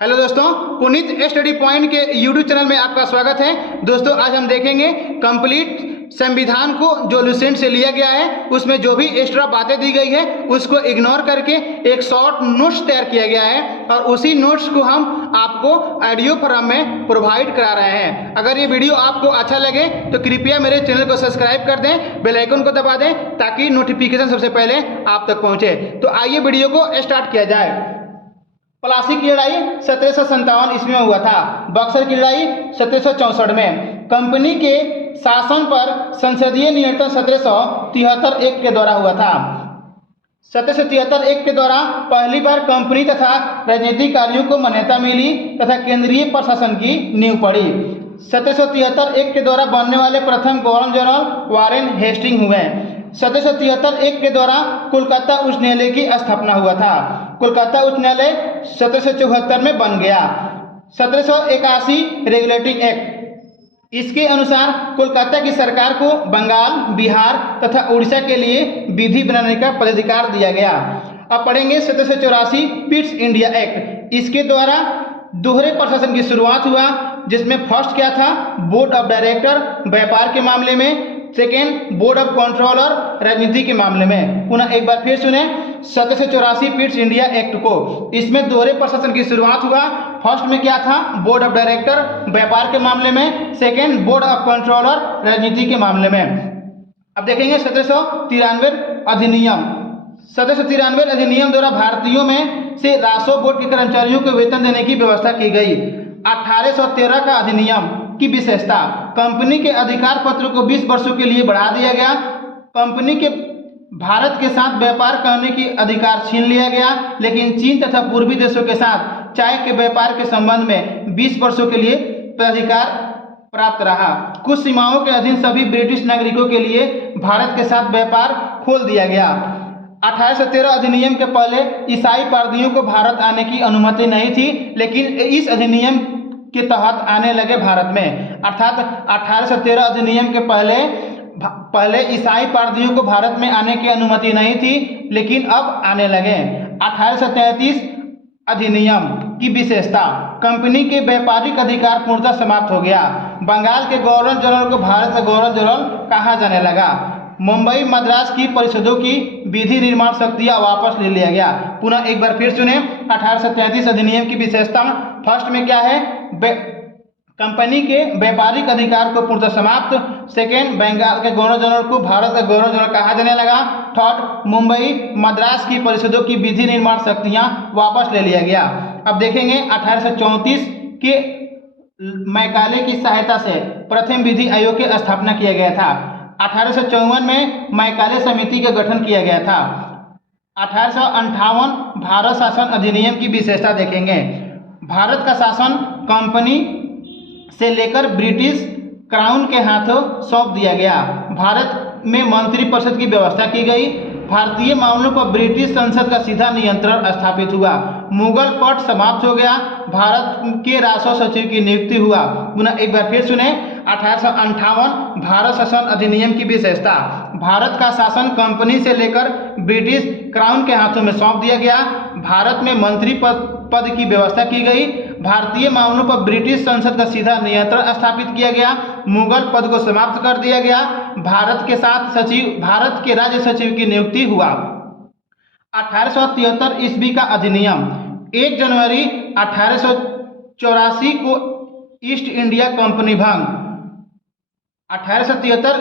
Hello दोस्तों, Puneet study point के YouTube channel में आपका स्वागत है। दोस्तों, आज हम देखेंगे कंप्लीट संविधान को जो लुसेंट से लिया गया है, उसमें जो भी एक्स्ट्रा बातें दी गई है उसको इग्नोर करके एक शॉर्ट नोट्स तैयार किया गया है और उसी नोट्स को हम आपको ऑडियो फॉर्म में प्रोवाइड करा रहे हैं। अगर ये वीडियो आपको अच्छा लगे तो कृपया मेरे चैनल को सब्सक्राइब कर दें, बेल आइकन को दबा दें ताकि नोटिफिकेशन सबसे पहले आप तक पहुंचे। तो आइए वीडियो को स्टार्ट किया जाए। प्लासी की लड़ाई 1757 ईस्वी में हुआ था। बक्सर की लड़ाई 1764 में। कंपनी के शासन पर संसदीय नियंत्रण 1773 एक्ट के द्वारा हुआ था। 1773 एक्ट के द्वारा पहली बार कंपनी तथा राजनीतिक कार्यों को मान्यता मिली तथा केंद्रीय प्रशासन की नींव पड़ी। 1773 एक्ट के द्वारा बनने वाले प्रथम गवर्नर जनरल वारेन हेस्टिंग हुए। 1773 एक्ट के द्वारा कोलकाता उच्च न्यायालय की स्थापना हुआ था। कोलकाता उच्च न्यायालय 1774 में बन गया। 1781 रेगुलेटिंग एक्ट, इसके अनुसार कोलकाता की सरकार को बंगाल, बिहार तथा उड़ीसा के लिए विधि बनाने का पदाधिकार दिया गया। अब पढ़ेंगे 1784 पिट्स इंडिया एक्ट। इसके द्वारा दोहरे प्रशासन की शुरुआत हुआ, जिसमें फर्स्ट क्या था, बोर्ड ऑफ डायरेक्टर व्यापार के मामले में, सेकेंड बोर्ड ऑफ कंट्रोलर राजनीति के मामले में। पुनः एक बार फिर सुने 1784 पिट्स इंडिया एक्ट को। इसमें दोहरे प्रशासन की शुरुआत हुआ। फर्स्ट में क्या था, बोर्ड ऑफ डायरेक्टर व्यापार के मामले में, सेकेंड बोर्ड ऑफ कंट्रोलर राजनीति के मामले में। अब देखेंगे 1793 अधिनियम। 1793 अधिनियम द्वारा भारतीयों में से राजस्व बोर्ड के कर्मचारियों को वेतन देने की व्यवस्था की गई। 1813 का अधिनियम की विशेषता, कंपनी के अधिकार पत्र को 20 वर्षों के लिए बढ़ा दिया गया। कंपनी के भारत के साथ व्यापार करने की अधिकार छीन लिया गया, लेकिन चीन तथा पूर्वी देशों के साथ चाय के व्यापार के संबंध में 20 वर्षों के लिए प्राधिकार प्राप्त रहा। कुछ सीमाओं के अधीन सभी ब्रिटिश नागरिकों के लिए भारत के साथ व्यापार खोल दिया गया। 1813 अधिनियम के पहले ईसाई पारदियों को भारत आने की अनुमति नहीं थी, लेकिन इस अधिनियम के तहत आने लगे भारत में। अर्थात 1813 अधिनियम के पहले ईसाई पारदियों को भारत में आने की अनुमति नहीं थी, लेकिन अब आने लगे। 1833 अधिनियम की विशेषता, कंपनी के व्यापारिक अधिकार पूर्णतः समाप्त हो गया। बंगाल के गवर्नर जनरल को भारत का गवर्नर जनरल कहा जाने लगा। मुंबई मद्रास की परिषदों की विधि निर्माण शक्तियां वापस ले लिया गया। पुनः एक बार फिर सुने 1833 अधिनियम की विशेषता। फर्स्ट में क्या है, कंपनी के व्यापारिक अधिकार को पूर्णतः समाप्त। सेकेंड, बंगाल के गवर्नर जनरल को भारत का गवर्नर जनरल कहा जाने लगा। थर्ड, मुंबई मद्रास की परिषदों की विधि निर्माण शक्तियां वापस ले लिया गया। अब देखेंगे 1834 के मैकाले की सहायता से प्रथम विधि आयोग की स्थापना किया गया था। 1854 में मैकाले समिति का गठन किया गया था। 1858 भारत शासन अधिनियम की विशेषता देखेंगे। भारत का शासन कंपनी से लेकर ब्रिटिश क्राउन के हाथों सौंप दिया गया। भारत में मंत्रिपरिषद की व्यवस्था की गई। भारतीय मामलों पर ब्रिटिश संसद का सीधा नियंत्रण स्थापित हुआ। मुगल पट समाप्त हो गया। भारत के राजस्व सचिव की नियुक्ति हुआ। पुनः एक बार फिर सुने 1858 भारत शासन अधिनियम की विशेषता, भारत का शासन कंपनी से लेकर ब्रिटिश क्राउन के हाथों में सौंप दिया गया। भारत में मंत्री पद की व्यवस्था की गई। भारतीय मामलों पर ब्रिटिश संसद का सीधा नियंत्रण स्थापित किया गया। मुगल पद को समाप्त कर दिया गया। भारत के राज्य सचिव की नियुक्ति हुआ। 1873 ईस्वी का अधिनियम, 1 जनवरी 1884 को ईस्ट इंडिया कंपनी भंग। 1873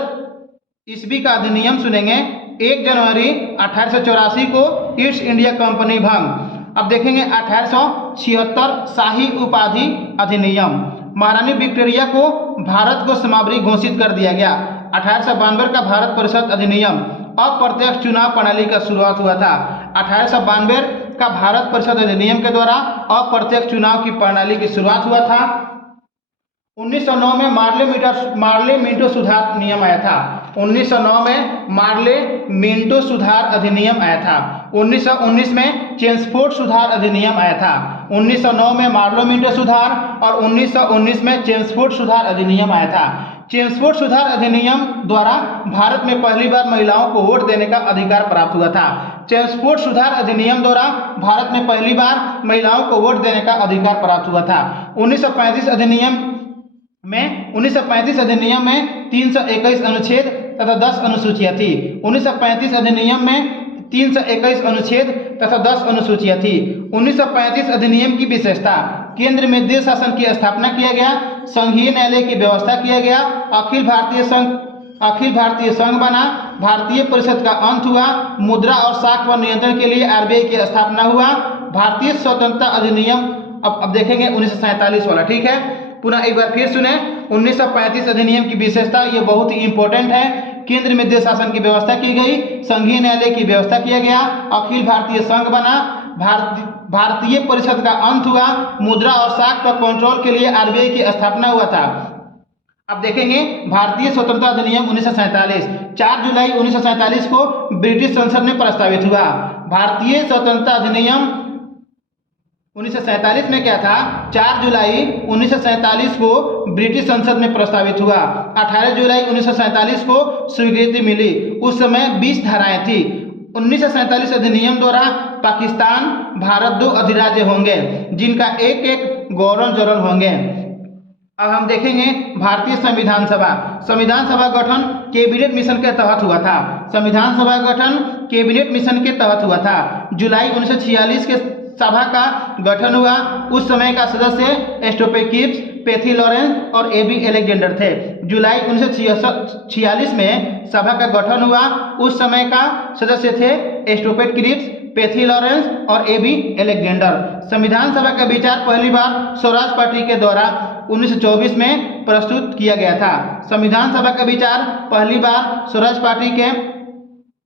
ईस्वी का अधिनियम सुनेंगे, 1 जनवरी 1884 को ईस्ट इंडिया कंपनी भंग। अब देखेंगे 1876 शाही उपाधि अधिनियम, महारानी विक्टोरिया को भारत को समावरी घोषित कर दिया गया। 1892 का भारत परिषद अधिनियम, अप्रत्यक्ष चुनाव प्रणाली का शुरुआत हुआ था। 1892 का भारत परिषद अधिनियम के द्वारा अप्रत्यक्ष चुनाव की प्रणाली की शुरुआत हुआ था। 1909 में मार्ले मिंटो सुधार नियम आया था। 1909 में मार्ले मिंटो सुधार अधिनियम आया था। 1919 में चेम्सफोर्ड सुधार अधिनियम आया था। 1909 में मार्लो मिंटो सुधार और 1919 में चेम्सफोर्ड सुधार अधिनियम आया था। चेम्स्फोर्ड सुधार अधिनियम द्वारा भारत में पहली बार महिलाओं को वोट देने का अधिकार प्राप्त हुआ था। चेम्स्फोर्ड सुधार अधिनियम द्वारा भारत में पहली बार महिलाओं को वोट देने का अधिकार प्राप्त हुआ था। 1935 अधिनियम में 321 अनुच्छेद तथा 10 अनुसूचियां थी। 1935 अधिनियम में 321 अनुच्छेद तथा 10 अनुसूचियां थी। 1935 अधिनियम की विशेषता, केंद्र में देश शासन की स्थापना किया गया, संघीय न्यायालय की व्यवस्था किया गया, अखिल भारतीय संघ बना, भारतीय परिषद का अंत हुआ, मुद्रा और साख पर नियंत्रण के लिए आरबीआई की स्थापना हुआ, भारतीय स्वतंत्रता अधिनियम। अब देखेंगे 1947 वाला, ठीक है। पुनः एक बार फिर सुने, 1935 अधिनियम की विशेषता, ये बहुत ही इंपॉर्टेंट है। केंद्र में देश शासन की व्यवस्था की गई, संघीय न्यायालय की व्यवस्था किया गया, अखिल भारतीय संघ बना, भारतीय परिषद का अंत हुआ, मुद्रा और साख पर कंट्रोल के लिए आरबीआई की स्थापना हुआ था। अब देखेंगे भारतीय स्वतंत्रता अधिनियम 1947, 4 जुलाई 1947 को ब्रिटिश संसद में प्रस्तावित हुआ। भारतीय स्वतंत्रता अधिनियम 1947 में क्या था, 4 जुलाई 1947 को ब्रिटिश संसद में प्रस्तावित हुआ। 18 जुलाई 1947 को स्वीकृति मिली। उस समय 20 धाराएं थी। 1947 अधिनियम द्वारा पाकिस्तान, भारत 2 अधिराज्य होंगे जिनका एक एक गवर्नर जनरल होंगे। अब हम देखेंगे भारतीय संविधान सभा। संविधान सभा गठन कैबिनेट मिशन के तहत हुआ था। संविधान सभा गठन कैबिनेट मिशन के तहत हुआ था। जुलाई 1946 के सभा का गठन हुआ। उस समय का सदस्य स्टोपेकिप्स, पैथी लॉरेंस और एबी एलेक्जेंडर थे। जुलाई 1946 में सभा का गठन हुआ। उस समय का सदस्य थे स्टोपेकिप्स, पैथी लॉरेंस और एबी एलेक्जेंडर। संविधान सभा का विचार पहली बार स्वराज पार्टी के द्वारा 1924 में प्रस्तुत किया गया था। संविधान सभा का विचार पहली बार स्वराज पार्टी के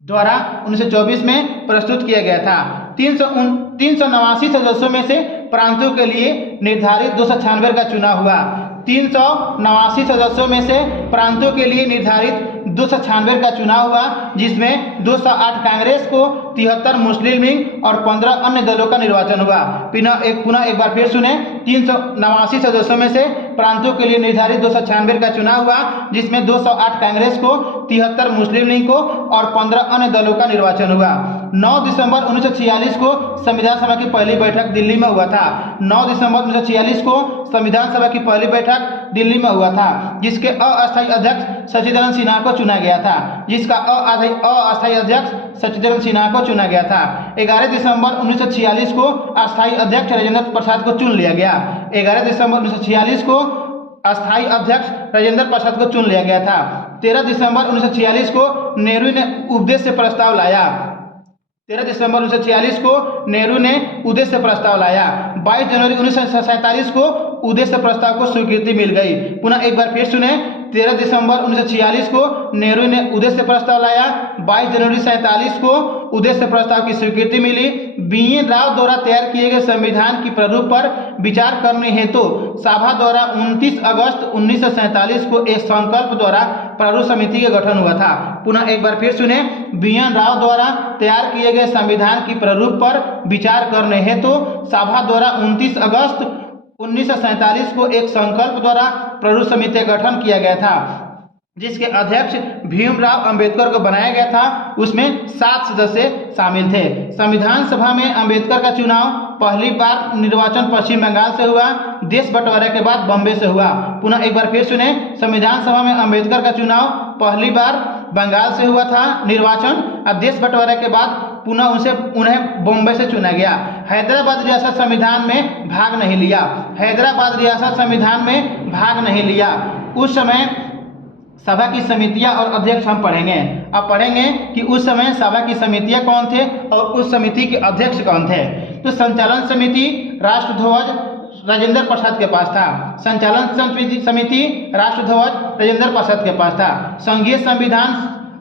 द्वारा 1924 में प्रस्तुत किया गया था। 389 सदस्यों में से प्रांतों के लिए निर्धारित 296 का चुनाव हुआ। 389 सदस्यों में से प्रांतों के लिए निर्धारित 296 का चुनाव हुआ, जिसमें 208 कांग्रेस को, 73 मुस्लिम लीग और 15 अन्य दलों का निर्वाचन हुआ। पुनः एक बार फिर सुने, 389 सदस्यों में से प्रांतों के लिए निर्धारित 296 का चुनाव हुआ, जिसमें 208 कांग्रेस को, 73 मुस्लिम लीग को और 15 अन्य दलों का निर्वाचन हुआ। 9 दिसंबर 1946 को संविधान सभा की पहली बैठक दिल्ली में हुआ था। 9 दिसंबर 1946 को संविधान सभा की पहली बैठक दिल्ली में हुआ था, जिसके अस्थायी अध्यक्ष सचिदानंद सिन्हा को चुना गया था। अस्थायी अध्यक्ष सचिदानंद सिन्हा को चुना गया था। 11 दिसंबर 1946 को अस्थायी अध्यक्ष राजेंद्र प्रसाद को चुन लिया गया। 11 दिसंबर 1946 को अस्थायी अध्यक्ष राजेंद्र प्रसाद को चुन लिया गया था। 13 दिसंबर 1946 को नेहरू ने उद्देश्य प्रस्ताव लाया। 13 दिसंबर 1946 को नेहरू ने उद्देश्य प्रस्ताव लाया। 22 जनवरी 1947 को उद्देश्य प्रस्ताव को स्वीकृति मिल गई। पुनः एक बार फिर सुने, 13 दिसंबर 1946 को नेहरू ने उद्देश्य प्रस्ताव लाया। 22 जनवरी 1947 को उद्देश्य प्रस्ताव की स्वीकृति मिली। BN राव द्वारा तैयार किए गए संविधान की प्रारूप पर विचार करने हेतु सभा द्वारा 29 अगस्त 1947 को एक संकल्प द्वारा प्रारूप समिति का गठन हुआ था। पुनः एक बार फिर सुने, BN राव द्वारा तैयार किए गए संविधान की प्रारूप पर विचार करने हेतु सभा द्वारा 29 अगस्त 1947 को एक संकल्प द्वारा प्रारूप समिति का गठन किया गया था, जिसके अध्यक्ष भीमराव अंबेडकर को बनाया गया था। उसमें 7 सदस्य शामिल थे। संविधान सभा में अंबेडकर का चुनाव पहली बार निर्वाचन पश्चिम बंगाल से हुआ। देश बंटवारे के बाद बॉम्बे से हुआ। पुनः एक बार फिर सुने, संविधान सभा में अंबेडकर का चुनाव पहली बार बंगाल से हुआ था निर्वाचन, और देश बंटवारे के बाद पुनः उन्हें बॉम्बे से चुना गया। हैदराबाद रियासत संविधान में भाग नहीं लिया। हैदराबाद रियासत संविधान में भाग नहीं लिया। उस समय सभा की समितियां और अध्यक्ष हम पढ़ेंगे। अब पढ़ेंगे कि उस समय सभा की समितियां कौन थे और उस समिति के अध्यक्ष कौन थे। तो संचालन समिति राष्ट्रध्वज राजेंद्र प्रसाद के पास था। संचालन समिति राष्ट्रध्वज राजेंद्र प्रसाद के पास था। संघीय संविधान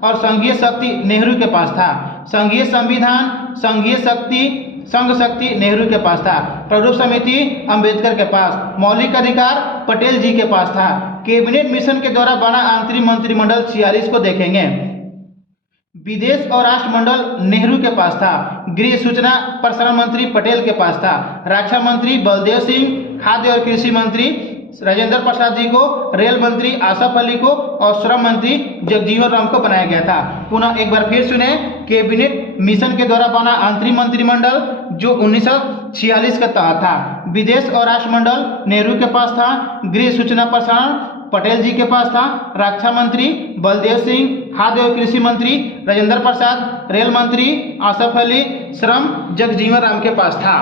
और संघीय शक्ति नेहरू के पास था। संघीय संविधान, संघीय शक्ति, संघ शक्ति नेहरू के पास था। प्रारूप समिति अंबेडकर के पास। मौलिक अधिकार पटेल जी के पास था। कैबिनेट मिशन के द्वारा बना आंतरिक मंत्रिमंडल 46 को देखेंगे। विदेश और राष्ट्रमंडल नेहरू के पास था। गृह सूचना प्रसारण मंत्री पटेल के पास था। रक्षा मंत्री बलदेव सिंह, खाद्य और कृषि मंत्री राजेंद्र प्रसाद जी को, रेल मंत्री आसफ अली को और श्रम मंत्री जगजीवन राम को बनाया गया था। पुनः एक बार फिर सुने, कैबिनेट मिशन के द्वारा बना अंतरिम मंत्रिमंडल जो 1946 के तहत था। विदेश और राष्ट्रमंडल नेहरू के पास था। गृह सूचना प्रसारण पटेल जी के पास था। रक्षा मंत्री बलदेव सिंह, खाद्य और कृषि मंत्री राजेंद्र प्रसाद, रेल मंत्री आसफ अली, श्रम जगजीवन राम के पास था।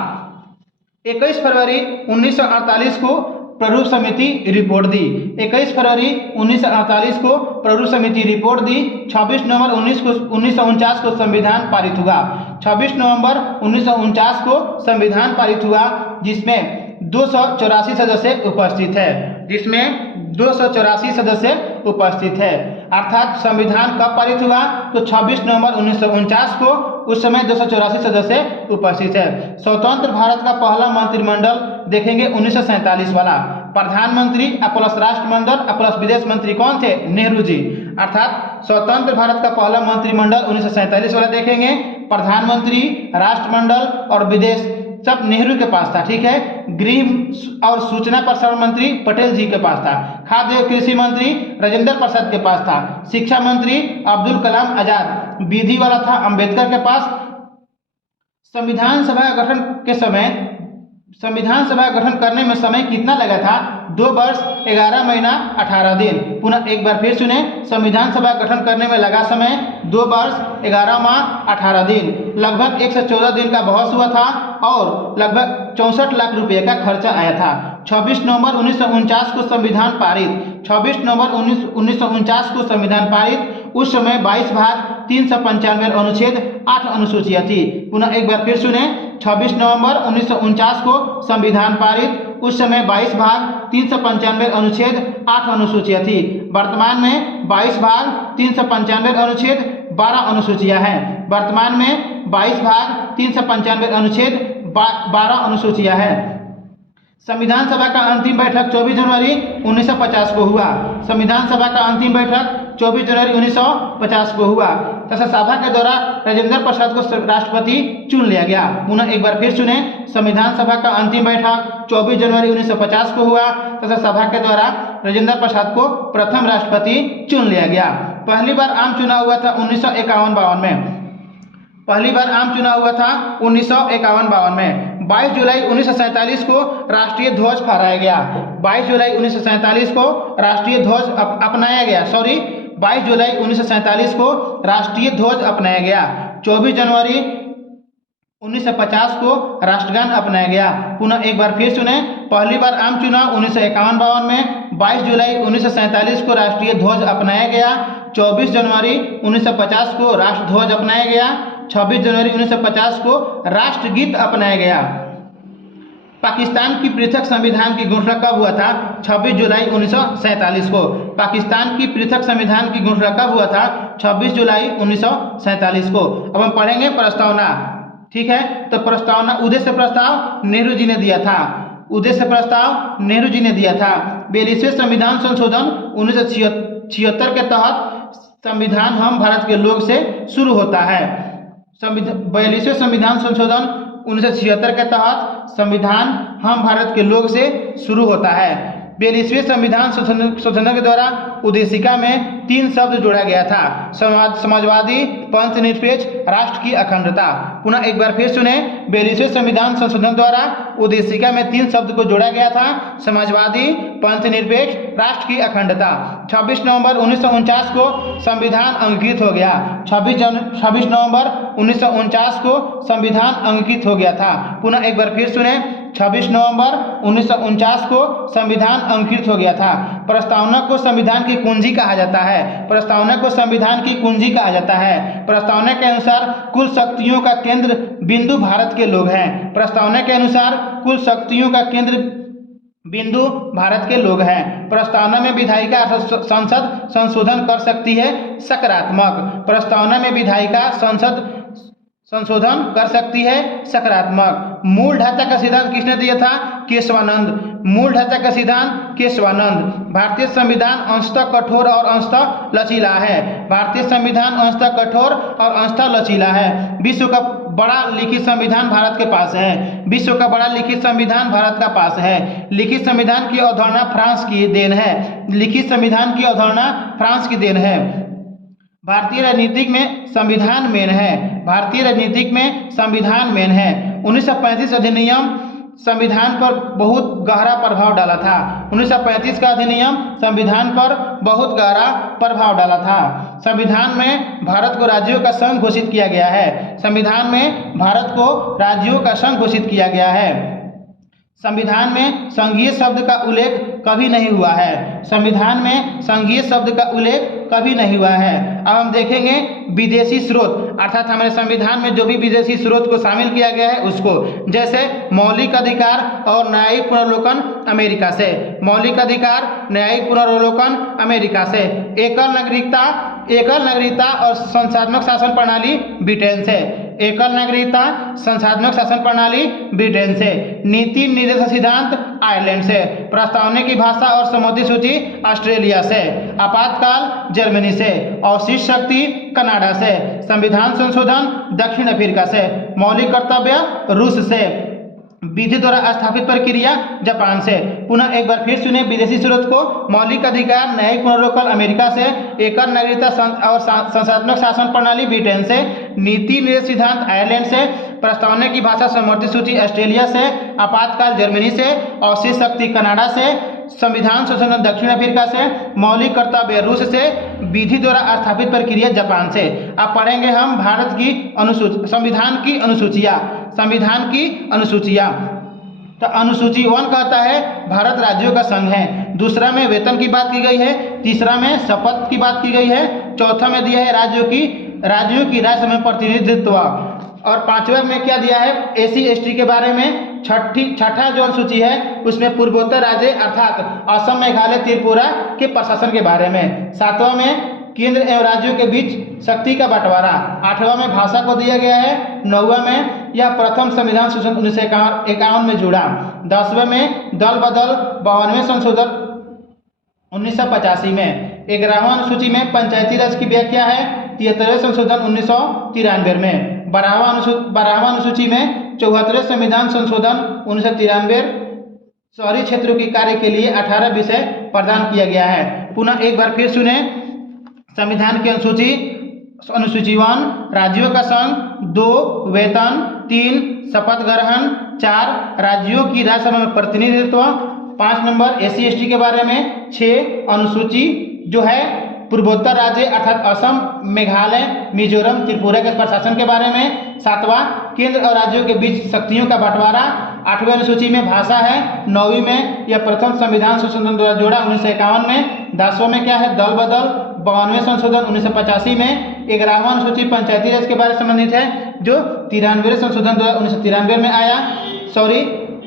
21 फरवरी 1948 को प्रारूप समिति रिपोर्ट दी। 21 फरवरी 1948 को प्रारूप समिति रिपोर्ट दी। 26 नवंबर 1949 को संविधान पारित हुआ। 26 नवंबर 1949 को संविधान पारित हुआ, जिसमें 284 सदस्य उपस्थित है, जिसमें 284 सदस्य उपस्थित है। अर्थात संविधान कब पारित हुआ? तो 26 नवंबर 1949 को, उस समय 284 सदस्य उपस्थित है। स्वतंत्र भारत का पहला मंत्रिमंडल देखेंगे 1947 वाला। प्रधानमंत्री प्लस राष्ट्रमंडल प्लस विदेश मंत्री कौन थे? नेहरू जी। अर्थात स्वतंत्र भारत का पहला मंत्रिमंडल 1947 वाला देखेंगे। प्रधानमंत्री, राष्ट्रमंडल और विदेश सब नेहरू के पास था, ठीक है। गृह और सूचना प्रसारण मंत्री पटेल जी के पास था। खाद्य और कृषि मंत्री राजेंद्र प्रसाद के पास था। शिक्षा मंत्री अब्दुल कलाम आजाद। विधि वाला था अंबेडकर के पास। संविधान सभा गठन के समय, संविधान सभा गठन करने में समय कितना लगा था? 2 वर्ष 11 महीना 18 दिन। पुनः एक बार फिर सुने, संविधान सभा गठन करने में लगा समय 2 वर्ष 11 माह 18 दिन। लगभग 114 दिन का बहस हुआ था और लगभग 64 लाख रुपए का खर्चा आया था। 26 नवंबर 1949 को संविधान पारित। 26 नवंबर 1949 को संविधान पारित। उस समय 22 भाग 395 अनुच्छेद 8 अनुसूचियां थी। पुनः एक बार फिर सुने, 26 नवंबर 1949 को संविधान पारित। उस समय 22 भाग 395 अनुच्छेद 8 अनुसूचियां थी। वर्तमान में 22 भाग 395 अनुच्छेद 12 अनुसूचियां हैं। वर्तमान में 22 भाग 395 अनुच्छेद 12 अनुसूचियां हैं। संविधान सभा का अंतिम बैठक 24 जनवरी 1950 को हुआ। संविधान सभा का अंतिम बैठक 24 जनवरी 1950 को हुआ तथा सभा के द्वारा राजेंद्र प्रसाद को राष्ट्रपति चुन लिया गया। पुनः एक बार फिर सुने, संविधान सभा का अंतिम बैठक 24 जनवरी 1950 को हुआ तथा सभा के द्वारा राजेंद्र प्रसाद को प्रथम राष्ट्रपति चुन लिया गया। पहली बार आम चुनाव हुआ था 1951-52 में। पहली बार आम चुनाव हुआ था 1951-52 में। 22 जुलाई 1947 को राष्ट्रीय ध्वज फहराया गया। 22 जुलाई 1947 को राष्ट्रीय ध्वज अपनाया गया। 22 जुलाई 1947 को राष्ट्रीय ध्वज अपनाया गया। 24 जनवरी 1950 को राष्ट्रगान अपनाया गया। पुनः एक बार फिर सुने, पहली बार आम चुनाव 1951-52 में। 22 जुलाई 1947 को राष्ट्रीय ध्वज अपनाया गया। 24 जनवरी 1950 को राष्ट्रध्वज अपनाया गया। 26 जनवरी 1950 को राष्ट्रगीत अपनाया गया। पाकिस्तान की पृथक संविधान की घोषणा कब हुआ था? 26 जुलाई 1947 को। पाकिस्तान की पृथक संविधान की घोषणा कब हुआ था? 26 जुलाई 1947 को। अब हम पढ़ेंगे प्रस्तावना, ठीक है। तो प्रस्तावना, उद्देश्य प्रस्ताव नेहरू जी ने दिया था। उद्देश्य प्रस्ताव नेहरू जी ने दिया था। 42वें संविधान संशोधन 1976 के तहत संविधान हम भारत के लोग से शुरू होता है। 42वें संविधान संशोधन 1976 के तहत संविधान हम भारत के लोग से शुरू होता है। 42वें संविधान संशोधन के द्वारा उद्देशिका में 3 शब्द जोड़ा गया था: समाजवादी, पंथनिरपेक्ष, राष्ट्र की अखंडता। पुनः एक बार फिर सुने, 42वें संविधान संशोधन द्वारा उद्देशिका में 3 शब्द को जोड़ा गया था: समाजवादी, पंथनिरपेक्ष, राष्ट्र की अखंडता। 26 नवंबर 1949 को संविधान अंगीकृत हो गया। 26 नवंबर 1949 को संविधान अंगीकृत हो गया था। पुनः एक बार फिर सुने, 26 नवंबर 1949 को संविधान अंकित हो गया था। प्रस्तावना को संविधान की कुंजी कहा जाता है। प्रस्तावना को संविधान की कुंजी कहा जाता है। प्रस्तावना के अनुसार कुल शक्तियों का केंद्र बिंदु भारत के लोग हैं। प्रस्तावना के अनुसार कुल शक्तियों का केंद्र बिंदु भारत के लोग हैं। प्रस्तावना में विधायिका संसद संशोधन कर सकती है सकारात्मक। प्रस्तावना में विधायिका संसद संशोधन कर सकती है सकारात्मक। मूल ढांचा का सिद्धांत किसने दिया था? केशवानंद। मूल ढांचा का सिद्धांत केशवानंद। भारतीय संविधान अंशतः कठोर और अंशतः लचीला है। भारतीय संविधान अंशतः कठोर और अंशतः लचीला है। बड़ा लिखित संविधान भारत के पास है। विश्व का बड़ा लिखित संविधान भारत का पास है। लिखित संविधान की अवधारणा फ्रांस की देन है। लिखित संविधान की अवधारणा फ्रांस की देन है। भारतीय राजनीतिक में संविधान मेन है। भारतीय राजनीतिक में संविधान मेन है। 1935 अधिनियम संविधान पर बहुत गहरा प्रभाव डाला था। 1935 का अधिनियम संविधान पर बहुत गहरा प्रभाव डाला था। संविधान में भारत को राज्यों का संघ घोषित किया गया है। संविधान में भारत को राज्यों का संघ घोषित किया गया है। संविधान में संघीय शब्द का उल्लेख कभी नहीं हुआ है। संविधान में संघीय शब्द का उल्लेख कभी नहीं हुआ है। अब हम देखेंगे विदेशी स्रोत, अर्थात हमारे संविधान में जो भी विदेशी स्रोत को शामिल किया गया है उसको, जैसे मौलिक अधिकार और न्यायिक पुनर्वलोकन अमेरिका से। मौलिक अधिकार, न्यायिक पुनर्वलोकन अमेरिका से। एकल नागरिकता और संसाधनात्मक शासन प्रणाली ब्रिटेन से। एकल नागरिकता, संसाधनात्मक शासन प्रणाली ब्रिटेन से। नीति निर्देशक सिद्धांत आयरलैंड से। प्रस्तावना की भाषा और सम्मति सूची ऑस्ट्रेलिया से। आपातकाल जर्मनी से। अवशिष्ट शक्ति कनाडा से। संविधान संशोधन दक्षिण अफ्रीका से। मौलिक कर्तव्य रूस से। विधि द्वारा स्थापित प्रक्रिया जापान से। पुनः एक बार फिर सुने विदेशी स्रोत को। मौलिक अधिकार, न्यायिक पुनर्वलोकन अमेरिका से। एकल नागरिकता और संसाधनात्मक शासन प्रणाली ब्रिटेन से। नीति निर्देशक सिद्धांत आयरलैंड से। प्रस्तावना की भाषा सम्मति सूची ऑस्ट्रेलिया से। आपातकाल जर्मनी से। अवशिष्ट शक्ति कनाडा से। संविधान संशोधन दक्षिण अफ्रीका से। मौलिक कर्तव्य रूस से। विधि द्वारा स्थापित प्रक्रिया जापान से। अब पढ़ेंगे हम भारत की अनुसूची, संविधान की अनुसूचियाँ। संविधान की अनुसूचियाँ, तो अनुसूची 1 कहता है भारत राज्यों का संघ है। दूसरा में वेतन की बात की गई है। तीसरा में शपथ की बात की गई है। चौथा में दिया है राज्यों की राज्यसभा में प्रतिनिधित्व। और पांचवा में क्या दिया है, एसी एसटी के बारे में। छठा जो अनुसूची है उसमें पूर्वोत्तर राज्य अर्थात असम, मेघालय, त्रिपुरा के प्रशासन के बारे में। सातवां में केंद्र एवं राज्यों के बीच शक्ति का बंटवारा। आठवां में भाषा को दिया गया है। नौवां में यह प्रथम संविधान संशोधन 1951 में जुड़ा। 10वें में दल बदल 52वें संशोधन 1985 में। 11वां अनुसूची में पंचायती राज की व्याख्या है। 73वें संशोधन 1993 में। 12वां अनुसूची में 74वें संविधान संशोधन 1993 शहरी क्षेत्रों के कार्य के लिए 18 विषय प्रदान किया गया है। पुनः एक बार फिर सुने संविधान की अनुसूची। अनुसूची 1 राज्यों का संघ। 2 वेतन। 3 शपथ ग्रहण। 4 राज्यों की राज्यसभा में प्रतिनिधित्व। 5 नंबर एससी एसटी के बारे में। 6 अनुसूची जो है पूर्वोत्तर राज्य अर्थात असम, मेघालय, मिजोरम, त्रिपुरा के प्रशासन के बारे में। 7वां केंद्र और राज्यों के बीच शक्तियों का बंटवारा। 8वें अनुसूची में भाषा है। 9वीं में यह प्रथम संविधान संशोधन द्वारा जोड़ा 1951 में। 10वां में क्या है, दल बदल 52वें संशोधन 1985 में। 11वां अनुसूची पंचायती राज के बारे में संबंधित है जो 93वें संशोधन द्वारा 1993 में आया।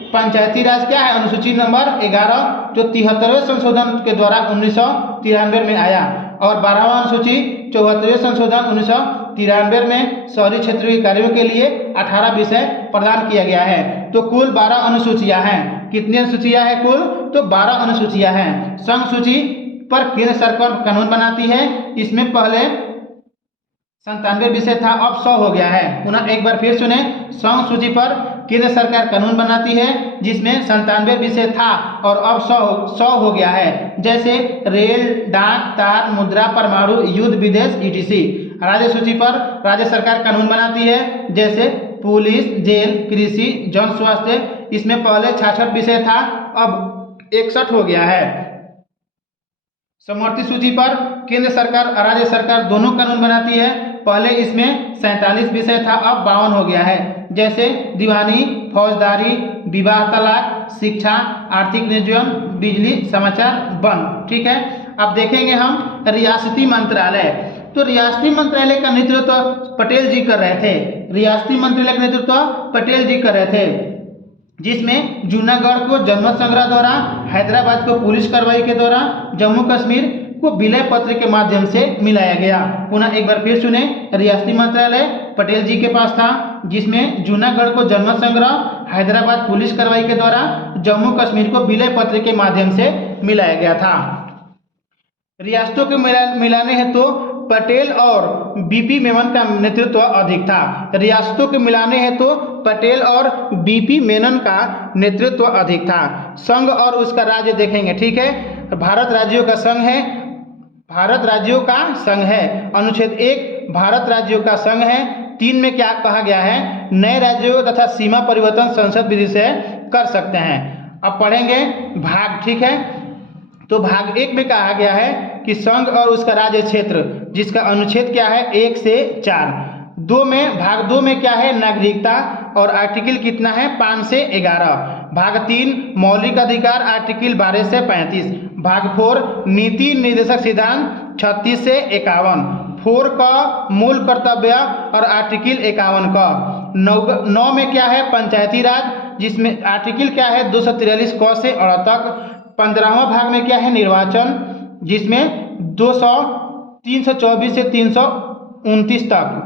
पंचायती राज क्या है, अनुसूची नंबर 11 जो 73वें संशोधन के द्वारा 1993 में आया। और 12वां अनुसूची 74वें संशोधन 1993 में शहरी क्षेत्रों के कार्यों के लिए 18 विषय प्रदान किया गया है। तो कुल 12 अनुसूचियां हैं। कितनी अनुसूचियां हैं कुल, तो 12 अनुसूचियां हैं। संघ सूची पर केंद्र सरकार कानून बनाती है। इसमें पहले 97 विषय था, अब 100 हो गया है। पुनः एक बार फिर सुने, संघ सूची पर केंद्र सरकार कानून बनाती है जिसमें 97 विषय था और अब 100 हो गया है। जैसे रेल, डाक, तार, मुद्रा, परमाणु, युद्ध, विदेश, ईटीसी। राज्य सूची पर राज्य सरकार कानून बनाती है जैसे पुलिस, जेल, कृषि, जन स्वास्थ्य। इसमें पहले 66 विषय था, अब 61 हो गया है। समवर्ती सूची पर केंद्र सरकार और राज्य सरकार दोनों कानून बनाती है। पहले इसमें 47 विषय था, अब 52 हो गया है। जैसे दीवानी, फौजदारी, विवाह, तलाक, शिक्षा, आर्थिक नियोजन, बिजली, समाचार, वन। ठीक है, अब देखेंगे हम रियासती मंत्रालय। तो रियासती मंत्रालय का नेतृत्व पटेल जी कर रहे थे। रियासती मंत्रालय का नेतृत्व पटेल जी कर रहे थे, जिसमें जूनागढ़ को जनमत संग्रह द्वारा, हैदराबाद को पुलिस कार्रवाई के द्वारा, जम्मू कश्मीर को विलय पत्र के माध्यम से मिलाया गया। पुनः एक बार फिर सुने, रियासती मंत्रालय पटेल जी के पास था जिसमें जूनागढ़ को जनमत संग्रह, हैदराबाद पुलिस कार्रवाई के द्वारा, जम्मू कश्मीर को विलय पत्र के माध्यम से मिलाया गया था। रियासतों के मिलाने हेतु तो पटेल और बीपी मेनन का नेतृत्व अधिक था। रियासतों के मिलाने हैं तो पटेल और बीपी मेनन का नेतृत्व अधिक था। संघ और उसका राज्य देखेंगे, ठीक है। भारत राज्यों का संघ है, भारत राज्यों का संघ है। अनुच्छेद 1 भारत राज्यों का संघ है। 3 में क्या कहा गया है, नए राज्यों तथा सीमा परिवर्तन संसद विधि से कर सकते हैं। अब पढ़ेंगे भाग, ठीक है। तो भाग 1 में कहा गया है कि संघ और उसका राज्य क्षेत्र, जिसका अनुच्छेद क्या है 1 से 4। 2 में, भाग 2 में क्या है, नागरिकता, और आर्टिकल कितना है 5 से 11। भाग 3 मौलिक अधिकार, आर्टिकल 12 से 35। भाग 4 नीति निर्देशक सिद्धांत 36 से 51। 4 का मूल कर्तव्य और आर्टिकल 51 का। 9 में क्या है, पंचायती राज, जिसमें आर्टिकल क्या है 243 क से 8 तक। 15वां भाग में क्या है, निर्वाचन, जिसमें 324 से 329 तक।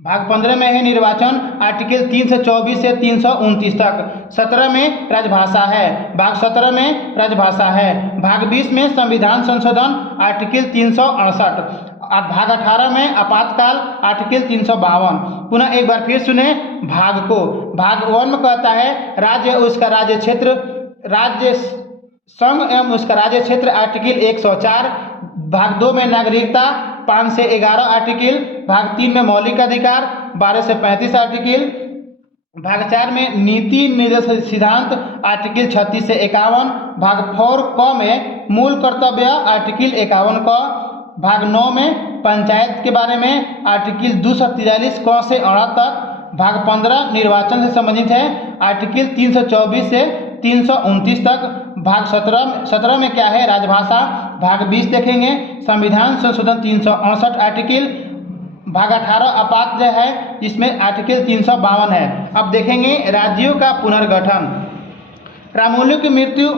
भाग 15 में है निर्वाचन, आर्टिकल 3 से 24 से 329 तक। 17 में राजभाषा है, भाग 17 में राजभाषा है। भाग 20 में संविधान संशोधन, आर्टिकल 368। भाग 18 में आपातकाल, आर्टिकल 352। पुनः एक बार फिर सुने भाग को। भाग 1 में कहता है राज्य उसका राज्य क्षेत्र, राज्य संघ एवं उसका राज्य क्षेत्र, आर्टिकल 104। भाग 2 में नागरिकता, 5 से 11 आर्टिकल। भाग 3 में मौलिक अधिकार, 12 से 35 आर्टिकल। भाग 4 में नीति निर्देशक सिद्धांत, आर्टिकल 36 से 51। भाग 4 क में मूल कर्तव्य, आर्टिकल 51 क। भाग 9 में पंचायत के बारे में, आर्टिकल 243 क से 8 तक। भाग 15 निर्वाचन से संबंधित है, आर्टिकल 324 से 329 तक। भाग 17 में क्या है, राजभाषा। भाग 20 देखेंगे संविधान संशोधन 368 आर्टिकल। भाग 18 आपात है, जिसमें आर्टिकल 352 है। अब देखेंगे राज्यों का पुनर्गठन। रामोलू की मृत्यु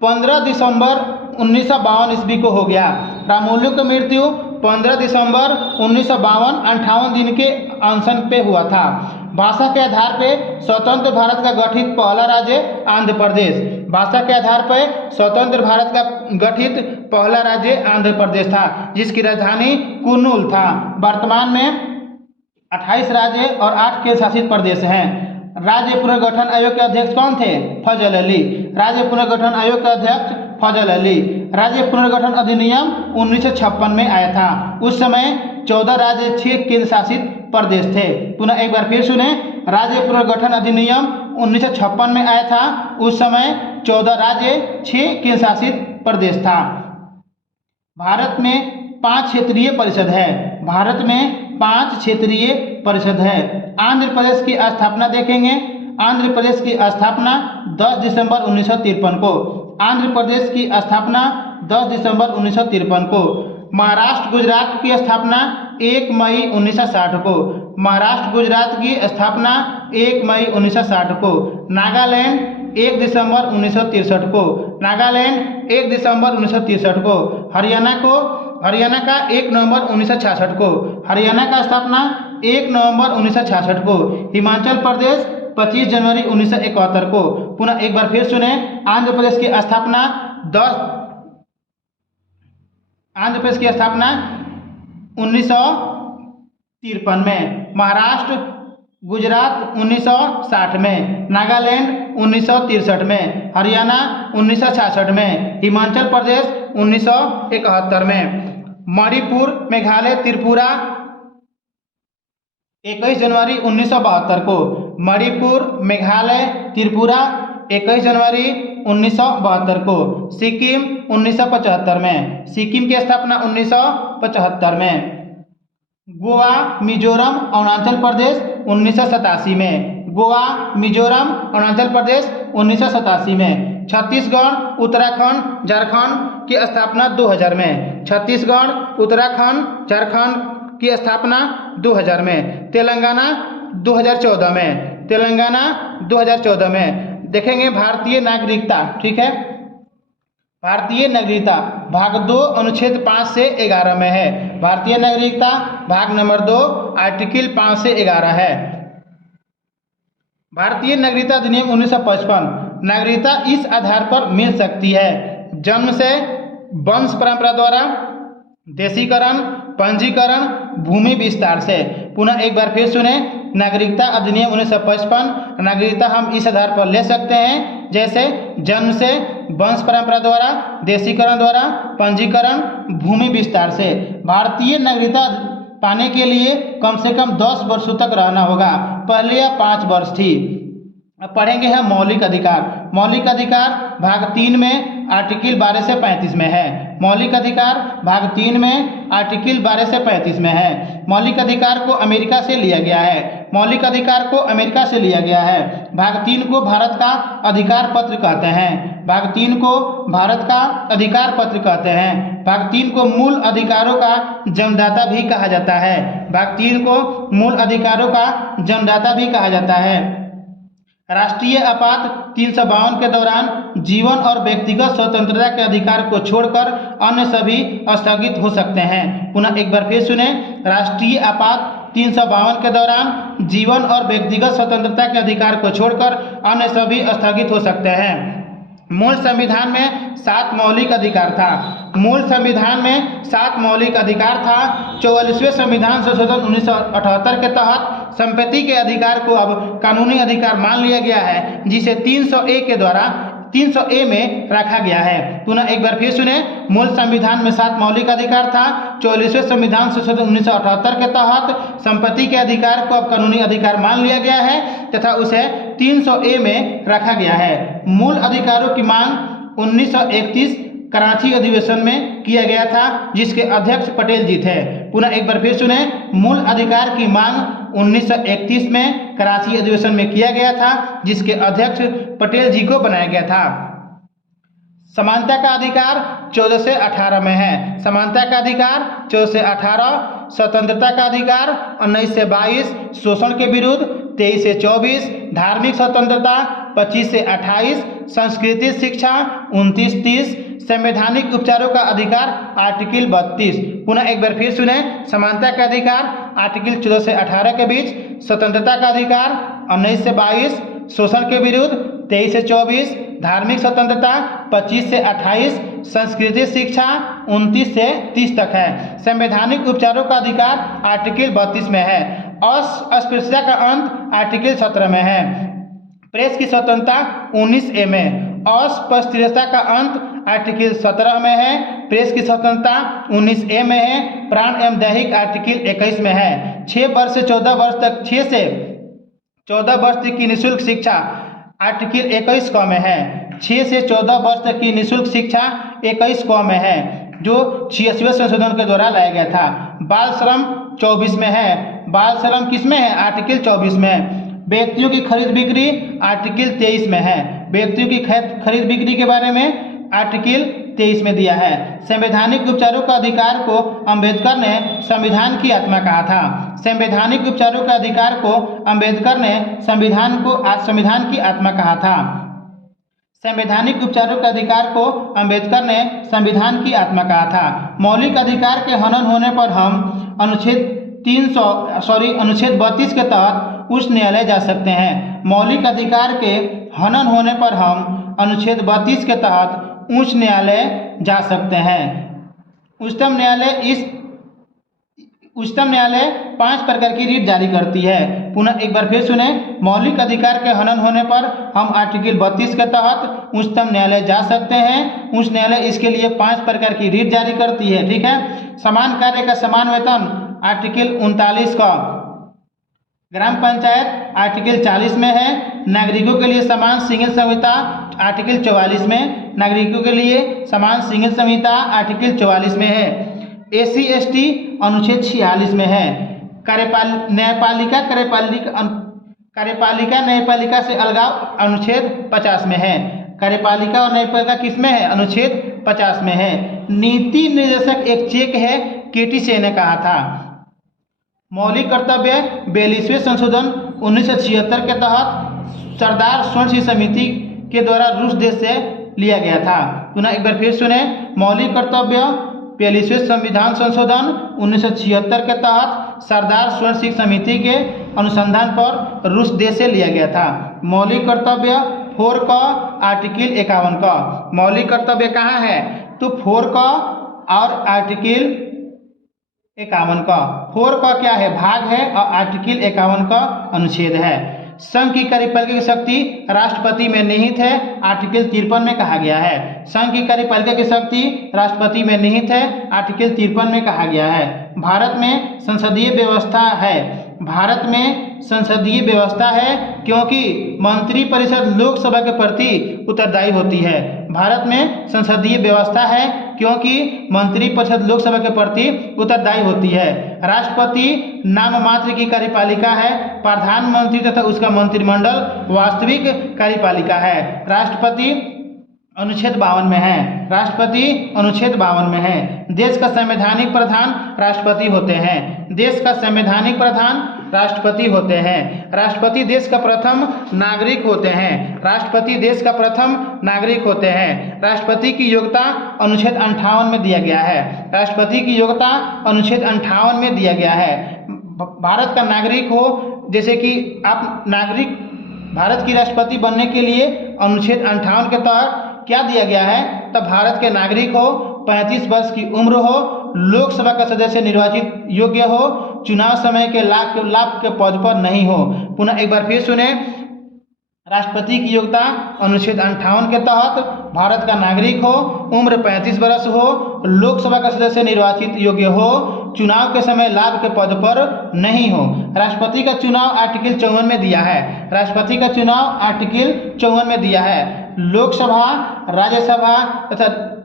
15 दिसंबर 1952 ईस्वी को हो गया। रामोलू की मृत्यु 15 दिसंबर 1952 58 दिन के अनशन पे हुआ था। भाषा के आधार पर स्वतंत्र भारत का गठित पहला राज्य आंध्र प्रदेश। भाषा के आधार पर स्वतंत्र भारत का गठित पहला राज्य आंध्र प्रदेश था, जिसकी राजधानी कुर्नूल था। वर्तमान में 28 राज्य और 8 केंद्र शासित प्रदेश हैं। राज्य पुनर्गठन आयोग के अध्यक्ष कौन थे, फजल अली। राज्य पुनर्गठन आयोग के अध्यक्ष फजल अली। राज्य पुनर्गठन अधिनियम 1956 में आया था। उस समय 14 राज्य 6 केंद्र शासित प्रदेश थे। पुनः एक बार फिर सुने, राज्य पुनर्गठन अधिनियम 1956 में आया था। उस समय 14 राज्य 6 केंद्र शासित प्रदेश था। भारत में 5 क्षेत्रीय परिषद है। भारत में 5 क्षेत्रीय परिषद है। आंध्र प्रदेश की स्थापना देखेंगे। आंध्र प्रदेश की स्थापना 10 दिसंबर 1953 को। आंध्र प्रदेश की स्थापना 10 दिसंबर 1953 को। महाराष्ट्र गुजरात की स्थापना 1 मई 1960 को। महाराष्ट्र गुजरात की स्थापना 1 मई 1960 को। नागालैंड 1 दिसंबर 1963 को। नागालैंड 1 दिसंबर 1963 को। हरियाणा का 1 नवंबर 1966 को। हरियाणा का स्थापना 1 नवंबर 1966 को। हिमाचल प्रदेश 25 जनवरी 1971 को। पुनः एक बार फिर सुने, आंध्र प्रदेश की स्थापना 1953 में। महाराष्ट्र गुजरात 1960 में। नागालैंड 1963 में। हरियाणा 1966 में। हिमाचल प्रदेश 1971 में। मणिपुर, मेघालय, त्रिपुरा 21 जनवरी 1972 को। मणिपुर, मेघालय, त्रिपुरा 21 जनवरी 1972 को। सिक्किम 1975 में। सिक्किम की स्थापना 1975 में। गोवा, मिजोरम, अरुणाचल प्रदेश 1987 में। गोवा, मिजोरम, अरुणाचल प्रदेश 1987 में। छत्तीसगढ़, उत्तराखंड, झारखंड की स्थापना 2000 में। छत्तीसगढ़, उत्तराखंड, झारखंड की स्थापना 2000 में। तेलंगाना 2014 में। तेलंगाना 2014 में। देखेंगे भारतीय नागरिकता, ठीक है। भारतीय नागरिकता भाग 2 अनुच्छेद 5 से 11 में है। भारतीय नागरिकता भाग नंबर 2 आर्टिकल 5 से 11 है। भारतीय नागरिकता अधिनियम 1955। नागरिकता इस आधार पर मिल सकती है, जन्म से वंश परंपरा द्वारा, देशीकरण, पंजीकरण, भूमि विस्तार से। पुनः एक बार फिर सुने, नागरिकता अधिनियम 1955, नागरिकता हम इस आधार पर ले सकते हैं जैसे जन्म से, वंश परंपरा द्वारा, देशीकरण द्वारा, पंजीकरण, भूमि विस्तार से। भारतीय नागरिकता पाने के लिए कम से कम 10 वर्षों तक रहना होगा, पहले यह 5 वर्ष थी। अब पढ़ेंगे हम मौलिक अधिकार। मौलिक अधिकार भाग 3 में आर्टिकल 12 से 35 में है। मौलिक अधिकार भाग 3 में आर्टिकल 12 से 35 में है। मौलिक अधिकार को अमेरिका से लिया गया है। मौलिक अधिकार को अमेरिका से लिया गया है। भाग 3 को भारत का अधिकार पत्र कहते हैं। भाग 3 को भारत का अधिकार पत्र कहते हैं। भाग 3 को मूल अधिकारों का जन्मदाता भी कहा जाता है। भाग 3 को मूल अधिकारों का जन्मदाता भी कहा जाता है। राष्ट्रीय आपात 352 के दौरान जीवन और व्यक्तिगत स्वतंत्रता के अधिकार को छोड़कर अन्य सभी स्थगित हो सकते हैं। पुनः एक बार फिर सुने, राष्ट्रीय आपात 352 के दौरान जीवन और व्यक्तिगत स्वतंत्रता के अधिकार को छोड़कर अन्य सभी स्थगित हो सकते हैं। मूल संविधान में 7 मौलिक अधिकार था। मूल संविधान में 7 मौलिक अधिकार था। 44वें संविधान संशोधन 1978 के तहत संपत्ति के अधिकार को अब कानूनी अधिकार मान लिया गया है, जिसे 300A के द्वारा 300A में रखा गया है। पुनः एक बार फिर सुने, मूल संविधान में 7 मौलिक अधिकार था। 44वें संविधान संशोधन 1978 के तहत संपत्ति के अधिकार को अब कानूनी अधिकार मान लिया गया है तथा उसे 300A में रखा गया है। मूल अधिकारों की मांग 1931 कराची अधिवेशन में किया गया था, जिसके अध्यक्ष पटेल जी थे। पुनः एक बार फिर सुने, मूल अधिकार की मांग 1931 में कराची अधिवेशन में किया गया था, जिसके अध्यक्ष पटेल जी को बनाया गया था। समानता का अधिकार 14 से 18 में है। समानता का अधिकार 14 से 18, स्वतंत्रता का अधिकार 19 से 22, शोषण के विरुद्ध 23 से 24, धार्मिक स्वतंत्रता 25 से 28, संस्कृति शिक्षा 29-30, संवैधानिक उपचारों का अधिकार आर्टिकल 32। पुनः एक बार फिर सुने, समानता का अधिकार आर्टिकल 14 से 18 के बीच, स्वतंत्रता का अधिकार 19 से 22, शोषण के विरुद्ध 23 से 24, धार्मिक स्वतंत्रता 25 से 28, संस्कृति शिक्षा 29 से 30 तक है। संवैधानिक उपचारों का अधिकार आर्टिकल 32 में है। अस्पृश्यता का अंत आर्टिकल 17 में है। प्रेस की स्वतंत्रता 19A में। अस्पृश्यता का अंत आर्टिकल 17 में है। प्रेस की स्वतंत्रता 19A में है। प्राण एवं दैहिक आर्टिकल 21 में है। 6 वर्ष से 14 वर्ष तक 6 से 14 वर्ष तक की निःशुल्क शिक्षा आर्टिकल 21 क में है। 6 से 14 वर्ष तक की निःशुल्क शिक्षा 21 क में है, जो 86वें संशोधन के द्वारा लाया गया था। बाल श्रम 24 में है। बाल श्रम किस में है? आर्टिकल 24 में। व्यक्तियों की खरीद बिक्री आर्टिकल 23 में है। व्यक्तियों की खरीद बिक्री के बारे में आर्टिकल 23 में दिया है। संवैधानिक उपचारों का अधिकार को अंबेडकर ने संविधान की आत्मा कहा था। संवैधानिक उपचारों का अधिकार को अंबेडकर ने संविधान की आत्मा कहा था। संवैधानिक उपचारों के अधिकार को अंबेडकर ने संविधान की आत्मा कहा था। मौलिक अधिकार के हनन होने पर हम अनुच्छेद 32 के तहत उच्च न्यायालय जा सकते हैं। मौलिक अधिकार के हनन होने पर हम अनुच्छेद 32 के तहत उच्च न्यायालय जा सकते हैं। उच्चतम न्यायालय 5 प्रकार की रीट जारी करती है। पुनः एक बार फिर सुने, मौलिक अधिकार के हनन होने पर हम आर्टिकल 32 के तहत उच्चतम न्यायालय जा सकते हैं। उच्च न्यायालय इसके लिए 5 प्रकार की रीट जारी करती है। ठीक है। समान कार्य का समान वेतन आर्टिकल 39 का। ग्राम पंचायत आर्टिकल 40 में है। नागरिकों के लिए समान सिंगल संहिता आर्टिकल 44 में। नागरिकों के लिए समान सिंगल संहिता आर्टिकल 44 में है। SC/ST अनुच्छेद 46 में है। कार्यपालिका न्यायपालिका से अलगाव अनुच्छेद 50 में है। कार्यपालिका और न्यायपालिका किस में है? अनुच्छेद 50 में है। नीति निर्देशक एक चेक है, KT से ने कहा था। मौलिक कर्तव्य 42वें संशोधन 1976 के तहत सरदार स्वर्ण सिंह समिति के द्वारा रूस देश से लिया गया था। पुनः एक बार फिर सुने, मौलिक कर्तव्य 42वें संविधान संशोधन 1976 के तहत सरदार स्वर्ण सिंह समिति के अनुसंधान पर रूस देश से लिया गया था। मौलिक कर्तव्य 4 का आर्टिकल 51 का। मौलिक कर्तव्य कहाँ है? तो 4 का और आर्टिकल 51 का, 4 का क्या है, भाग है, और आर्टिकल 51 का अनुच्छेद है। संघ की कार्यपालिका की शक्ति राष्ट्रपति में निहित है, आर्टिकल 53 में कहा गया है। संघ की कार्यपालिका की शक्ति राष्ट्रपति में निहित है, आर्टिकल 53 में कहा गया है। भारत में संसदीय व्यवस्था है, भारत में संसदीय व्यवस्था है क्योंकि मंत्रिपरिषद लोकसभा के प्रति उत्तरदायी होती है। भारत में संसदीय व्यवस्था है क्योंकि मंत्रिपरिषद लोकसभा के प्रति उत्तरदायी होती है। राष्ट्रपति नाम मात्र की कार्यपालिका है, प्रधानमंत्री तथा उसका मंत्रिमंडल वास्तविक कार्यपालिका है। राष्ट्रपति अनुच्छेद 52 में है, राष्ट्रपति अनुच्छेद 52 में है। देश का संवैधानिक प्रधान राष्ट्रपति होते हैं, देश का संवैधानिक प्रधान राष्ट्रपति होते हैं। राष्ट्रपति देश का प्रथम नागरिक होते हैं, राष्ट्रपति देश का प्रथम नागरिक होते हैं। राष्ट्रपति की योग्यता अनुच्छेद 58 में दिया गया है, राष्ट्रपति की योग्यता अनुच्छेद 58 में दिया गया है। भारत का नागरिक हो, जैसे कि आप नागरिक भारत की राष्ट्रपति बनने के लिए अनुच्छेद 58 के तहत क्या दिया गया है, तब भारत के नागरिक हो, 35 वर्ष की उम्र हो, लोकसभा का सदस्य निर्वाचित योग्य हो, चुनाव समय के लाभ के पद पर नहीं हो। पुनः एक बार फिर सुने, राष्ट्रपति की योग्यता अनुच्छेद 58 के तहत भारत का नागरिक हो, उम्र 35 वर्ष हो, लोकसभा का सदस्य निर्वाचित योग्य हो, चुनाव के समय लाभ के पद पर नहीं हो। राष्ट्रपति का चुनाव आर्टिकल 54 में दिया है, राष्ट्रपति का चुनाव आर्टिकल 54 में दिया है। लोकसभा, राज्यसभा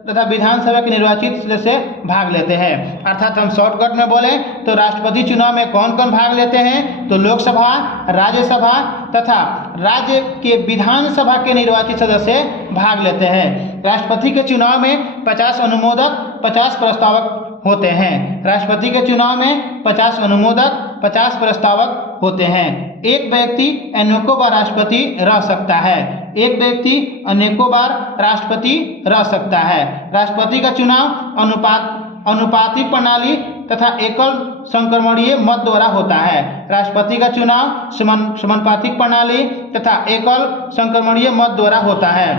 तथा विधानसभा के निर्वाचित सदस्य भाग लेते हैं। अर्थात हम शॉर्टकट में बोले तो राष्ट्रपति चुनाव में कौन कौन भाग लेते हैं, तो लोकसभा, राज्यसभा तथा राज्य के विधानसभा के निर्वाचित सदस्य भाग लेते हैं। राष्ट्रपति के चुनाव में 50 अनुमोदक, 50 प्रस्तावक होते हैं। राष्ट्रपति के चुनाव में 50 अनुमोदक, 50 प्रस्तावक होते हैं। एक व्यक्ति अनेकों बार राष्ट्रपति रह सकता है, एक व्यक्ति अनेकों बार राष्ट्रपति रह सकता है। राष्ट्रपति का चुनाव अनुपातिक प्रणाली तथा एकल संक्रमणीय मत द्वारा होता है। राष्ट्रपति का चुनाव समानुपातिक प्रणाली तथा एकल संक्रमणीय मत द्वारा होता है।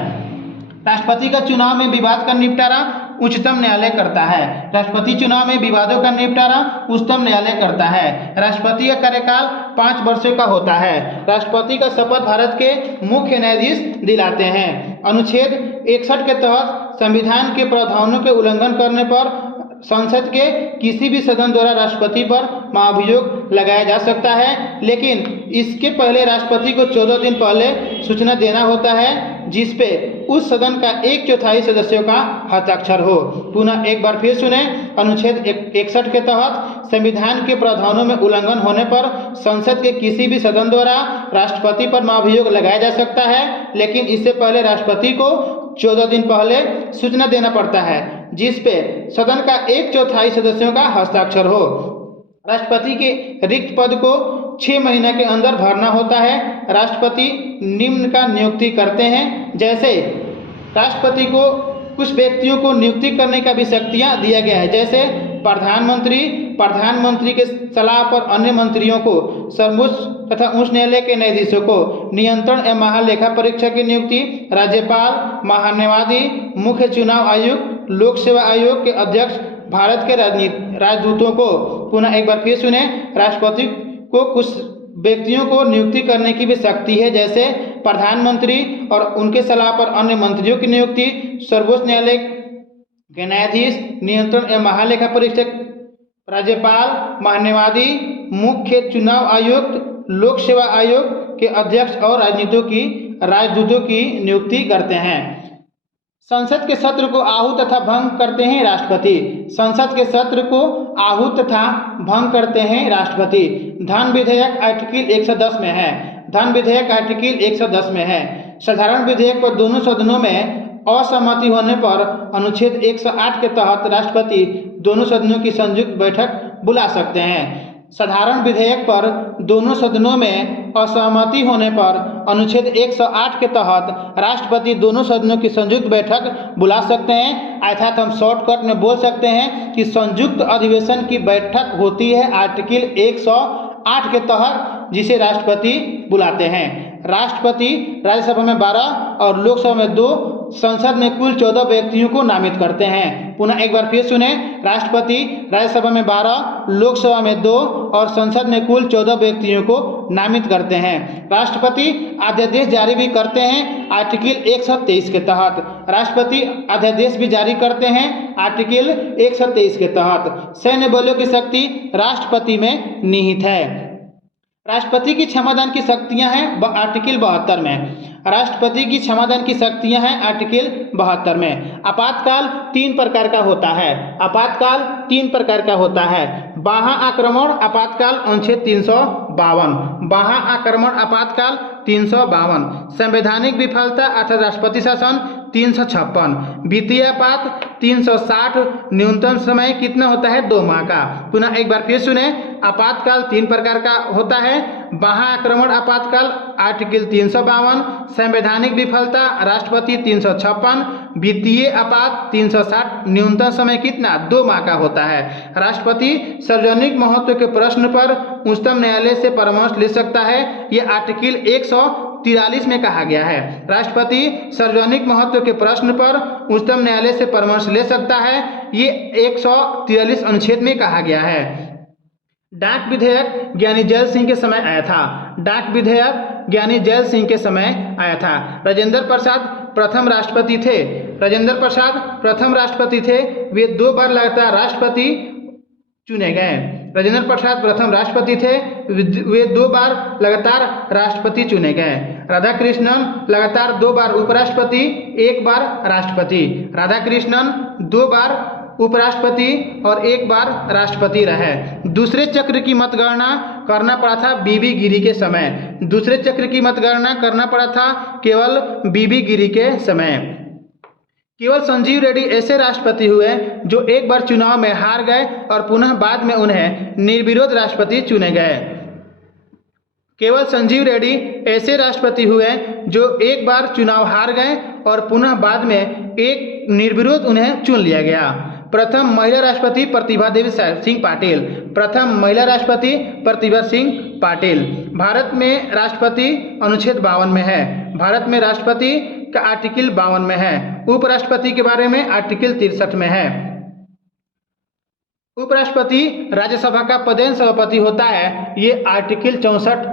राष्ट्रपति का चुनाव में विवाद का निपटारा उच्चतम न्यायालय करता है। राष्ट्रपति चुनाव में विवादों का निपटारा उच्चतम न्यायालय करता है। राष्ट्रपति का कार्यकाल 5 वर्षों का होता है। राष्ट्रपति का शपथ भारत के मुख्य न्यायाधीश दिलाते हैं। अनुच्छेद 61 के तहत संविधान के प्रावधानों के उल्लंघन करने पर संसद के किसी भी सदन द्वारा राष्ट्रपति पर महाभियोग लगाया जा सकता है, लेकिन इसके पहले राष्ट्रपति को 14 दिन पहले सूचना देना होता है, जिसपे उस सदन का 1/4 सदस्यों का हस्ताक्षर हो। पुनः एक बार फिर सुने, अनुच्छेद 61 के तहत संविधान के प्रावधानों में उल्लंघन होने पर संसद के किसी भी सदन द्वारा राष्ट्रपति पर महाभियोग लगाया जा सकता है, लेकिन इससे पहले राष्ट्रपति को 14 दिन पहले सूचना देना पड़ता है, जिसपे सदन का 1/4 सदस्यों का हस्ताक्षर हो। राष्ट्रपति के रिक्त पद को 6 महीने के अंदर भरना होता है। राष्ट्रपति निम्न का नियुक्ति करते हैं, जैसे राष्ट्रपति को कुछ व्यक्तियों को नियुक्ति करने का भी शक्तियाँ दिया गया है, जैसे प्रधानमंत्री के सलाह पर अन्य मंत्रियों को, सर्वोच्च तथा उच्च न्यायालय के न्यायाधीशों को, नियंत्रण एवं महालेखा परीक्षक की नियुक्ति, राज्यपाल, महान्यायवादी, मुख्य चुनाव आयुक्त, लोक सेवा आयोग के अध्यक्ष, भारत के राजदूतों को। पुनः एक बार फिर सुने, राष्ट्रपति को कुछ व्यक्तियों को नियुक्ति करने की भी शक्ति है, जैसे प्रधानमंत्री और उनके सलाह पर अन्य मंत्रियों की नियुक्ति, सर्वोच्च न्यायालय के न्यायाधीश, नियंत्रण एवं महालेखा परीक्षक, राज्यपाल, महान्यायवादी, मुख्य चुनाव आयुक्त, लोक सेवा आयोग के अध्यक्ष और राजदूतों की नियुक्ति करते हैं। संसद के सत्र को आहूत तथा भंग करते हैं राष्ट्रपति। संसद के सत्र को आहूत तथा भंग करते हैं राष्ट्रपति। धन विधेयक आर्टिकल 110 में है। धन विधेयक आर्टिकल 110 में है। साधारण विधेयक पर दोनों सदनों में असहमति होने पर अनुच्छेद 108 के तहत राष्ट्रपति दोनों सदनों की संयुक्त बैठक बुला सकते हैं। साधारण विधेयक पर दोनों सदनों में असहमति होने पर अनुच्छेद 108 के तहत राष्ट्रपति दोनों सदनों की संयुक्त बैठक बुला सकते हैं। अर्थात हम शॉर्टकट में बोल सकते हैं कि संयुक्त अधिवेशन की बैठक होती है आर्टिकल 108 के तहत, जिसे राष्ट्रपति बुलाते हैं। राष्ट्रपति राज्यसभा में 12 और लोकसभा में 2 संसद में कुल 14 व्यक्तियों को नामित करते हैं। पुनः एक बार फिर सुने, राष्ट्रपति राज्यसभा में 12, लोकसभा में 2 और संसद में कुल 14 व्यक्तियों को नामित करते हैं। राष्ट्रपति अध्यादेश जारी भी करते हैं आर्टिकल 123 के तहत। राष्ट्रपति अध्यादेश भी जारी करते हैं आर्टिकल 123 के तहत। सैन्य बलों की शक्ति राष्ट्रपति में निहित है। राष्ट्रपति की क्षमादान की शक्तियां हैं आर्टिकल 72 में। राष्ट्रपति की क्षमादान की शक्तियां हैं आर्टिकल 72 में। आपातकाल 3 प्रकार का होता है। आपातकाल 3 प्रकार का होता है। बाह्य आक्रमण आपातकाल अनुच्छेद 352। बाह्य आक्रमण आपातकाल 352। संवैधानिक विफलता अर्थात राष्ट्रपति शासन 356। वित्तीय आपात 360। न्यूनतम समय कितना होता है? 2 माह का। पुनः एक बार फिर सुने, आपातकाल 3 प्रकार का होता है। बाह्य आक्रमण आपातकाल आर्टिकल 352। संवैधानिक विफलता राष्ट्रपति 356। वित्तीय आपात 360। न्यूनतम समय कितना? 2 माह का होता है। राष्ट्रपति सार्वजनिक महत्व के प्रश्न पर उच्चतम न्यायालय से परामर्श ले सकता है। यह आर्टिकल 143 में कहा गया है। राष्ट्रपति सार्वजनिक महत्व के प्रश्न पर उच्चतम न्यायालय से परामर्श ले सकता है। ये 143 अनुच्छेद में कहा गया है। डाक विधेयक ज्ञानी जैल सिंह के समय आया था। डाक विधेयक ज्ञानी जैल सिंह के समय आया था। राजेंद्र प्रसाद प्रथम राष्ट्रपति थे। राजेंद्र प्रसाद प्रथम राष्ट्रपति थे। वे 2 बार लगातार राष्ट्रपति चुने गए। राजेंद्र प्रसाद प्रथम राष्ट्रपति थे। वे 2 बार लगातार राष्ट्रपति चुने गए। राधाकृष्णन लगातार 2 बार उपराष्ट्रपति, 1 बार राष्ट्रपति। राधाकृष्णन 2 बार उपराष्ट्रपति और 1 बार राष्ट्रपति रहे। दूसरे चक्र की मतगणना करना पड़ा था बीबी गिरी के समय। दूसरे चक्र की मतगणना करना पड़ा था केवल बीबी गिरी के समय। केवल संजीव रेड्डी ऐसे राष्ट्रपति हुए जो 1 बार चुनाव में हार गए और पुनः बाद में उन्हें निर्विरोध राष्ट्रपति चुने गए। केवल संजीव रेड्डी ऐसे राष्ट्रपति हुए जो 1 बार चुनाव हार गए और पुनः बाद में एक निर्विरोध उन्हें चुन लिया गया। प्रथम महिला राष्ट्रपति प्रतिभा देवी सिंह पाटिल। प्रथम महिला राष्ट्रपति प्रतिभा सिंह पाटिल। भारत में राष्ट्रपति अनुच्छेद 52 में है। भारत में राष्ट्रपति का आर्टिकल 52 में है। उपराष्ट्रपति के बारे में आर्टिकल 63 में है। उपराष्ट्रपति राज्यसभा का पदेन सभापति होता है। ये आर्टिकल 64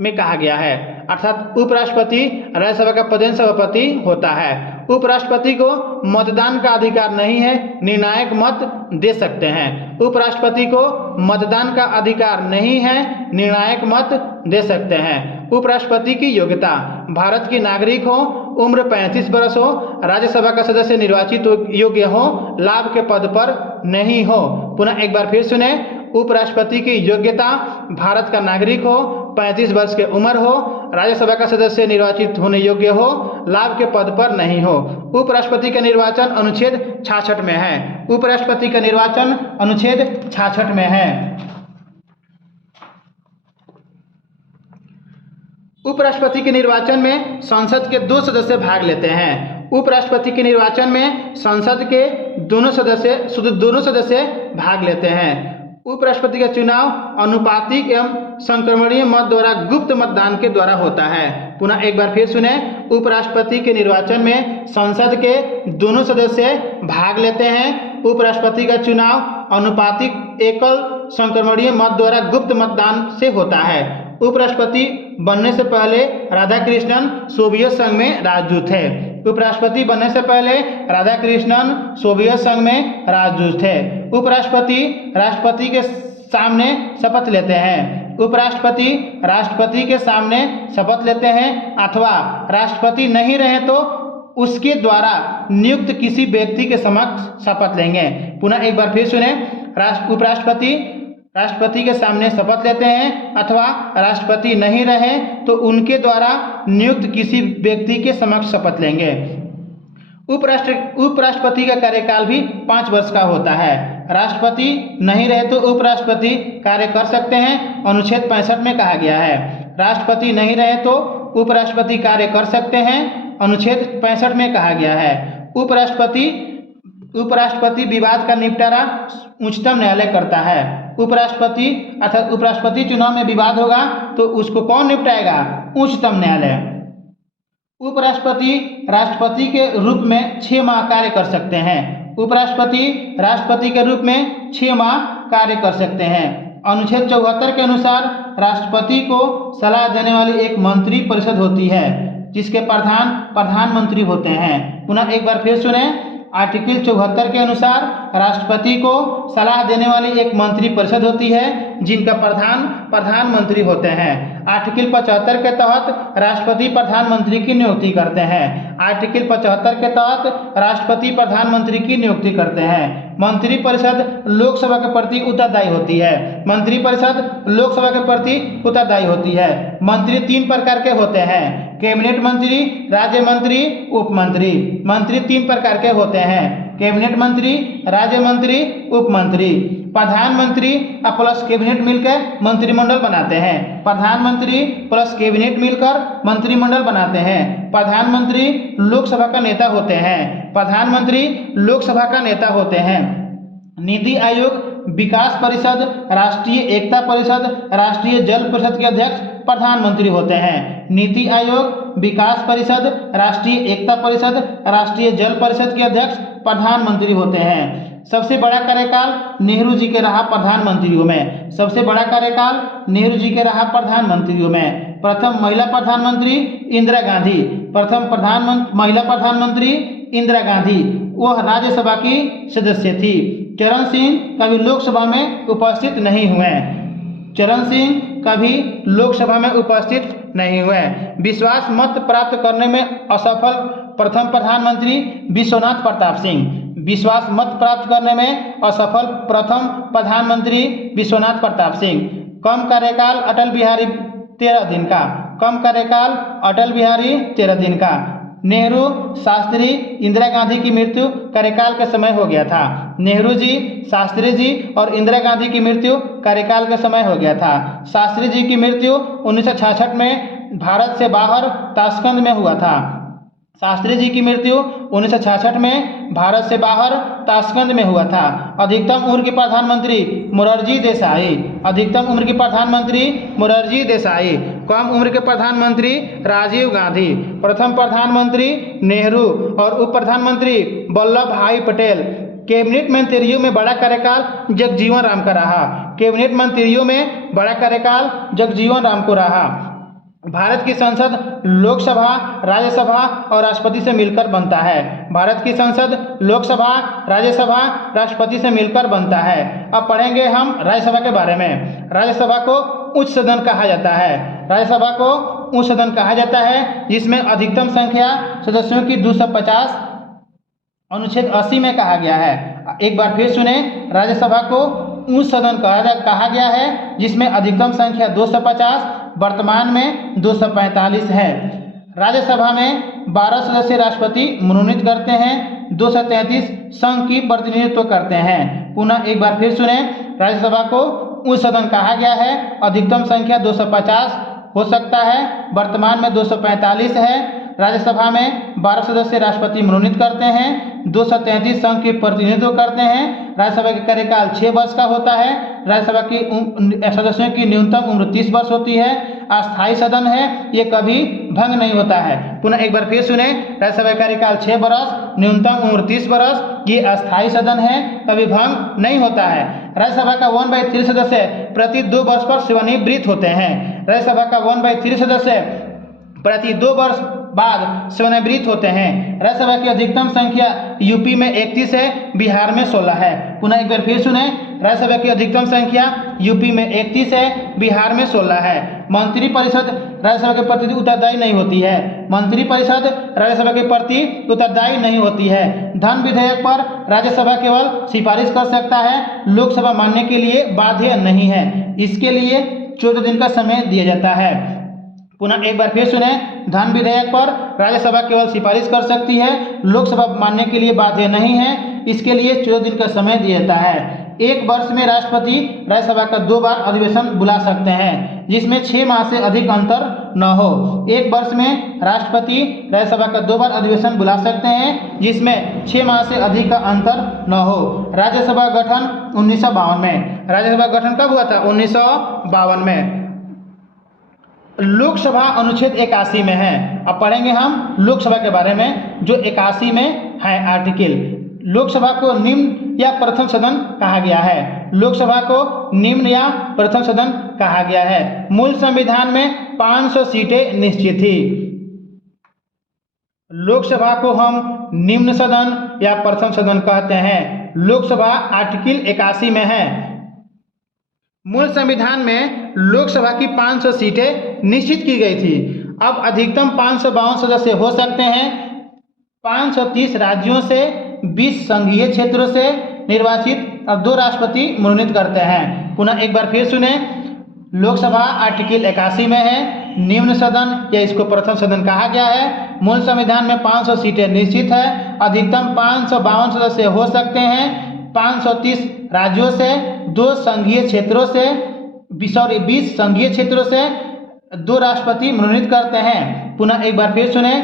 में कहा गया है। अर्थात उपराष्ट्रपति राज्यसभा का पदेन सभापति होता है। उपराष्ट्रपति को मतदान का अधिकार नहीं है, निर्णायक मत दे सकते हैं। उपराष्ट्रपति को मतदान का अधिकार नहीं है, निर्णायक मत दे सकते हैं। उपराष्ट्रपति की योग्यता: भारत की नागरिक हो, उम्र 35 वर्ष हो, राज्यसभा का सदस्य निर्वाचित योग्य हो, लाभ के पद पर नहीं हो। पुनः एक बार फिर सुने, उपराष्ट्रपति की योग्यता: भारत का नागरिक हो, 35 वर्ष के उम्र हो, राज्यसभा का सदस्य निर्वाचित होने योग्य हो, लाभ के पद पर नहीं हो। उपराष्ट्रपति का निर्वाचन अनुच्छेद 66 में है। उपराष्ट्रपति का निर्वाचन अनुच्छेद 66 में है। उपराष्ट्रपति के निर्वाचन में संसद के 2 सदस्य भाग लेते हैं। उपराष्ट्रपति के निर्वाचन में संसद के दोनों सदस्य भाग लेते हैं। उपराष्ट्रपति का चुनाव अनुपातिक एवं संक्रमणीय मत द्वारा गुप्त मतदान के द्वारा होता है। पुनः एक बार फिर सुने, उपराष्ट्रपति के निर्वाचन में संसद के दोनों सदस्य भाग लेते हैं। उपराष्ट्रपति का चुनाव अनुपातिक एकल संक्रमणीय मत द्वारा गुप्त मतदान से होता है। उपराष्ट्रपति बनने से पहले राधाकृष्णन सोवियत संघ में राजदूत थे। उपराष्ट्रपति बनने से पहले राधाकृष्णन सोवियत संघ में राजदूत थे। उपराष्ट्रपति राष्ट्रपति के सामने शपथ लेते हैं। उपराष्ट्रपति राष्ट्रपति के सामने शपथ लेते हैं अथवा राष्ट्रपति नहीं रहे तो उसके द्वारा नियुक्त किसी व्यक्ति के समक्ष शपथ लेंगे। पुनः एक बार फिर सुने, उपराष्ट्रपति राष्ट्रपति के सामने शपथ लेते हैं अथवा राष्ट्रपति नहीं रहे तो उनके द्वारा नियुक्त किसी व्यक्ति के समक्ष शपथ लेंगे। उपराष्ट्रपति का कार्यकाल भी 5 वर्ष का होता है। राष्ट्रपति नहीं रहे तो उपराष्ट्रपति कार्य कर सकते हैं, अनुच्छेद 65 में कहा गया है। राष्ट्रपति नहीं रहे तो उपराष्ट्रपति कार्य कर सकते हैं, अनुच्छेद 65 में कहा गया है। उपराष्ट्रपति विवाद का निपटारा उच्चतम न्यायालय करता है। उपराष्ट्रपति अर्थात उपराष्ट्रपति चुनाव में विवाद होगा तो उसको कौन निपटाएगा? उच्चतम न्यायालय। उपराष्ट्रपति राष्ट्रपति के रूप में 6 माह कार्य कर सकते हैं। उपराष्ट्रपति राष्ट्रपति के रूप में 6 माह कार्य कर सकते हैं। अनुच्छेद 74 के अनुसार राष्ट्रपति को सलाह देने वाली एक मंत्री परिषद होती है जिसके प्रधान प्रधानमंत्री होते हैं। पुनः एक बार फिर सुने, आर्टिकल 74 के अनुसार राष्ट्रपति को सलाह देने वाली एक मंत्री परिषद होती है जिनका प्रधान प्रधानमंत्री होते हैं। आर्टिकल 75 के तहत राष्ट्रपति प्रधानमंत्री की नियुक्ति करते हैं। आर्टिकल 75 के तहत राष्ट्रपति प्रधानमंत्री की नियुक्ति करते हैं। मंत्री परिषद लोकसभा के प्रति उत्तरदायी होती है। मंत्री परिषद लोकसभा के प्रति उत्तरदायी होती है। मंत्री 3 प्रकार के होते हैं, कैबिनेट मंत्री, राज्य मंत्री, उप मंत्री। मंत्री 3 प्रकार के होते हैं, कैबिनेट मंत्री, राज्य मंत्री, उप मंत्री। प्रधानमंत्री प्लस कैबिनेट मिलकर मंत्रिमंडल बनाते हैं। प्रधानमंत्री प्लस कैबिनेट मिलकर मंत्रिमंडल बनाते हैं। प्रधानमंत्री लोकसभा का नेता होते हैं। प्रधानमंत्री लोकसभा का नेता होते हैं। नीति आयोग, विकास परिषद, राष्ट्रीय एकता परिषद, राष्ट्रीय जल परिषद के अध्यक्ष प्रधानमंत्री होते हैं। नीति आयोग, विकास परिषद, राष्ट्रीय एकता परिषद, राष्ट्रीय जल परिषद के अध्यक्ष प्रधानमंत्री होते हैं। सबसे बड़ा कार्यकाल नेहरू जी के रहा प्रधानमंत्रियों में। सबसे बड़ा कार्यकाल नेहरू जी के रहा प्रधानमंत्रियों में। प्रथम महिला प्रधानमंत्री इंदिरा गांधी। प्रथम महिला प्रधानमंत्री इंदिरा गांधी, वह राज्यसभा की सदस्य थी। चरण सिंह कभी लोकसभा में उपस्थित नहीं हुए। चरण सिंह कभी लोकसभा में उपस्थित नहीं हुए। विश्वास मत प्राप्त करने में असफल प्रथम प्रधानमंत्री विश्वनाथ प्रताप सिंह। विश्वास मत प्राप्त करने में असफल प्रथम प्रधानमंत्री विश्वनाथ प्रताप सिंह। कम कार्यकाल अटल बिहारी 13 दिन का। कम कार्यकाल अटल बिहारी 13 दिन का। नेहरू, शास्त्री, इंदिरा गांधी की मृत्यु कार्यकाल के समय हो गया था। नेहरू जी, शास्त्री जी और इंदिरा गांधी की मृत्यु कार्यकाल के समय हो गया था। शास्त्री जी की मृत्यु 1966 में भारत से बाहर ताशकंद में हुआ था। शास्त्री जी की मृत्यु 1966 में भारत से बाहर ताशकंद में हुआ था। अधिकतम उम्र के प्रधानमंत्री मोरारजी देसाई। अधिकतम उम्र के प्रधानमंत्री मोरारजी देसाई। कम उम्र के प्रधानमंत्री राजीव गांधी। प्रथम प्रधानमंत्री नेहरू और उप प्रधानमंत्री वल्लभ भाई पटेल। कैबिनेट मंत्रियों में बड़ा कार्यकाल जगजीवन राम का रहा। कैबिनेट मंत्रियों में बड़ा कार्यकाल जगजीवन राम को रहा। भारत की संसद लोकसभा, राज्यसभा और राष्ट्रपति से मिलकर बनता है। भारत की संसद लोकसभा, राज्यसभा, राष्ट्रपति से मिलकर बनता है। अब पढ़ेंगे हम राज्यसभा के बारे में। राज्यसभा को उच्च सदन कहा जाता है। राज्यसभा को उच्च सदन कहा जाता है जिसमें अधिकतम संख्या सदस्यों की 250 अनुच्छेद 80 में कहा गया है। एक बार फिर सुने, राज्यसभा को उच्च सदन कहा गया है जिसमें अधिकतम संख्या 250, वर्तमान में 245 है। राज्यसभा में 12 सदस्य राष्ट्रपति मनोनीत करते हैं। 233 संघ की प्रतिनिधित्व करते हैं। पुनः एक बार फिर सुने, राज्यसभा को उच्च सदन कहा गया है। अधिकतम संख्या 250 हो सकता है, वर्तमान में 245 है। राज्यसभा में 12 सदस्य राष्ट्रपति मनोनीत करते हैं। 233 संघ की प्रतिनिधित्व करते हैं। राज्यसभा का कार्यकाल 6 वर्ष का होता है। राज्यसभा की सदस्यों की न्यूनतम उम्र 30 वर्ष होती है। अस्थायी सदन है, ये कभी भंग नहीं होता है। पुनः एक बार फिर सुने, राज्यसभा का कार्यकाल 6 वर्ष, न्यूनतम उम्र 30 वर्ष, ये अस्थायी सदन है, कभी भंग नहीं होता है। राज्यसभा का 1/3 सदस्य प्रति 2 वर्ष पर सेवानिवृत्त होते हैं। राज्यसभा का 1/3 सदस्य प्रति 2 वर्ष बाद सेवानिवृत्त होते हैं। राज्यसभा की अधिकतम संख्या यूपी में 31 है, बिहार में 16 है। पुनः एक बार फिर सुने, राज्यसभा की अधिकतम संख्या यूपी में 31 है, बिहार में 16 है। मंत्री परिषद राज्यसभा के प्रति उत्तरदायी नहीं होती है। मंत्री परिषद राज्यसभा के प्रति उत्तरदायी नहीं होती है। धन विधेयक पर राज्यसभा केवल सिफारिश कर सकता है, लोकसभा मानने के लिए बाध्य नहीं है। इसके लिए 14 दिन का समय दिया जाता है। पुनः एक बार फिर सुने, धन विधेयक पर राज्यसभा केवल सिफारिश कर सकती है, लोकसभा मानने के लिए बाध्य नहीं है। इसके लिए 14 दिन का समय दिया जाता है। 1 वर्ष में राष्ट्रपति राज्यसभा का 2 बार अधिवेशन बुला सकते हैं जिसमें 6 माह से अधिक अंतर न हो। 1 वर्ष में राष्ट्रपति राज्यसभा का 2 बार अधिवेशन बुला सकते हैं जिसमें 6 माह से अधिक का अंतर न हो। राज्यसभा गठन 1952 में। राज्यसभा गठन कब हुआ था? 1952 में। लोकसभा अनुच्छेद 81 में है। अब पढ़ेंगे हम लोकसभा के बारे में, जो 81 में है आर्टिकल। लोकसभा को निम्न या प्रथम सदन कहा गया है। लोकसभा को निम्न या प्रथम सदन कहा गया है। मूल संविधान में 500 सीटें निश्चित थी। लोकसभा को हम निम्न सदन या प्रथम सदन कहते हैं। लोकसभा आर्टिकल 81 में है। मूल संविधान में लोकसभा की 500 सीटें निश्चित की गई थी। अब अधिकतम 552 सदस्य हो सकते हैं। 530 राज्यों से 20 संघीय क्षेत्रों से निर्वाचित और 2 राष्ट्रपति मनोनीत करते हैं। पुनः एक बार फिर सुने, लोकसभा आर्टिकल 81 में है। निम्न सदन या इसको प्रथम सदन कहा गया है। मूल संविधान में 500 सीटें निश्चित है। अधिकतम 552 सदस्य हो सकते हैं। 530 राज्यों से 2 संघीय क्षेत्रों से 20 संघीय क्षेत्रों से 2 राष्ट्रपति मनोनीत करते हैं। पुनः एक बार फिर सुने,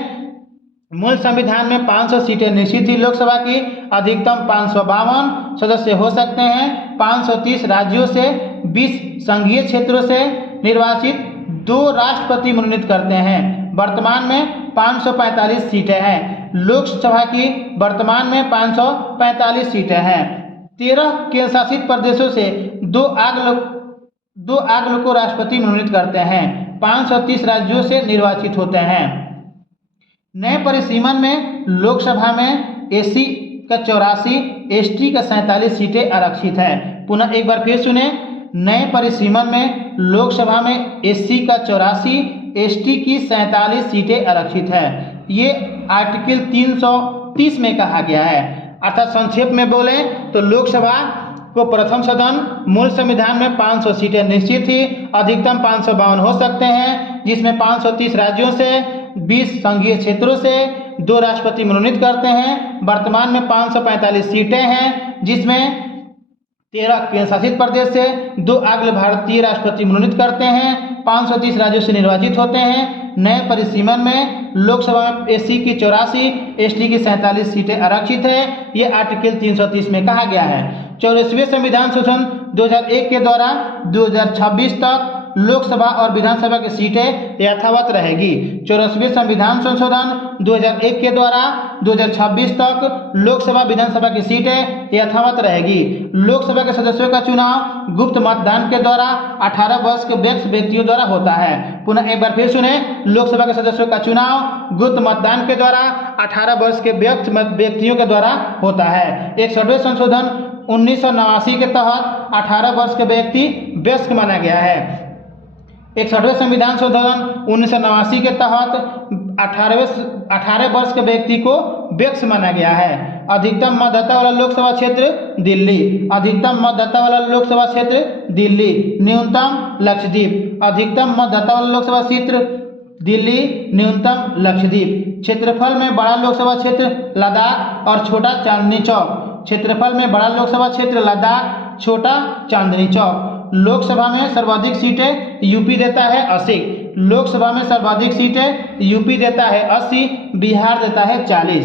मूल संविधान में 500 सीटें निश्चित थी लोकसभा की। अधिकतम 552 सदस्य हो सकते हैं। 530 राज्यों से 20 संघीय क्षेत्रों से निर्वाचित 2 राष्ट्रपति मनोनीत करते हैं। वर्तमान में 545 सीटें हैं। लोकसभा की वर्तमान में 545 सीटें हैं। 13 केंद्र शासित प्रदेशों से 2 आग लोग को राष्ट्रपति मनोनीत करते हैं। 530 राज्यों से निर्वाचित होते हैं। नए परिसीमन में लोकसभा में एससी का 84, एसटी का 47 सीटें आरक्षित है। पुनः एक बार फिर सुने, नए परिसीमन में लोकसभा में एससी का 84, एसटी की 47 सीटें आरक्षित है। ये आर्टिकल 330 में कहा गया है। अर्थात संक्षेप में बोले तो लोकसभा को प्रथम सदन, मूल संविधान में 500 सीटें निश्चित थी। अधिकतम 552 हो सकते हैं, जिसमें 530 राज्यों से 20 संघीय क्षेत्रों से 2 राष्ट्रपति मनोनीत करते हैं। वर्तमान में 545 सीटें हैं, जिसमें 13 केंद्र शासित प्रदेश से 2 अगले भारतीय राष्ट्रपति मनोनीत करते हैं। 530 राज्यों से निर्वाचित होते हैं। नए परिसीमन में लोकसभा में एससी की 84, एसटी की 47 सीटें आरक्षित है। ये आर्टिकल 330 में कहा गया है। 84वें संविधान संशोधन 2001 के द्वारा 2026 तक लोकसभा और विधानसभा की सीटें यथावत रहेगी। 84वें संविधान संशोधन 2001 के द्वारा 2026 तक लोकसभा विधानसभा की सीटें यथावत रहेगी। लोकसभा के सदस्यों का चुनाव गुप्त मतदान के द्वारा 18 वर्ष के वयस्क व्यक्तियों द्वारा होता है। पुनः एक बार फिर सुने, लोकसभा के सदस्यों का चुनाव गुप्त मतदान के द्वारा 18 वर्ष के वयस्क व्यक्तियों के द्वारा होता है। 61वें संशोधन 1989 के तहत 18 वर्ष के व्यक्ति वयस्क माना गया है। 61वें संविधान संशोधन 1989 के तहत 18 वर्ष के व्यक्ति को वयस्क माना गया है। अधिकतम मतदाता वाला लोकसभा क्षेत्र दिल्ली। अधिकतम मतदाता वाला लोकसभा क्षेत्र दिल्ली। न्यूनतम लक्षद्वीप। अधिकतम मतदाता वाला लोकसभा क्षेत्र दिल्ली, न्यूनतम लक्षद्वीप। क्षेत्रफल में बड़ा लोकसभा क्षेत्र लद्दाख और छोटा चांदनी चौक। क्षेत्रफल में बड़ा लोकसभा क्षेत्र लद्दाख, छोटा चांदनी चौक। लोकसभा में सर्वाधिक सीटें यूपी देता है 80। लोकसभा में सर्वाधिक सीटें यूपी देता है 80, बिहार देता है 40।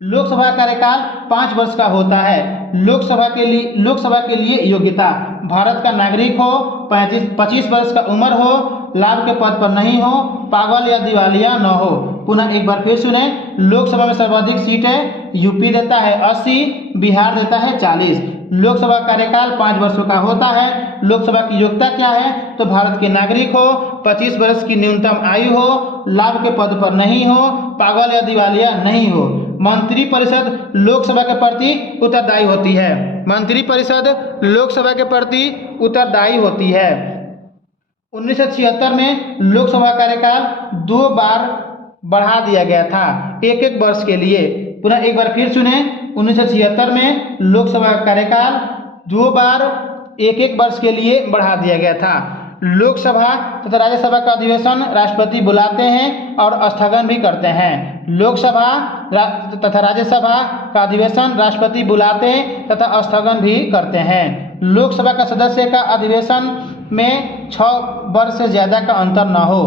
लोकसभा कार्यकाल 5 वर्ष का होता है। लोकसभा के लिए योग्यता: भारत का नागरिक हो, 25 वर्ष का उम्र हो, लाभ के पद पर नहीं हो, पागल या दिवालिया न हो। पुनः एक बार फिर सुने, लोकसभा में सर्वाधिक सीटें यूपी देता है 80, बिहार देता है 40। लोकसभा कार्यकाल 5 वर्षों का होता है। लोकसभा की योग्यता क्या है? तो भारत के नागरिक हो, 25 वर्ष की न्यूनतम आयु हो, लाभ के पद पर नहीं हो, पागल या दिवालिया नहीं हो। मंत्रिपरिषद लोकसभा के प्रति उत्तरदायी होती है। मंत्रिपरिषद लोकसभा के प्रति उत्तरदायी होती है। 1976 में लोकसभा कार्यकाल 2 बार बढ़ा दिया गया था, 1-1 वर्ष के लिए। पुनः एक बार फिर सुने, 1976 में लोकसभा का कार्यकाल 2 बार 1-1 वर्ष के लिए बढ़ा दिया गया था। लोकसभा तथा राज्यसभा का अधिवेशन राष्ट्रपति बुलाते हैं और स्थगन भी करते हैं। लोकसभा तथा राज्यसभा का अधिवेशन राष्ट्रपति बुलाते तथा स्थगन भी करते हैं। लोकसभा का सदस्य का अधिवेशन में 6 वर्ष से ज़्यादा का अंतर न हो।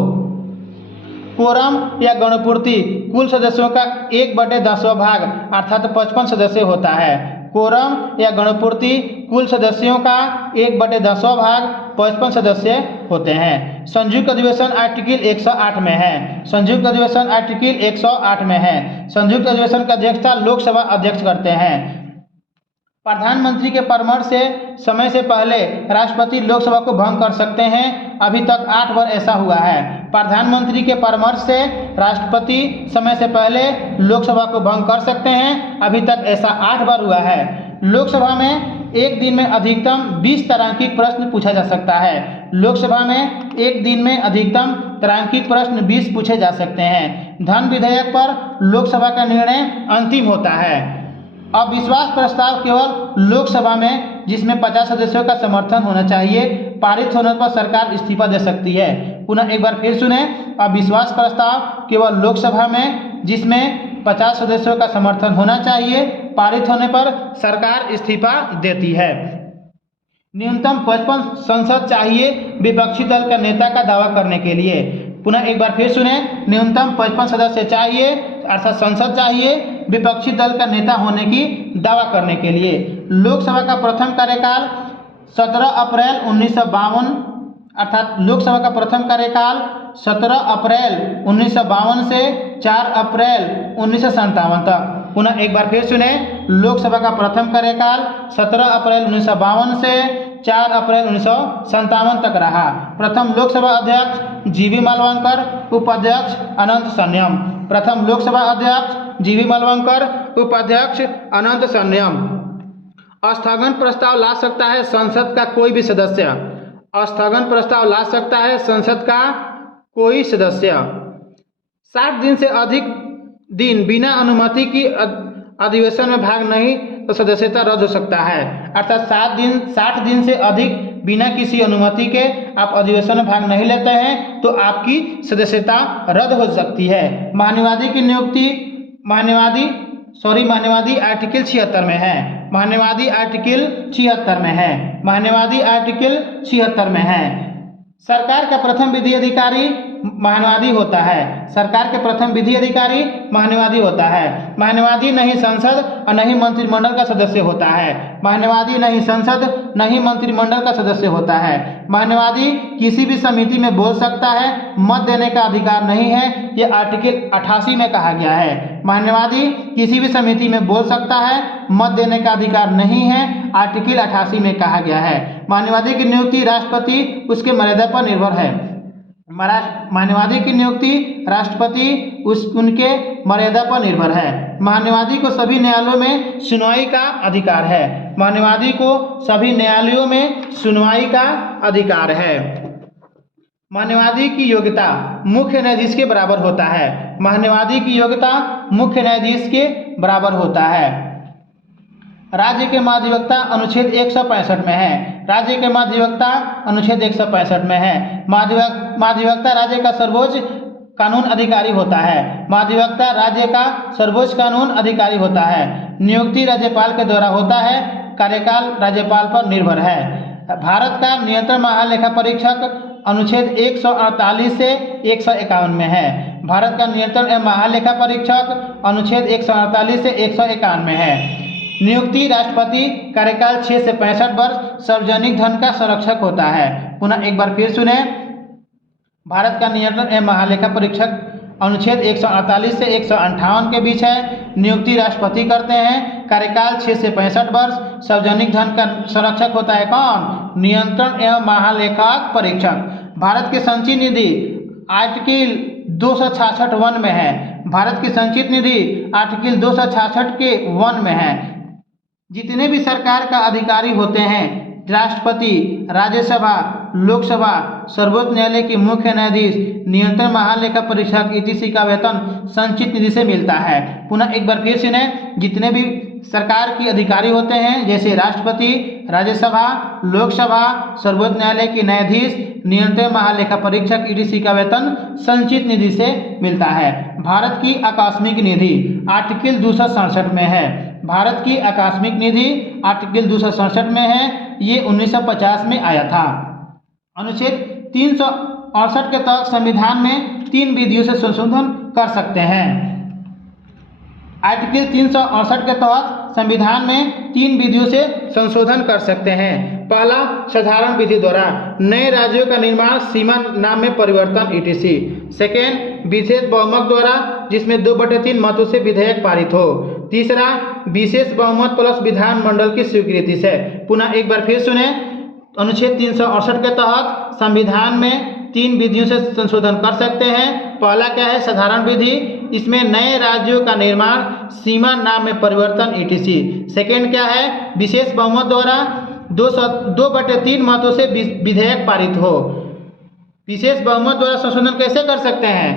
कोरम या गणपूर्ति कुल सदस्यों का 1/10वां भाग अर्थात 55 सदस्य होता है। कोरम या गणपूर्ति कुल सदस्यों का 1/10वां भाग 55 सदस्य होते हैं। संयुक्त अधिवेशन आर्टिकल 108 में है। संयुक्त अधिवेशन आर्टिकल 108 में है। संयुक्त अधिवेशन की अध्यक्षता लोकसभा अध्यक्ष करते हैं। प्रधानमंत्री के परामर्श से समय से पहले राष्ट्रपति लोकसभा को भंग कर सकते हैं। अभी तक 8 बार ऐसा हुआ है। प्रधानमंत्री के परामर्श से राष्ट्रपति समय से पहले लोकसभा को भंग कर सकते हैं। अभी तक ऐसा 8 बार हुआ है। लोकसभा में एक दिन में अधिकतम 20 तारांकित प्रश्न पूछा जा सकता है। लोकसभा में एक दिन में अधिकतम तारांकित प्रश्न 20 पूछे जा सकते हैं। धन विधेयक पर लोकसभा का निर्णय अंतिम होता है। अविश्वास प्रस्ताव केवल लोकसभा में, जिसमें 50 सदस्यों का समर्थन होना चाहिए, पारित होने पर सरकार इस्तीफा दे सकती है। पुनः एक बार फिर सुने, अविश्वास प्रस्ताव केवल लोकसभा में, जिसमें 50 सदस्यों का समर्थन होना चाहिए, पारित होने पर सरकार इस्तीफा देती है। न्यूनतम 55 सांसद चाहिए विपक्षी दल का नेता का दावा करने के लिए। पुनः एक बार फिर सुने, न्यूनतम 55 सदस्य चाहिए, अर्थात संसद चाहिए विपक्षी दल का नेता होने की दावा करने के लिए। लोकसभा का प्रथम कार्यकाल 17 अप्रैल 1952, अर्थात लोकसभा का प्रथम कार्यकाल 17 अप्रैल 1952 से 4 अप्रैल 1957 तक। पुनः एक बार फिर सुने, लोकसभा का प्रथम कार्यकाल 17 अप्रैल 1952 से 4 अप्रैल 1957 तक रहा। प्रथम लोकसभा अध्यक्ष जीवी मालवंकर, उपाध्यक्ष अनंत संयम। प्रथम लोकसभा अध्यक्ष जीवी मालवंकर, उपाध्यक्ष अनंत संयम। स्थगन प्रस्ताव ला सकता है संसद का कोई भी सदस्य। स्थगन प्रस्ताव ला सकता है संसद का कोई सदस्य। 60 दिन से अधिक दिन बिना अनुमति की अधिवेशन में भाग नहीं तो सदस्यता रद्द हो सकता है। अर्थात 60 दिन से अधिक बिना किसी अनुमति के आप अधिवेशन में भाग नहीं लेते हैं तो आपकी सदस्यता रद्द हो सकती है। महान्यायवादी की नियुक्ति महान्यायवादी आर्टिकल 76 में है। महान्यायवादी आर्टिकल 76 में है। महान्यायवादी आर्टिकल 76 में है। सरकार का प्रथम विधि अधिकारी महान्यायवादी होता है। सरकार के प्रथम विधि अधिकारी महान्यायवादी होता है। महान्यायवादी नहीं संसद और नहीं मंत्रिमंडल का सदस्य होता है। महान्यायवादी नहीं संसद नहीं मंत्रिमंडल का सदस्य होता है। महान्यायवादी किसी भी समिति में बोल सकता है, मत देने का अधिकार नहीं है, ये आर्टिकल 88 में कहा गया है। महान्यायवादी किसी भी समिति में बोल सकता है, मत देने का अधिकार नहीं है, आर्टिकल 88 में कहा गया है। महान्यायवादी की नियुक्ति राष्ट्रपति उसके मर्यादा पर निर्भर है। महान्यायवादी की नियुक्ति राष्ट्रपति उनके मर्यादा पर निर्भर है। महान्यायवादी को सभी न्यायालयों में सुनवाई का अधिकार है। महान्यायवादी को सभी न्यायालयों में सुनवाई का अधिकार है। महान्यायवादी की योग्यता मुख्य न्यायाधीश के बराबर होता है। महान्यायवादी की योग्यता मुख्य न्यायाधीश के बराबर होता है। राज्य के महाधिवक्ता अनुच्छेद 165 में है। राज्य के महाधिवक्ता अनुच्छेद 165 में है। महाधिवक्ता राज्य का सर्वोच्च कानून अधिकारी होता है। महाधिवक्ता राज्य का सर्वोच्च कानून अधिकारी होता है। नियुक्ति राज्यपाल के द्वारा होता है। कार्यकाल राज्यपाल पर निर्भर है। भारत का नियंत्रण महालेखा परीक्षक अनुच्छेद 148 से 151 में है। भारत का नियंत्रण एवं महालेखा परीक्षक अनुच्छेद 148 से 151 में है। नियुक्ति राष्ट्रपति कार्यकाल 6 से 65 वर्ष सार्वजनिक धन का संरक्षक होता है। पुनः एक बार फिर सुने, भारत का नियंत्रण एवं महालेखा परीक्षक अनुच्छेद 148 से 158 के बीच है। नियुक्ति राष्ट्रपति करते हैं। कार्यकाल 6 से 65 वर्ष। सार्वजनिक धन का संरक्षक होता है कौन? नियंत्रण एवं महालेखाक परीक्षक। भारत की संचित निधि आर्टिकल 266 वन में है। भारत की संचित निधि आर्टिकल 266 के 1 में है। जितने भी सरकार का अधिकारी होते हैं, राष्ट्रपति, राज्यसभा, लोकसभा, सर्वोच्च न्यायालय के मुख्य न्यायाधीश, नियंत्रण महालेखा परीक्षक etc का वेतन संचित निधि से मिलता है। पुनः एक बार फिर सुने, जितने भी सरकार के अधिकारी होते हैं जैसे राष्ट्रपति, राज्यसभा, लोकसभा, सर्वोच्च न्यायालय के न्यायाधीश, नियंत्रण महालेखा परीक्षक etc का वेतन संचित निधि से मिलता है। भारत की आकस्मिक निधि आर्टिकल 267 में है। भारत की आकस्मिक निधि आर्टिकल 267 में है। ये 1950 में आया था। अनुच्छेद 368 के तहत संविधान में 3 विधियों से संशोधन कर सकते हैं। आर्टिकल 368 के तहत संविधान में 3 विधियों से संशोधन कर सकते हैं। पहला साधारण विधि द्वारा नए राज्यों का निर्माण, सीमा नाम में परिवर्तन etc। सेकेंड, विशेष बहुमत द्वारा जिसमें 2/3 मतों से विधेयक पारित हो। तीसरा, विशेष बहुमत प्लस विधानमंडल की स्वीकृति से। पुनः एक बार फिर सुने, अनुच्छेद 368 के तहत संविधान में 3 विधियों से संशोधन कर सकते हैं। पहला क्या है? साधारण विधि, इसमें नए राज्यों का निर्माण, सीमा नाम में परिवर्तन etc। सेकेंड क्या है? विशेष बहुमत द्वारा 2/3 मतों से विधेयक पारित हो। विशेष बहुमत द्वारा संशोधन कैसे कर सकते हैं?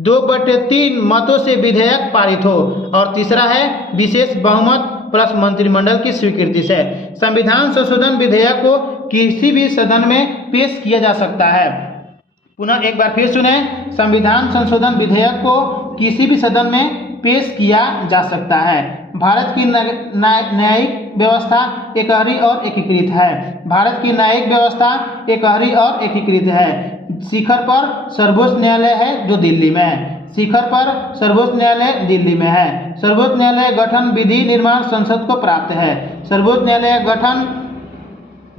2/3 मतों से विधेयक पारित हो। और तीसरा है विशेष बहुमत प्लस मंत्रिमंडल की स्वीकृति से। संविधान संशोधन विधेयक को किसी भी सदन में पेश किया जा सकता है। पुनः एक बार फिर सुने, संविधान संशोधन विधेयक को किसी भी सदन में पेश किया जा सकता है। भारत की न्यायिक व्यवस्था एकहरी और एकीकृत है। भारत की न्यायिक व्यवस्था एकहरी और एकीकृत है। शिखर पर सर्वोच्च न्यायालय है जो दिल्ली में है। शिखर पर सर्वोच्च न्यायालय दिल्ली में है। सर्वोच्च न्यायालय गठन विधि निर्माण संसद को प्राप्त है। सर्वोच्च न्यायालय गठन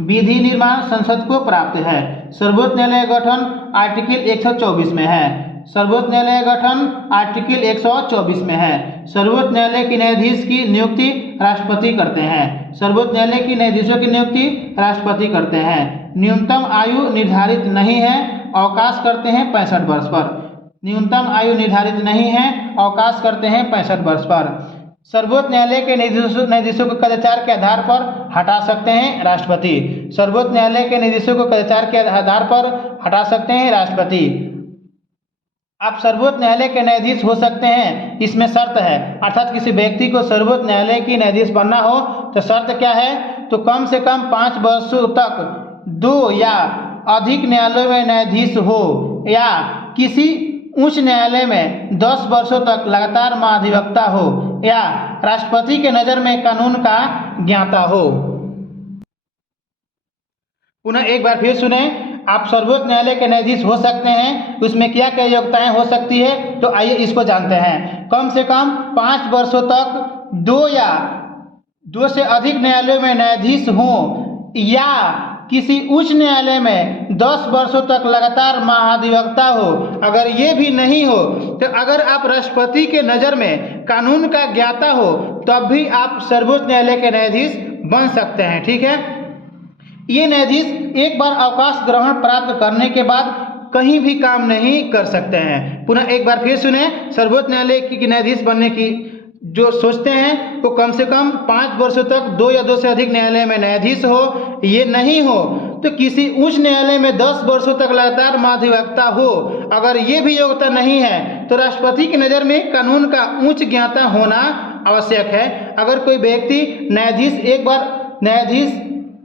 विधि निर्माण संसद को प्राप्त है। सर्वोच्च न्यायालय गठन आर्टिकल 124 में है। सर्वोच्च न्यायालय गठन आर्टिकल 124 में है। सर्वोच्च न्यायालय की न्यायाधीश की नियुक्ति राष्ट्रपति करते हैं। सर्वोच्च न्यायालय की न्यायाधीशों की नियुक्ति राष्ट्रपति करते हैं। न्यूनतम आयु निर्धारित नहीं है, अवकाश करते हैं 65 वर्ष पर। न्यूनतम आयु निर्धारित नहीं है, अवकाश करते हैं 65 वर्ष पर। सर्वोच्च न्यायालय के न्यायाधीशों को कदाचार के आधार पर हटा सकते हैं राष्ट्रपति। सर्वोच्च न्यायालय के न्यायाधीशों को कदाचार के आधार पर हटा सकते हैं राष्ट्रपति। आप सर्वोच्च न्यायालय के न्यायाधीश हो सकते हैं, इसमें शर्त है। अर्थात किसी व्यक्ति को सर्वोच्च न्यायालय की न्यायाधीश बनना हो तो शर्त क्या है? तो कम से कम 5 वर्षों तक 2 या अधिक न्यायालयों में न्यायाधीश हो, या किसी उच्च न्यायालय में 10 वर्षों तक लगातार महाधिवक्ता हो, या राष्ट्रपति के नज़र में कानून का ज्ञाता हो। पुनः एक बार फिर सुने, आप सर्वोच्च न्यायालय के न्यायाधीश हो सकते हैं, उसमें क्या क्या योग्यताएं हो सकती है? तो आइए इसको जानते हैं। कम से कम 5 वर्षों तक 2 या 2 से अधिक न्यायालयों में न्यायाधीश हो, या किसी उच्च न्यायालय में 10 वर्षों तक लगातार महाधिवक्ता हो। अगर ये भी नहीं हो तो अगर आप राष्ट्रपति के नज़र में कानून का ज्ञाता हो तब भी आप सर्वोच्च न्यायालय के न्यायाधीश बन सकते हैं। ठीक है, ये न्यायाधीश एक बार अवकाश ग्रहण प्राप्त करने के बाद कहीं भी काम नहीं कर सकते हैं। पुनः एक बार फिर सुने, सर्वोच्च न्यायालय की न्यायाधीश बनने की जो सोचते हैं वो कम से कम 5 वर्षों तक 2 या 2 से अधिक न्यायालय में न्यायाधीश हो। ये नहीं हो तो किसी उच्च न्यायालय में 10 वर्षों तक लगातार महाधिवक्ता हो। अगर ये भी योग्यता नहीं है तो राष्ट्रपति की नज़र में कानून का उच्च ज्ञाता होना आवश्यक है। अगर कोई व्यक्ति न्यायाधीश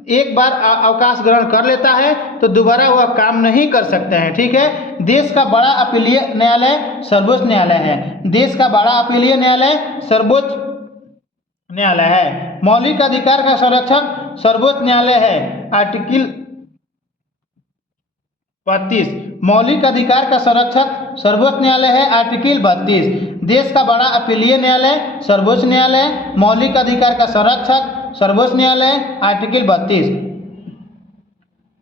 एक बार अवकाश ग्रहण कर लेता है तो दोबारा वह काम नहीं कर सकते हैं। ठीक है, देश का बड़ा अपीलीय न्यायालय सर्वोच्च न्यायालय है। देश का बड़ा अपीलीय न्यायालय सर्वोच्च न्यायालय है। मौलिक अधिकार का संरक्षक सर्वोच्च न्यायालय है। आर्टिकल 32 मौलिक अधिकार का संरक्षक सर्वोच्च न्यायालय है। आर्टिकल 32 देश का बड़ा अपीलीय न्यायालय सर्वोच्च न्यायालय, मौलिक अधिकार का संरक्षक सर्वोच्च न्यायालय। आर्टिकल 32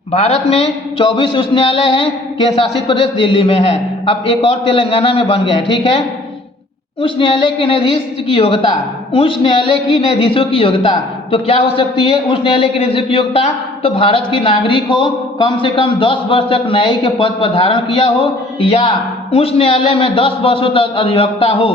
भारत में 24 उच्च न्यायालय हैं। केंद्र शासित प्रदेश दिल्ली में है। अब एक और तेलंगाना में बन गया है। ठीक है, उच्च न्यायालय के न्यायाधीश की योग्यता, उच्च न्यायालय की न्यायाधीशों की योग्यता तो क्या हो सकती है? उच्च न्यायालय के न्यायाधीशों की योग्यता तो भारत की नागरिक हो, कम से कम 10 वर्ष तक न्यायिक के पद पर धारण किया हो, या उच्च न्यायालय में 10 वर्षों तक अधिवक्ता हो।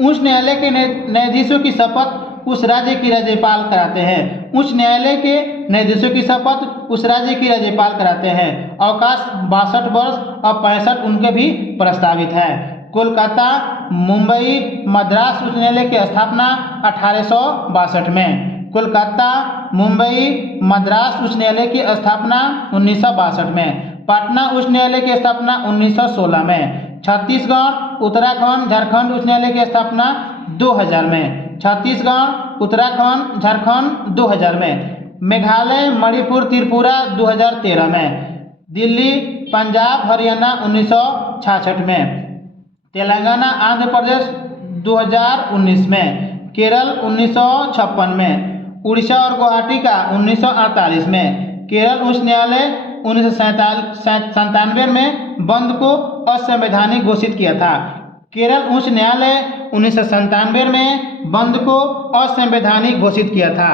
उच्च न्यायालय के न्यायाधीशों की शपथ उस राज्य की राज्यपाल कराते हैं। उच्च न्यायालय के न्यायाधीशों की शपथ उस राज्य की राज्यपाल कराते हैं। अवकाश 62 वर्ष और 65 उनके भी प्रस्तावित है। कोलकाता, मुंबई, मद्रास उच्च न्यायालय की स्थापना 1862 में। कोलकाता, मुंबई, मद्रास उच्च न्यायालय की स्थापना 1962 में। पटना उच्च न्यायालय की स्थापना 1916 में। छत्तीसगढ़, उत्तराखंड, झारखंड उच्च न्यायालय की स्थापना 2000 में। छत्तीसगढ़, उत्तराखंड, झारखंड 2000 में। मेघालय, मणिपुर, त्रिपुरा 2013 में। दिल्ली, पंजाब, हरियाणा 1966 में। तेलंगाना, आंध्र प्रदेश 2019 में। केरल 1956 में। उड़ीसा और गुवाहाटी का 1948 में। केरल उच्च न्यायालय 1997 में बंद को असंवैधानिक घोषित किया था। केरल उच्च न्यायालय 1997 में बंद को असंवैधानिक घोषित किया था।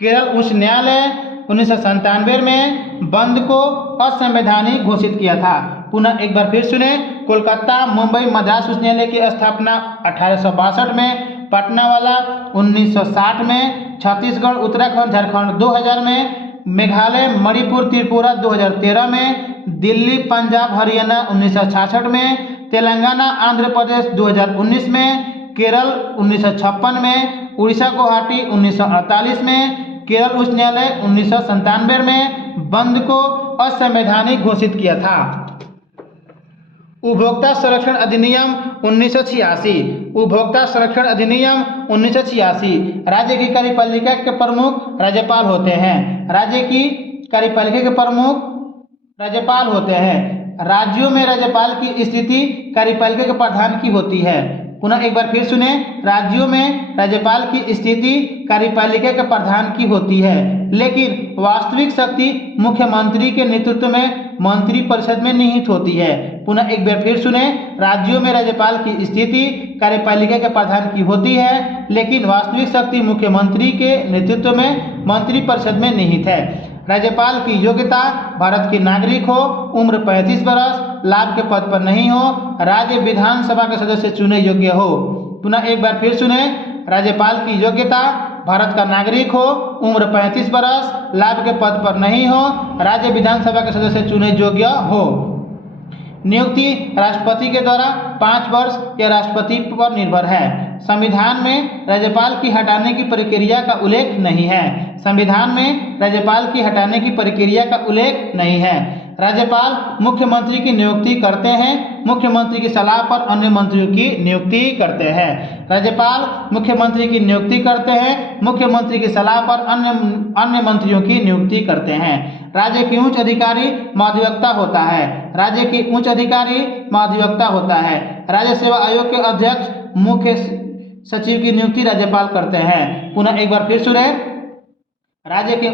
केरल उच्च न्यायालय 1997 में बंद को असंवैधानिक घोषित किया था। पुनः एक बार फिर सुने, कोलकाता मुंबई मद्रास उच्च न्यायालय की स्थापना 1862 में, पटना वाला 1960 में, छत्तीसगढ़ उत्तराखंड झारखंड 2000 में, मेघालय मणिपुर त्रिपुरा 2013 में, दिल्ली पंजाब हरियाणा 1966 में, तेलंगाना आंध्र प्रदेश 2019 में, केरल 1956 में, उड़ीसा गुवाहाटी 1948 में, केरल उच्च न्यायालय 1997 में बंद को असंवैधानिक घोषित किया था। उपभोक्ता संरक्षण अधिनियम 1986। उपभोक्ता संरक्षण अधिनियम 1986 राज्य की कार्यपालिका के प्रमुख राज्यपाल होते हैं। राज्य की कार्यपालिका के प्रमुख राज्यपाल होते हैं। राज्यों में राज्यपाल की स्थिति कार्यपालिका के प्रधान की होती है। पुनः एक बार फिर सुने, राज्यों में राज्यपाल की स्थिति कार्यपालिका के प्रधान की होती है, लेकिन वास्तविक शक्ति मुख्यमंत्री के नेतृत्व में मंत्री परिषद में निहित होती है। पुनः एक बार फिर सुने, राज्यों में राज्यपाल की स्थिति कार्यपालिका के प्रधान की होती है, लेकिन वास्तविक शक्ति मुख्यमंत्री के नेतृत्व में मंत्री परिषद में निहित है। राज्यपाल की योग्यता भारत के नागरिक हो, उम्र 35 वर्ष, लाभ के पद पर नहीं हो, राज्य विधानसभा के सदस्य चुने योग्य हो। पुनः एक बार फिर सुने, राज्यपाल की योग्यता भारत का नागरिक हो, उम्र 35 वर्ष, लाभ के पद पर नहीं हो, राज्य विधानसभा के सदस्य चुने योग्य हो। नियुक्ति राष्ट्रपति के द्वारा 5 वर्ष या राष्ट्रपति पर निर्भर है। संविधान में राज्यपाल की हटाने की प्रक्रिया का उल्लेख नहीं है। संविधान में राज्यपाल की हटाने की प्रक्रिया का उल्लेख नहीं है। राज्यपाल मुख्यमंत्री की नियुक्ति करते हैं, मुख्यमंत्री की सलाह पर अन्य मंत्रियों की नियुक्ति करते हैं। राज्यपाल मुख्यमंत्री की नियुक्ति करते हैं, मुख्यमंत्री की सलाह पर अन्य मंत्रियों की नियुक्ति करते हैं। राज्य की उच्च अधिकारी महाधिवक्ता होता है। राज्य की उच्च अधिकारी महाधिवक्ता होता है। राज्य सेवा आयोग के अध्यक्ष मुख्य सचिव की नियुक्ति राज्यपाल करते हैं। पुनः एक बार फिर सुने, राज्य के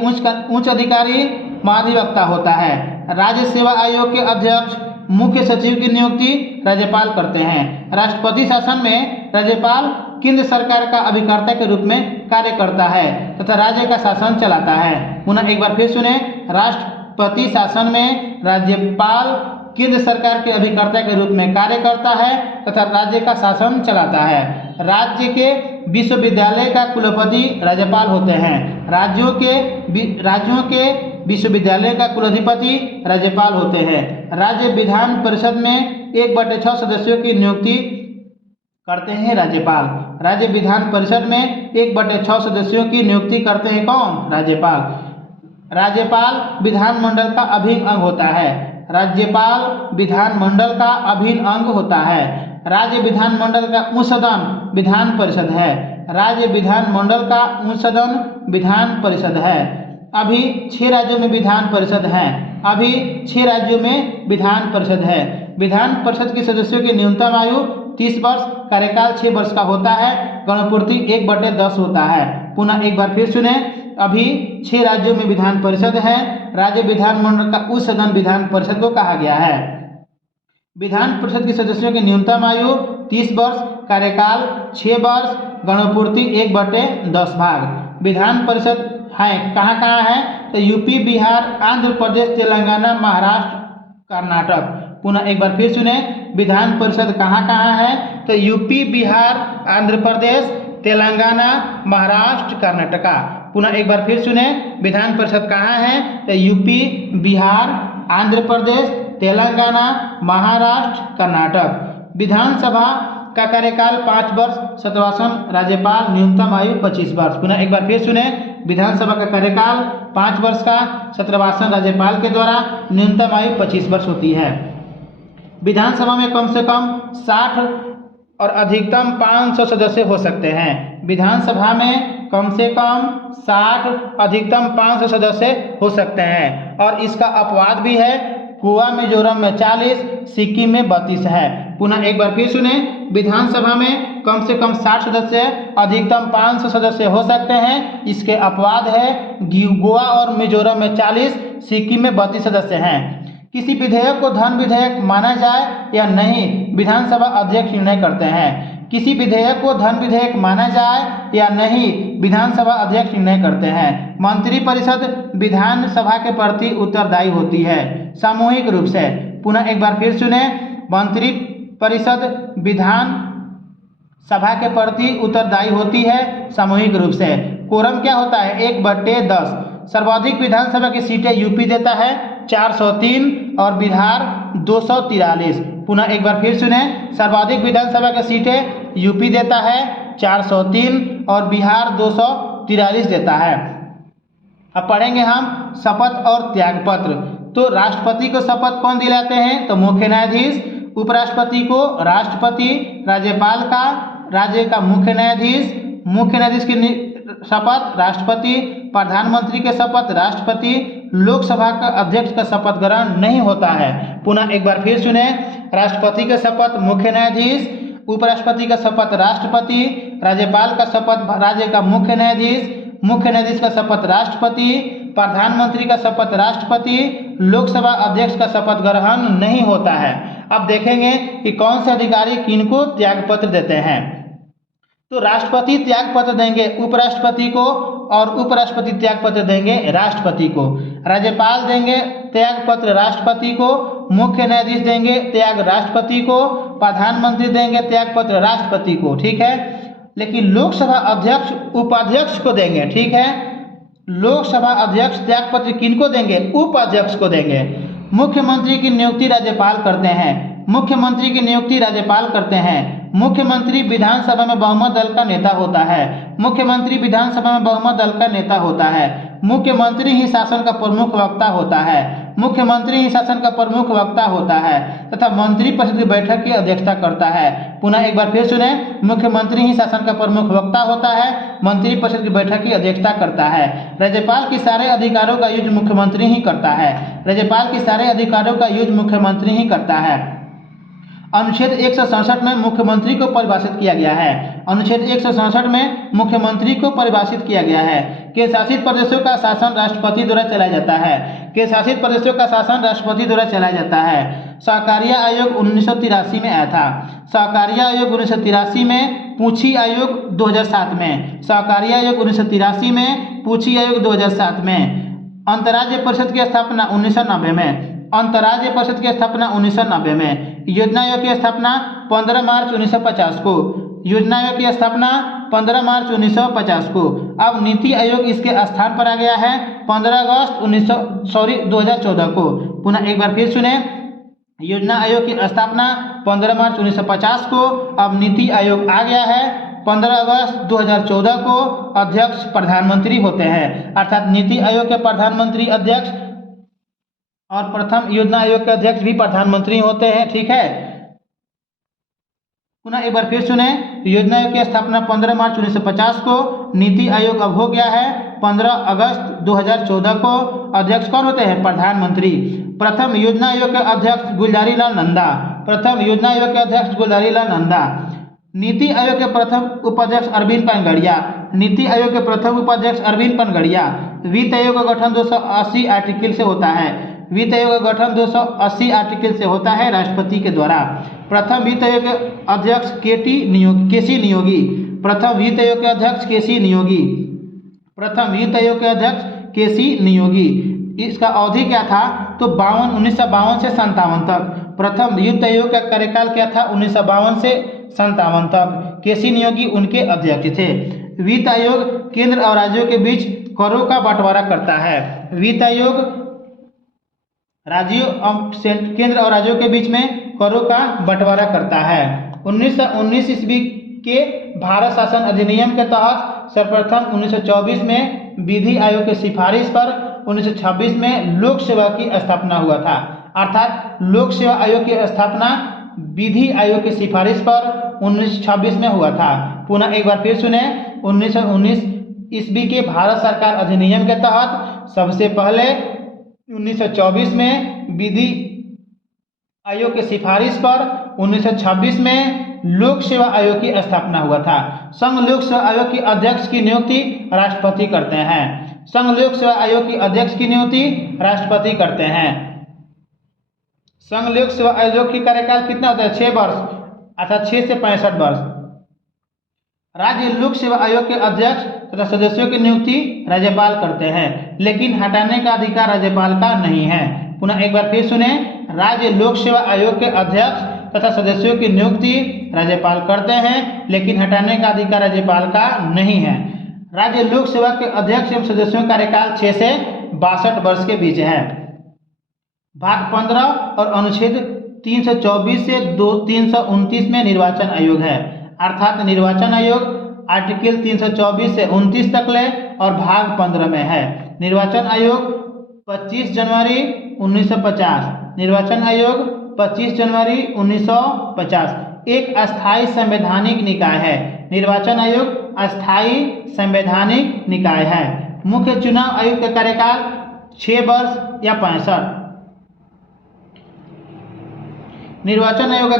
उच्च अधिकारी महाधिवक्ता होता है। राज्य सेवा आयोग के अध्यक्ष मुख्य सचिव की नियुक्ति राज्यपाल करते हैं। राष्ट्रपति शासन में राज्यपाल केंद्र सरकार का अभिकर्ता के रूप में कार्य करता है तथा राज्य का शासन चलाता है। पुनः एक बार फिर सुने, राष्ट्रपति शासन में राज्यपाल केंद्र सरकार के अभिकर्ता के रूप में कार्य करता है तथा राज्य का शासन चलाता है। राज्य के विश्वविद्यालय का कुलपति राज्यपाल होते हैं। राज्यों के विश्वविद्यालय का कुलाधिपति राज्यपाल होते हैं। राज्य विधान परिषद में 1/6 सदस्यों की नियुक्ति करते हैं राज्यपाल। राज्य विधान परिषद में 1/6 सदस्यों की नियुक्ति करते हैं कौन? राज्यपाल। राज्यपाल विधानमंडल का अभिन्न अंग होता है। राज्यपाल विधानमंडल का अभिन्न अंग होता है। राज्य विधानमंडल का उच्च सदन विधान परिषद है। राज्य विधानमंडल का उच्च सदन विधान परिषद है। अभी 6 राज्यों में विधान परिषद है। अभी 6 राज्यों में विधान परिषद है। विधान परिषद के सदस्यों की न्यूनतम आयु 30 वर्ष, कार्यकाल 6 वर्ष का होता है, गणपूर्ति 1/10 होता है। पुनः एक बार फिर सुने, अभी 6 राज्यों में विधान परिषद है। राज्य विधानमंडल का उच्च सदन विधान परिषद को कहा गया है। विधान परिषद के सदस्यों की न्यूनतम आयु 30 वर्ष, कार्यकाल 6 वर्ष, गणपूर्ति 1/10 भाग। विधान परिषद है कहाँ है? तो यूपी, बिहार, आंध्र प्रदेश, तेलंगाना, महाराष्ट्र, कर्नाटक। पुनः एक बार फिर सुने, विधान परिषद कहाँ है? तो यूपी, बिहार, आंध्र प्रदेश, तेलंगाना, महाराष्ट्र, कर्नाटका। पुनः एक बार फिर सुने, विधान परिषद कहाँ है? तो यूपी, बिहार, आंध्र प्रदेश, तेलंगाना, महाराष्ट्र, कर्नाटक। विधानसभा का कार्यकाल 5 वर्ष, 17वां राज्यपाल, न्यूनतम आयु 25 वर्ष। पुनः एक बार फिर सुने, विधानसभा का कार्यकाल 5 वर्ष का 17वां राज्यपाल के द्वारा, न्यूनतम आयु 25 वर्ष होती है। विधानसभा में कम से कम 60 और अधिकतम 500 सदस्य हो सकते हैं। विधानसभा में कम से कम 60 अधिकतम 500 सदस्य हो सकते हैं। और इसका अपवाद भी है, गोवा मिजोरम में 40, सिक्किम में 32 है। पुनः एक बार फिर सुने, विधानसभा में कम से कम 60 सदस्य, अधिकतम 500 सदस्य हो सकते हैं। इसके अपवाद है, गोवा और मिजोरम में 40, सिक्किम में 32 सदस्य हैं। किसी विधेयक को धन विधेयक माना जाए या नहीं, विधानसभा अध्यक्ष निर्णय करते हैं। किसी विधेयक को धन विधेयक माना जाए या नहीं, विधानसभा अध्यक्ष निर्णय करते हैं। मंत्रिपरिषद विधानसभा के प्रति उत्तरदायी होती है सामूहिक रूप से। पुनः एक बार फिर सुने, मंत्रिपरिषद विधान सभा के प्रति उत्तरदायी होती है सामूहिक रूप से। कोरम क्या होता है? 1/10। सर्वाधिक विधानसभा की सीटें यूपी देता है 403 और बिहार 243। पुनः एक बार फिर सुने, सर्वाधिक विधानसभा की सीटें यूपी देता है 403 और बिहार 243 देता है। अब पढ़ेंगे हम शपथ और त्यागपत्र। तो राष्ट्रपति को शपथ कौन दिलाते हैं? तो मुख्य न्यायाधीश। उपराष्ट्रपति को राष्ट्रपति, राज्यपाल का राज्य का मुख्य न्यायाधीश की शपथ राष्ट्रपति, प्रधानमंत्री के शपथ राष्ट्रपति, लोकसभा का अध्यक्ष का शपथ ग्रहण नहीं होता है। पुनः एक बार फिर सुने, राष्ट्रपति का शपथ मुख्य न्यायाधीश, उपराष्ट्रपति का शपथ राष्ट्रपति, राज्यपाल का शपथ राज्य का मुख्य न्यायाधीश का शपथ राष्ट्रपति, प्रधानमंत्री का शपथ राष्ट्रपति, लोकसभा अध्यक्ष का शपथ ग्रहण नहीं होता है। अब देखेंगे कि कौन से अधिकारी किनको त्यागपत्र देते हैं। तो राष्ट्रपति त्यागपत्र देंगे उपराष्ट्रपति को और उपराष्ट्रपति त्यागपत्र देंगे राष्ट्रपति को। राज्यपाल देंगे त्यागपत्र राष्ट्रपति को, मुख्य न्यायाधीश देंगे त्याग राष्ट्रपति को, प्रधानमंत्री देंगे त्यागपत्र राष्ट्रपति को। ठीक है, लेकिन लोकसभा अध्यक्ष उपाध्यक्ष को देंगे। ठीक है, लोकसभा अध्यक्ष त्यागपत्र किनको देंगे? उपाध्यक्ष को देंगे। मुख्यमंत्री की नियुक्ति राज्यपाल करते हैं। मुख्यमंत्री की नियुक्ति राज्यपाल करते हैं। मुख्यमंत्री विधानसभा में बहुमत दल का नेता होता है। मुख्यमंत्री विधानसभा में बहुमत दल का नेता होता है। मुख्यमंत्री ही शासन का प्रमुख वक्ता होता है। मुख्यमंत्री ही शासन का प्रमुख वक्ता होता है तथा मंत्रिपरिषद की बैठक की अध्यक्षता करता है। पुनः एक बार फिर सुने, मुख्यमंत्री ही शासन का प्रमुख वक्ता होता है, मंत्रिपरिषद की बैठक की अध्यक्षता करता है। राज्यपाल के सारे अधिकारों का यूज मुख्यमंत्री ही करता है। राज्यपाल के सारे अधिकारों का यूज मुख्यमंत्री ही करता है। अनुच्छेद 167 में मुख्यमंत्री को परिभाषित किया गया है। अनुच्छेद 167 में मुख्यमंत्री को परिभाषित किया गया है। केंद्र शासित प्रदेशों का शासन राष्ट्रपति द्वारा चलाया जाता है। केंद्र शासित प्रदेशों का शासन राष्ट्रपति द्वारा चलाया जाता है। सहकारिता आयोग 1983 में आया था। सहकारिता आयोग 1983 में, पूंछी आयोग 2007 में। सहकारिता आयोग 1983 में, पूंछी आयोग 2007 में। अंतर्राज्य परिषद की स्थापना 1990 में। अंतर्राज्य परिषद की स्थापना 1990 में। योजना आयोग की स्थापना 15 मार्च 1950 को। योजना आयोग की स्थापना 15 मार्च 1950 को। अब नीति आयोग इसके स्थान पर आ गया है 15 अगस्त 2014 को। पुनः एक बार फिर सुने, योजना आयोग की स्थापना 15 मार्च 1950 को। अब नीति आयोग आ गया है 15 अगस्त 2014 को। अध्यक्ष प्रधानमंत्री होते हैं, अर्थात नीति आयोग के प्रधानमंत्री अध्यक्ष और प्रथम योजना आयोग के अध्यक्ष भी प्रधानमंत्री होते हैं। ठीक है, पुनः एक बार फिर सुने, योजना आयोग की स्थापना 15 मार्च 1950 को। नीति आयोग अब हो गया है 15 अगस्त 2014 को। अध्यक्ष कौन होते हैं? प्रधानमंत्री। प्रथम योजना आयोग के अध्यक्ष गुलजारी लाल नंदा। प्रथम योजना आयोग के अध्यक्ष गुलजारी लाल नंदा। नीति आयोग के प्रथम उपाध्यक्ष अरविंद पनगड़िया। नीति आयोग के प्रथम उपाध्यक्ष अरविंद पनगड़िया। वित्त आयोग का गठन 280 आर्टिकल से होता है। वित्त आयोग का गठन 280 आर्टिकल से होता है राष्ट्रपति के द्वारा। प्रथम वित्त आयोग के अध्यक्ष केसी नियोगी। प्रथम वित्त आयोग के अध्यक्ष केसी नियोगी। प्रथम वित्त आयोग के अध्यक्ष केसी नियोगी। इसका अवधि क्या था? तो 1952 से 57 तक। प्रथम वित्त आयोग का कार्यकाल क्या था? 1952 से 57 तक। केसी नियोगी उनके अध्यक्ष थे। वित्त आयोग केंद्र और राज्यों के बीच करों का बंटवारा करता है। वित्त आयोग केंद्र और राज्यों के बीच में करों का बंटवारा करता है। 1919 ईस्वी के भारत शासन अधिनियम के तहत सर्वप्रथम 1924 में विधि आयोग की सिफारिश पर 1926 में लोक सेवा की स्थापना हुआ था। अर्थात लोक सेवा आयोग की स्थापना विधि आयोग की सिफारिश पर 1926 में हुआ था। पुनः एक बार फिर सुने, 1919 ईस्वी के भारत सरकार अधिनियम के तहत सबसे पहले 1924 में विधि आयोग की सिफारिश पर 1926 में लोक सेवा आयोग की स्थापना हुआ था। संघ लोक सेवा आयोग के अध्यक्ष की नियुक्ति राष्ट्रपति करते हैं। संघ लोक सेवा आयोग की अध्यक्ष की नियुक्ति राष्ट्रपति करते हैं। संघ लोक सेवा आयोग की कार्यकाल कितना होता है? 6 वर्ष, अर्थात 6 से 65 वर्ष। राज्य लोक सेवा आयोग के अध्यक्ष तथा सदस्यों की नियुक्ति राज्यपाल करते हैं, लेकिन हटाने का अधिकार राज्यपाल का नहीं है। पुनः एक बार फिर सुने, राज्य लोक सेवा आयोग के अध्यक्ष तथा सदस्यों की नियुक्ति राज्यपाल करते हैं, लेकिन हटाने का अधिकार राज्यपाल का नहीं है। राज्य लोक सेवा के अध्यक्ष एवं सदस्यों का कार्यकाल 6 से 62 वर्ष के बीच है। भाग 15 और अनुच्छेद 324 से 329 में निर्वाचन आयोग है, अर्थात निर्वाचन आयोग आर्टिकल 324 से 29 तक ले और भाग 15 में है। निर्वाचन आयोग 25 जनवरी 1950, निर्वाचन आयोग 25 जनवरी 1950 एक अस्थायी संवैधानिक निकाय है। निर्वाचन आयोग अस्थायी संवैधानिक निकाय है। मुख्य चुनाव आयोग का कार्यकाल 6 वर्ष या 65। निर्वाचन आयोग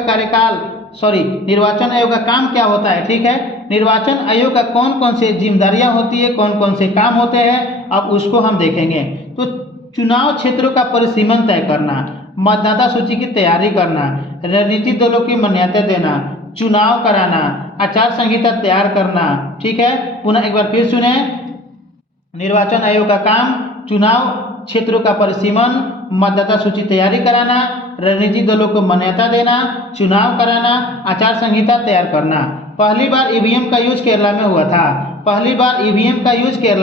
का काम क्या होता है? ठीक है, निर्वाचन आयोग का कौन कौन से जिम्मेदारियां होती है, कौन कौन से काम होते हैं, अब उसको हम देखेंगे। तो चुनाव क्षेत्रों का परिसीमन तय करना, मतदाता सूची की तैयारी करना, राजनीतिक दलों की मान्यता देना, चुनाव कराना, आचार संहिता तैयार करना। ठीक है, पुनः एक बार फिर सुने, निर्वाचन आयोग का काम चुनाव क्षेत्रों का परिसीमन, मतदाता सूची तैयारी कराना, राजनीतिक दलों को मान्यता देना, चुनाव कराना, आचार संहिता तैयार करना। पहली बार ईवीएम का यूज केरला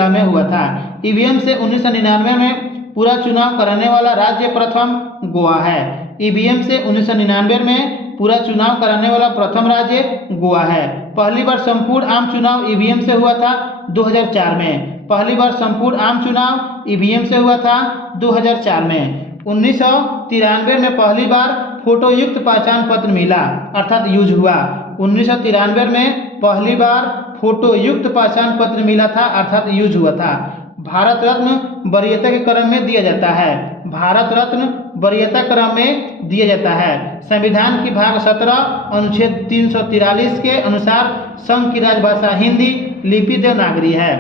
में हुआ था। ईवीएम से 1999 में पूरा चुनाव कराने वाला राज्य प्रथम गोवा है। ईवीएम से 1999 में पूरा चुनाव कराने वाला प्रथम राज्य गोवा है। पहली बार संपूर्ण आम चुनाव ईवीएम से हुआ था 2004 में। 2004 में 1993 में पहली बार फोटोयुक्त पहचान पत्र मिला, अर्थात यूज हुआ। 1993 में पहली बार फोटोयुक्त पहचान पत्र मिला था, अर्थात यूज हुआ था। भारत रत्न वरीयता के क्रम में दिया जाता है। संविधान की भाग 17 अनुच्छेद 343 के अनुसार संघ की राजभाषा हिंदी, लिपि देवनागरी है।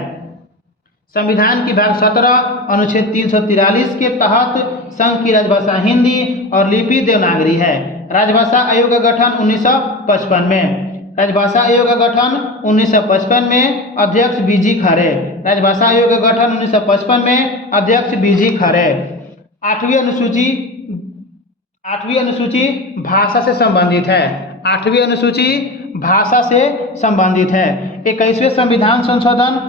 संविधान की भाग 17 अनुच्छेद 343 के तहत संघ की राजभाषा हिंदी और लिपि देवनागरी है। राजभाषा आयोग का गठन 1955 में। राजभाषा आयोग का गठन 1955 में, अध्यक्ष बीजी खरे। राजभाषा आयोग का गठन 1955 में, अध्यक्ष बीजी खरे। 8वीं अनुसूची भाषा से संबंधित है। 8वीं अनुसूची भाषा से संबंधित है। 21वें संविधान संशोधन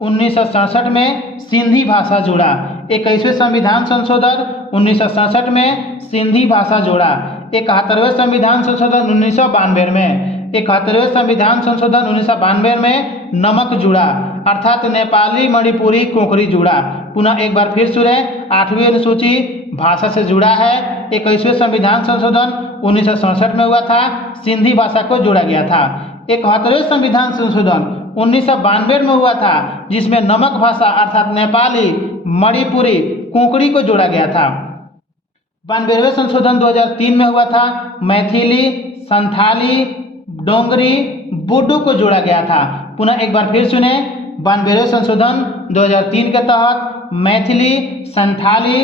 1967 में सिंधी भाषा जुड़ा। 21वें संविधान संशोधन 1967 में सिंधी भाषा जोड़ा। 71वें संविधान संशोधन 1992 में 71वें संविधान संशोधन 1992 में नमक जुड़ा, अर्थात नेपाली, मणिपुरी, कोंकणी जुड़ा। पुनः एक बार फिर सुने, 8वीं अनुसूची भाषा से जुड़ा है। 21वें संविधान संशोधन 1967 में हुआ था, सिंधी भाषा को जोड़ा गया था। 71वें संविधान संशोधन 1992 में हुआ था, जिसमें नमक भाषा अर्थात नेपाली, मणिपुरी, कोंकणी को जोड़ा गया था। 92वें संशोधन 2003 में हुआ था, मैथिली, संथाली, डोंगरी, बोडो को जोड़ा गया था। पुनः एक बार फिर सुने, 92वें संशोधन 2003 के तहत मैथिली, संथाली,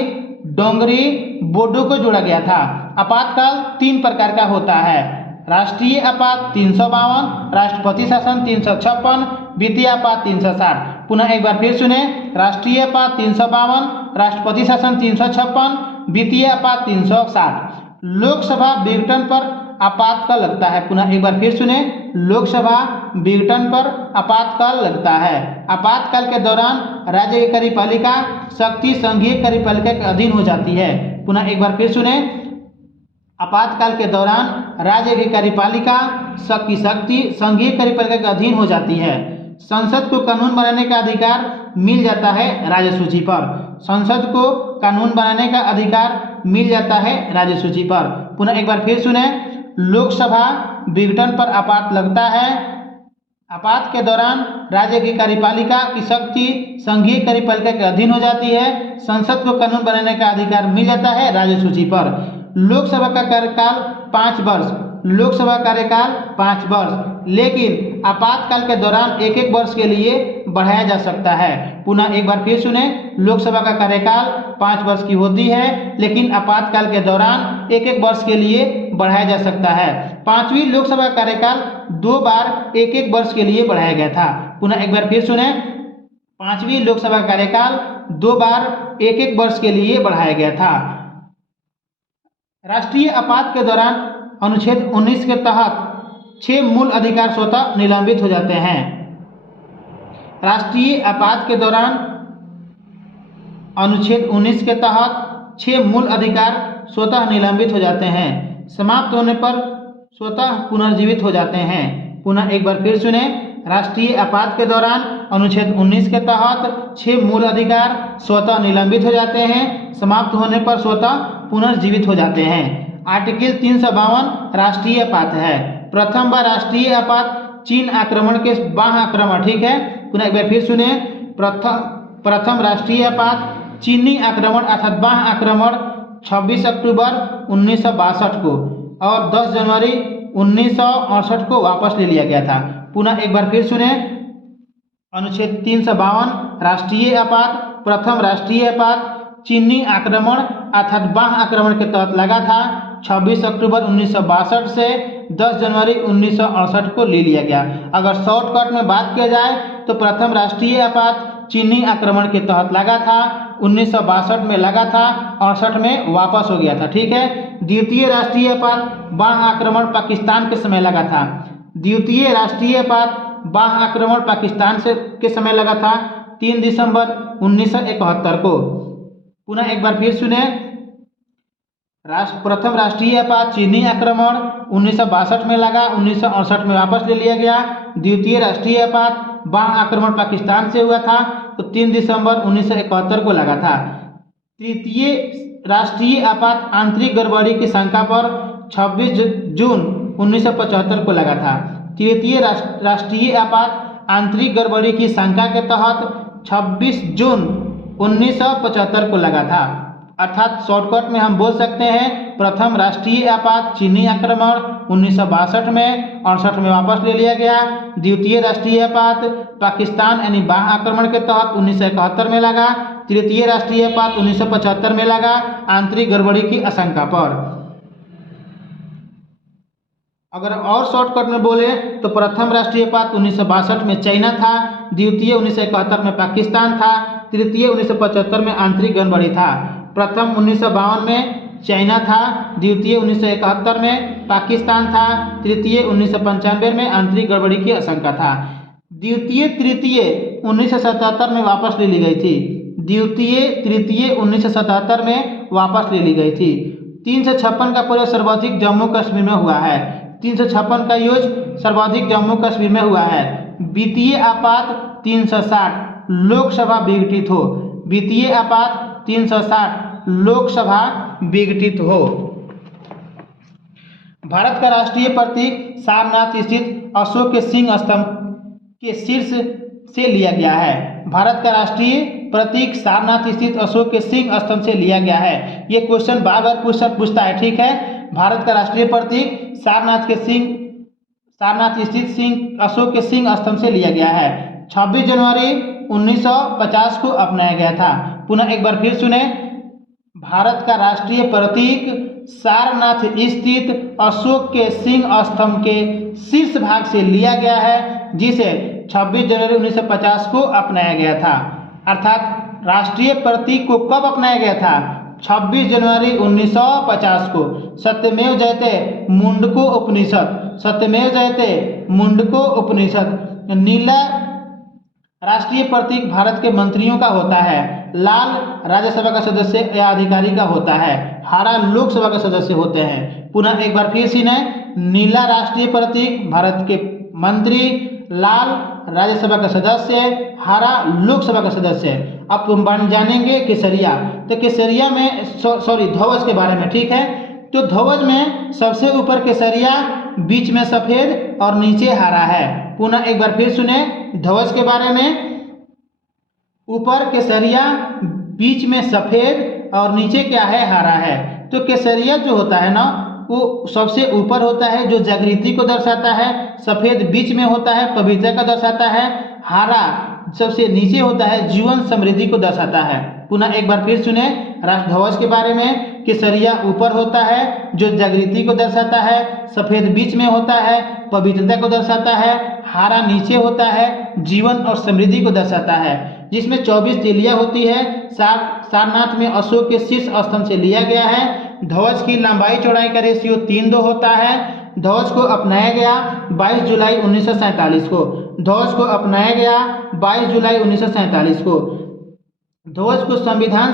डोंगरी, बोडो को जोड़ा गया था। आपातकाल 3 प्रकार का होता है। राष्ट्रीय आपात 352, राष्ट्रपति शासन 356, वित्तीय आपात 360। पुनः एक बार फिर सुने, राष्ट्रीय आपात 352, राष्ट्रपति शासन 356, वित्तीय आपात 360। लोकसभा विघटन पर आपातकाल लगता है। पुनः एक बार फिर सुने, लोकसभा विघटन पर आपातकाल लगता है। आपातकाल के दौरान राज्य की कार्यपालिका शक्ति संघीय कार्यपालिका के अधीन हो जाती है। पुनः एक बार फिर सुने, आपातकाल के दौरान राज्य की कार्यपालिका की शक्ति संघीय कार्यपालिका के अधीन हो जाती है। संसद को कानून बनाने का अधिकार मिल जाता है राज्य सूची पर। संसद को कानून बनाने का अधिकार मिल जाता है राज्य सूची पर। पुनः एक बार फिर सुने, लोकसभा विघटन पर आपात लगता है। आपात के दौरान राज्य की कार्यपालिका की शक्ति संघीय कार्यपालिका के अधीन हो जाती है। संसद को कानून बनाने का अधिकार मिल जाता है राज्य सूची पर। लोकसभा का कार्यकाल 5 वर्ष, लोकसभा कार्यकाल 5 वर्ष, लेकिन आपातकाल के दौरान 1-1 वर्ष के लिए बढ़ाया जा सकता है। पुनः एक बार फिर सुने, लोकसभा का कार्यकाल 5 वर्ष की होती है, लेकिन आपातकाल के दौरान 1-1 वर्ष के लिए बढ़ाया जा सकता है। 5वीं लोकसभा का कार्यकाल 2 बार 1-1 वर्ष के लिए बढ़ाया गया था। पुनः एक बार फिर सुने, 5वीं लोकसभा का कार्यकाल 2 बार 1-1 वर्ष के लिए बढ़ाया गया था। राष्ट्रीय आपात के दौरान अनुच्छेद 19 के तहत 6 मूल अधिकार स्वतः निलंबित हो जाते हैं। राष्ट्रीय आपात के दौरान अनुच्छेद 19 के तहत 6 मूल अधिकार स्वतः निलंबित हो जाते हैं, समाप्त होने पर स्वतः पुनर्जीवित हो जाते हैं। पुनः एक बार फिर सुने, राष्ट्रीय आपात के दौरान अनुच्छेद 19 के तहत 6 मूल अधिकार स्वतः निलंबित हो जाते हैं, समाप्त होने पर स्वतः पुनर्जीवित हो जाते हैं। आर्टिकल 352 राष्ट्रीय आपात है। प्रथम बार राष्ट्रीय आपात चीन आक्रमण के बाह्य आक्रमण, ठीक है। पुनः एक बार फिर सुने, प्रथम राष्ट्रीय आपात चीनी आक्रमण अर्थात बाह्य आक्रमण 26 अक्टूबर 1962 को और 10 जनवरी 1968 को वापस ले लिया गया था। पुनः एक बार फिर सुने, अनुच्छेद 352 राष्ट्रीय आपात, प्रथम राष्ट्रीय आपात चीनी आक्रमण अर्थात बाह्य आक्रमण के तहत लगा था। 26 अक्टूबर 1962 से 10 जनवरी 1968 को ले लिया गया। अगर शॉर्टकट में बात किया जाए तो प्रथम राष्ट्रीय आपात चीनी आक्रमण के तहत लगा था, 1962 में लगा था, 68 में वापस हो गया था, ठीक है। द्वितीय राष्ट्रीय आपात बाह्य आक्रमण पाकिस्तान के समय लगा था। द्वितीय राष्ट्रीय आपात बाह्य आक्रमण पाकिस्तान से के समय लगा था 3 दिसंबर 1971 को। पुनः एक बार फिर सुने, प्रथम राष्ट्रीय आपात चीनी आक्रमण 1962 में लगा, 1968 में वापस ले लिया गया। द्वितीय राष्ट्रीय आपात बाह्य आक्रमण पाकिस्तान से हुआ था तो 3 दिसंबर 1971 को लगा था। तृतीय राष्ट्रीय आपात आंतरिक गड़बड़ी की शंका पर 26 जून 1975 को लगा था। तृतीय राष्ट्रीय आपात आंतरिक गड़बड़ी की शंका के तहत 26 जून 1975 को लगा था। अर्थात शॉर्टकट में हम बोल सकते हैं, प्रथम राष्ट्रीय आपात चीनी आक्रमण 1962 में, 68 में वापस ले लिया गया। द्वितीय राष्ट्रीय आपात पाकिस्तान यानी बाह्य आक्रमण के तहत 1971 में लगा। तृतीय राष्ट्रीय आपात 1975 में लगा आंतरिक गड़बड़ी की आशंका पर। अगर और शॉर्टकट में बोले तो प्रथम राष्ट्रीय आपात 1962 में चाइना था, द्वितीय 1971 में पाकिस्तान था, तृतीय 1975 में आंतरिक गड़बड़ी था। प्रथम 1952 में चाइना था, द्वितीय 1971 में पाकिस्तान था, तृतीय 1995 में आंतरिक गड़बड़ी की आशंका था। द्वितीय तृतीय 1977 में वापस ले ली गई थी। द्वितीय तृतीय 1977 में वापस ले ली गई थी। 356 का प्रयोग सर्वाधिक जम्मू कश्मीर में हुआ है। 356 का यूज सर्वाधिक जम्मू कश्मीर में हुआ है। वित्तीय आपात 360 लोकसभा विघटित हो। वित्तीय आपात 360 लोकसभा विघटित हो। भारत का राष्ट्रीय प्रतीक सारनाथ स्थित अशोक के सिंह स्तंभ के शीर्ष से लिया गया है। भारत का राष्ट्रीय प्रतीक सारनाथ स्थित अशोक के सिंह स्तंभ से लिया गया है। ये क्वेश्चन बार बार पूछता है, ठीक है। भारत का राष्ट्रीय प्रतीक सारनाथ स्थित अशोक के सिंह स्तंभ से लिया गया है। 26 जनवरी 1950 को अपनाया गया था। पुनः एक बार फिर सुने, भारत का राष्ट्रीय प्रतीक सारनाथ स्थित अशोक के सिंह स्तंभ के शीर्ष भाग से लिया गया है, जिसे 26 जनवरी 1950 को अपनाया गया था। अर्थात राष्ट्रीय प्रतीक को कब अपनाया गया था? 26 जनवरी 1950 को। सत्यमेव जयते मुंडको उपनिषद, सत्यमेव जयते मुंडको उपनिषद। नीला राष्ट्रीय प्रतीक भारत के मंत्रियों का होता है। लाल राज्यसभा का सदस्य या अधिकारी का होता है। हरा लोकसभा का सदस्य होते हैं। पुनः एक बार फिर सुने, नीला राष्ट्रीय प्रतीक भारत के मंत्री, लाल राज्यसभा का सदस्य, हरा लोकसभा का सदस्य। अब तुम जानेंगे केसरिया। तो केसरिया में ध्वज के बारे में, ठीक है। तो ध्वज में सबसे ऊपर केसरिया, बीच में सफेद और नीचे हरा है। पुनः एक बार फिर सुने ध्वज के बारे में, ऊपर केसरिया, बीच में सफेद और नीचे क्या है? हरा है। तो केसरिया जो होता है ना वो सबसे ऊपर होता है जो जागृति को दर्शाता है, सफेद बीच में होता है पवित्रता को दर्शाता है, हरा सबसे नीचे होता है जीवन समृद्धि को दर्शाता है। पुनः एक बार फिर सुने राष्ट्रध्वज के बारे में। केसरिया ऊपर होता है जो जागृति को दर्शाता है, सफेद बीच में होता है पवित्रता को दर्शाता है, हरा नीचे होता है जीवन और समृद्धि को दर्शाता है, जिसमें 24 तीलियां होती है। सारनाथ में अशोक के शीर्ष स्तंभ से लिया गया है। ध्वज की लंबाई चौड़ाई का रेशियो 3:2 होता है। ध्वज को अपनाया गया 22 जुलाई 1947 को। ध्वज को अपनाया गया 22 जुलाई 1947 को। ध्वज को संविधान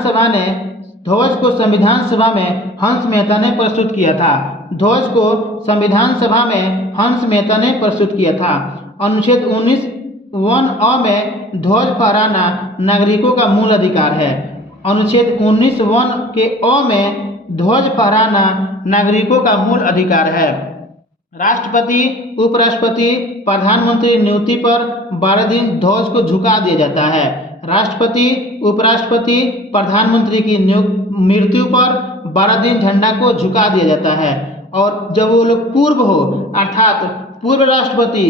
सभा में हंस मेहता ने प्रस्तुत किया था। ध्वज को संविधान सभा में हंस मेहता ने प्रस्तुत किया था। अनुच्छेद 19(1)(अ) में ध्वज फहराना नागरिकों का मूल अधिकार है। अनुच्छेद 19(1) के अ में ध्वज फहराना नागरिकों का मूल अधिकार है। राष्ट्रपति, उपराष्ट्रपति, प्रधानमंत्री नियुक्ति पर 12 दिन ध्वज को झुका दिया जाता है। राष्ट्रपति, उपराष्ट्रपति, प्रधानमंत्री की मृत्यु पर 12 दिन झंडा को झुका दिया जाता है। और जब वो लोग पूर्व हो अर्थात पूर्व राष्ट्रपति,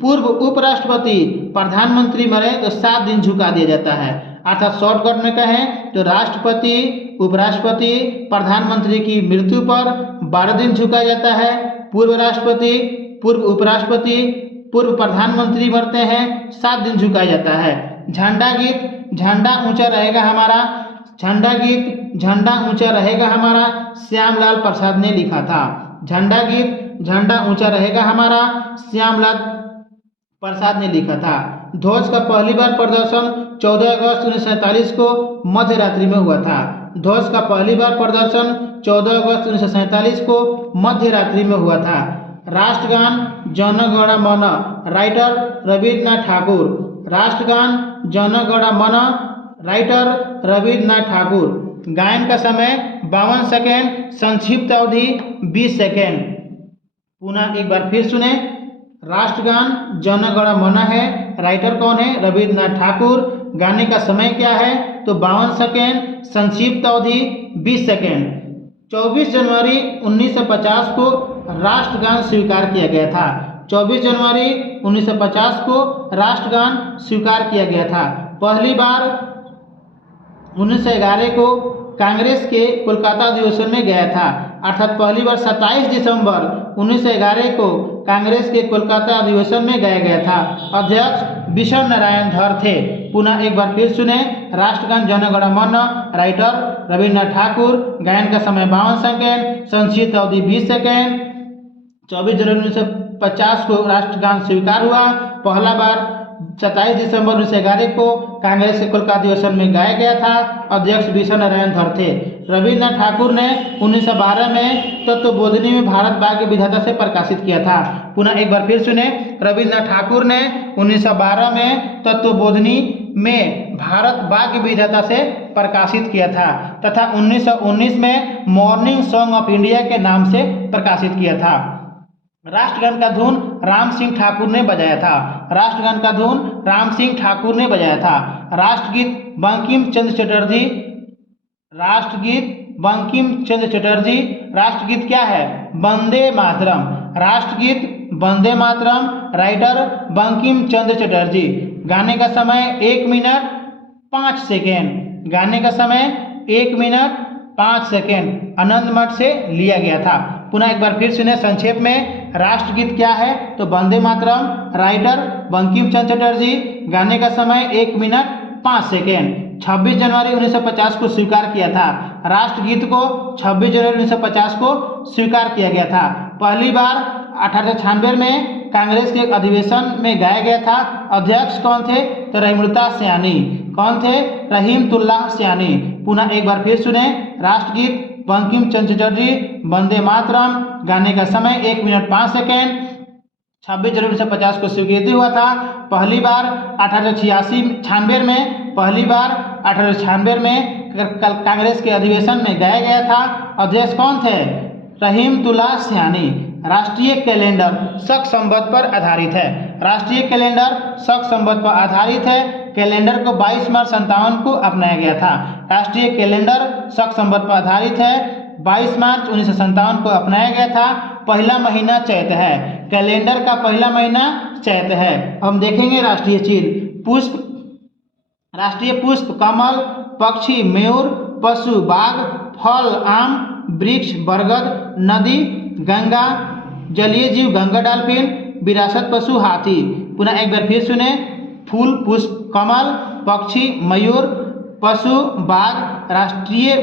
पूर्व उपराष्ट्रपति, प्रधानमंत्री मरे तो 7 दिन झुका दिया जाता है। अर्थात शॉर्टकट में कहें तो राष्ट्रपति, उपराष्ट्रपति, प्रधानमंत्री की मृत्यु पर 12 दिन झुकाया जाता है। पूर्व राष्ट्रपति, पूर्व उपराष्ट्रपति, पूर्व प्रधानमंत्री मरते हैं 7 दिन झुकाया जाता है। झंडा गीत, झंडा ऊंचा रहेगा हमारा, झंडा गीत, झंडा ऊंचा रहेगा हमारा, श्यामलाल प्रसाद ने लिखा था। झंडा गीत, झंडा ऊंचा रहेगा हमारा, श्यामलाल प्रसाद ने लिखा था। ध्वज का पहली बार प्रदर्शन 14 अगस्त 1947 को मध्य रात्रि में हुआ था। ध्वज का पहली बार प्रदर्शन 14 अगस्त 1947 को मध्य रात्रि में हुआ था। राष्ट्रगान जन गण मन, राइटर रविन्द्रनाथ ठाकुर। राष्ट्रगान जन गण मन, राइटर रविन्द्रनाथ ठाकुर। गायन का समय 52 सेकेंड, संक्षिप्त अवधि 20 सेकेंड। पुनः एक बार फिर सुने। राष्ट्रगान जन गण मन है, राइटर कौन है? रविन्द्रनाथ ठाकुर। गाने का समय क्या है? तो 52 सेकेंड, संक्षिप्त अवधि 20 सेकेंड। 24 जनवरी 1950 को राष्ट्रगान स्वीकार किया गया था। 24 जनवरी 1950 को राष्ट्रगान स्वीकार किया गया था। पहली बार 1911 को कांग्रेस के कोलकाता अधिवेशन में गया था। अर्थात पहली बार 27 दिसंबर 1911 को कांग्रेस के कोलकाता अधिवेशन में गाया गया था। अध्यक्ष विष्णु नारायण धर थे। पुनः एक बार फिर सुने। राष्ट्रगान जन गण मन, राइटर रविन्द्रनाथ ठाकुर। गायन का समय 52 सेकेंड, संक्षिप्त अवधि 20 सेकेंड। 24 जनवरी 1950 को राष्ट्रगान स्वीकार हुआ। पहला बार 27 दिसंबर 1911 को कांग्रेस के कोलकाता अधिवेशन में गाया गया था। अध्यक्ष विष्णु नारायण धर थे। रविन्द्रनाथ ठाकुर ने 1912 में तत्वबोधिनी में भारत भाग्य विधाता से प्रकाशित किया था। पुनः एक बार फिर सुने। रविन्द्रनाथ ठाकुर ने 1912 में तत्वबोधिनी में भारत भाग्य विधाता से प्रकाशित किया था तथा 1919 में मॉर्निंग सॉन्ग ऑफ इंडिया के नाम से प्रकाशित किया था। राष्ट्रगान का धुन राम सिंह ठाकुर ने बजाया था। राष्ट्रगान का धुन राम सिंह ठाकुर ने बजाया था। राष्ट्रगीत बंकिम चंद्र चटर्जी। राष्ट्रगीत बंकिम चंद्र चटर्जी। राष्ट्रगीत क्या है? वंदे मातरम। राष्ट्रगीत वंदे मातरम, राइटर बंकिम चंद्र चटर्जी। गाने का समय 1 मिनट 5 सेकेंड। गाने का समय 1 मिनट 5 सेकेंड आनंद मठ से लिया गया था। पुनः एक बार फिर सुने संक्षेप में। राष्ट्रगीत क्या है? तो वंदे मातरम, राइटर बंकिम चंद्र चटर्जी। गाने का समय 1 मिनट 5 सेकेंड। 26 जनवरी 1950 को स्वीकार किया था। राष्ट्रगीत को 26 जनवरी 1950 को स्वीकार किया गया था। पहली बार 1896 में कांग्रेस के अधिवेशन में गाया गया था। अध्यक्ष कौन थे? तो रहीमुल्लाह सयानी। कौन थे? रहीमतुल्लाह सयानी। पुनः एक बार फिर सुने। राष्ट्रगीत बंकिम चंद्र चटर्जी, वंदे मातरम। गाने का समय 1 मिनट 5 सेकेंड। 26 जनवरी 1950 को स्वीकृति हुआ था। पहली बार 1896 में, पहली बार 1896 में कांग्रेस के अधिवेशन में गाया गया था। अध्यक्ष कौन थे? रहीमतुल्लाह सयानी। राष्ट्रीय कैलेंडर शक संवत पर आधारित है। राष्ट्रीय कैलेंडर शक संवत पर आधारित है। कैलेंडर को 22 मार्च 57 को अपनाया गया था। राष्ट्रीय कैलेंडर शक संवत पर आधारित है। 22 मार्च 1957 को अपनाया गया था। पहला महीना चैत है, कैलेंडर का पहला महीना चैत है। हम देखेंगे राष्ट्रीय चिन्ह, पुष्प, राष्ट्रीय पुष्प कमल, पक्षी मयूर, पशु बाघ, फल आम, वृक्ष बरगद, नदी गंगा, जलीय जीव गंगा डॉल्फिन, विरासत पशु हाथी। पुनः एक बार फिर सुने, फूल पुष्प कमल, पक्षी मयूर, पशु बाघ, राष्ट्रीय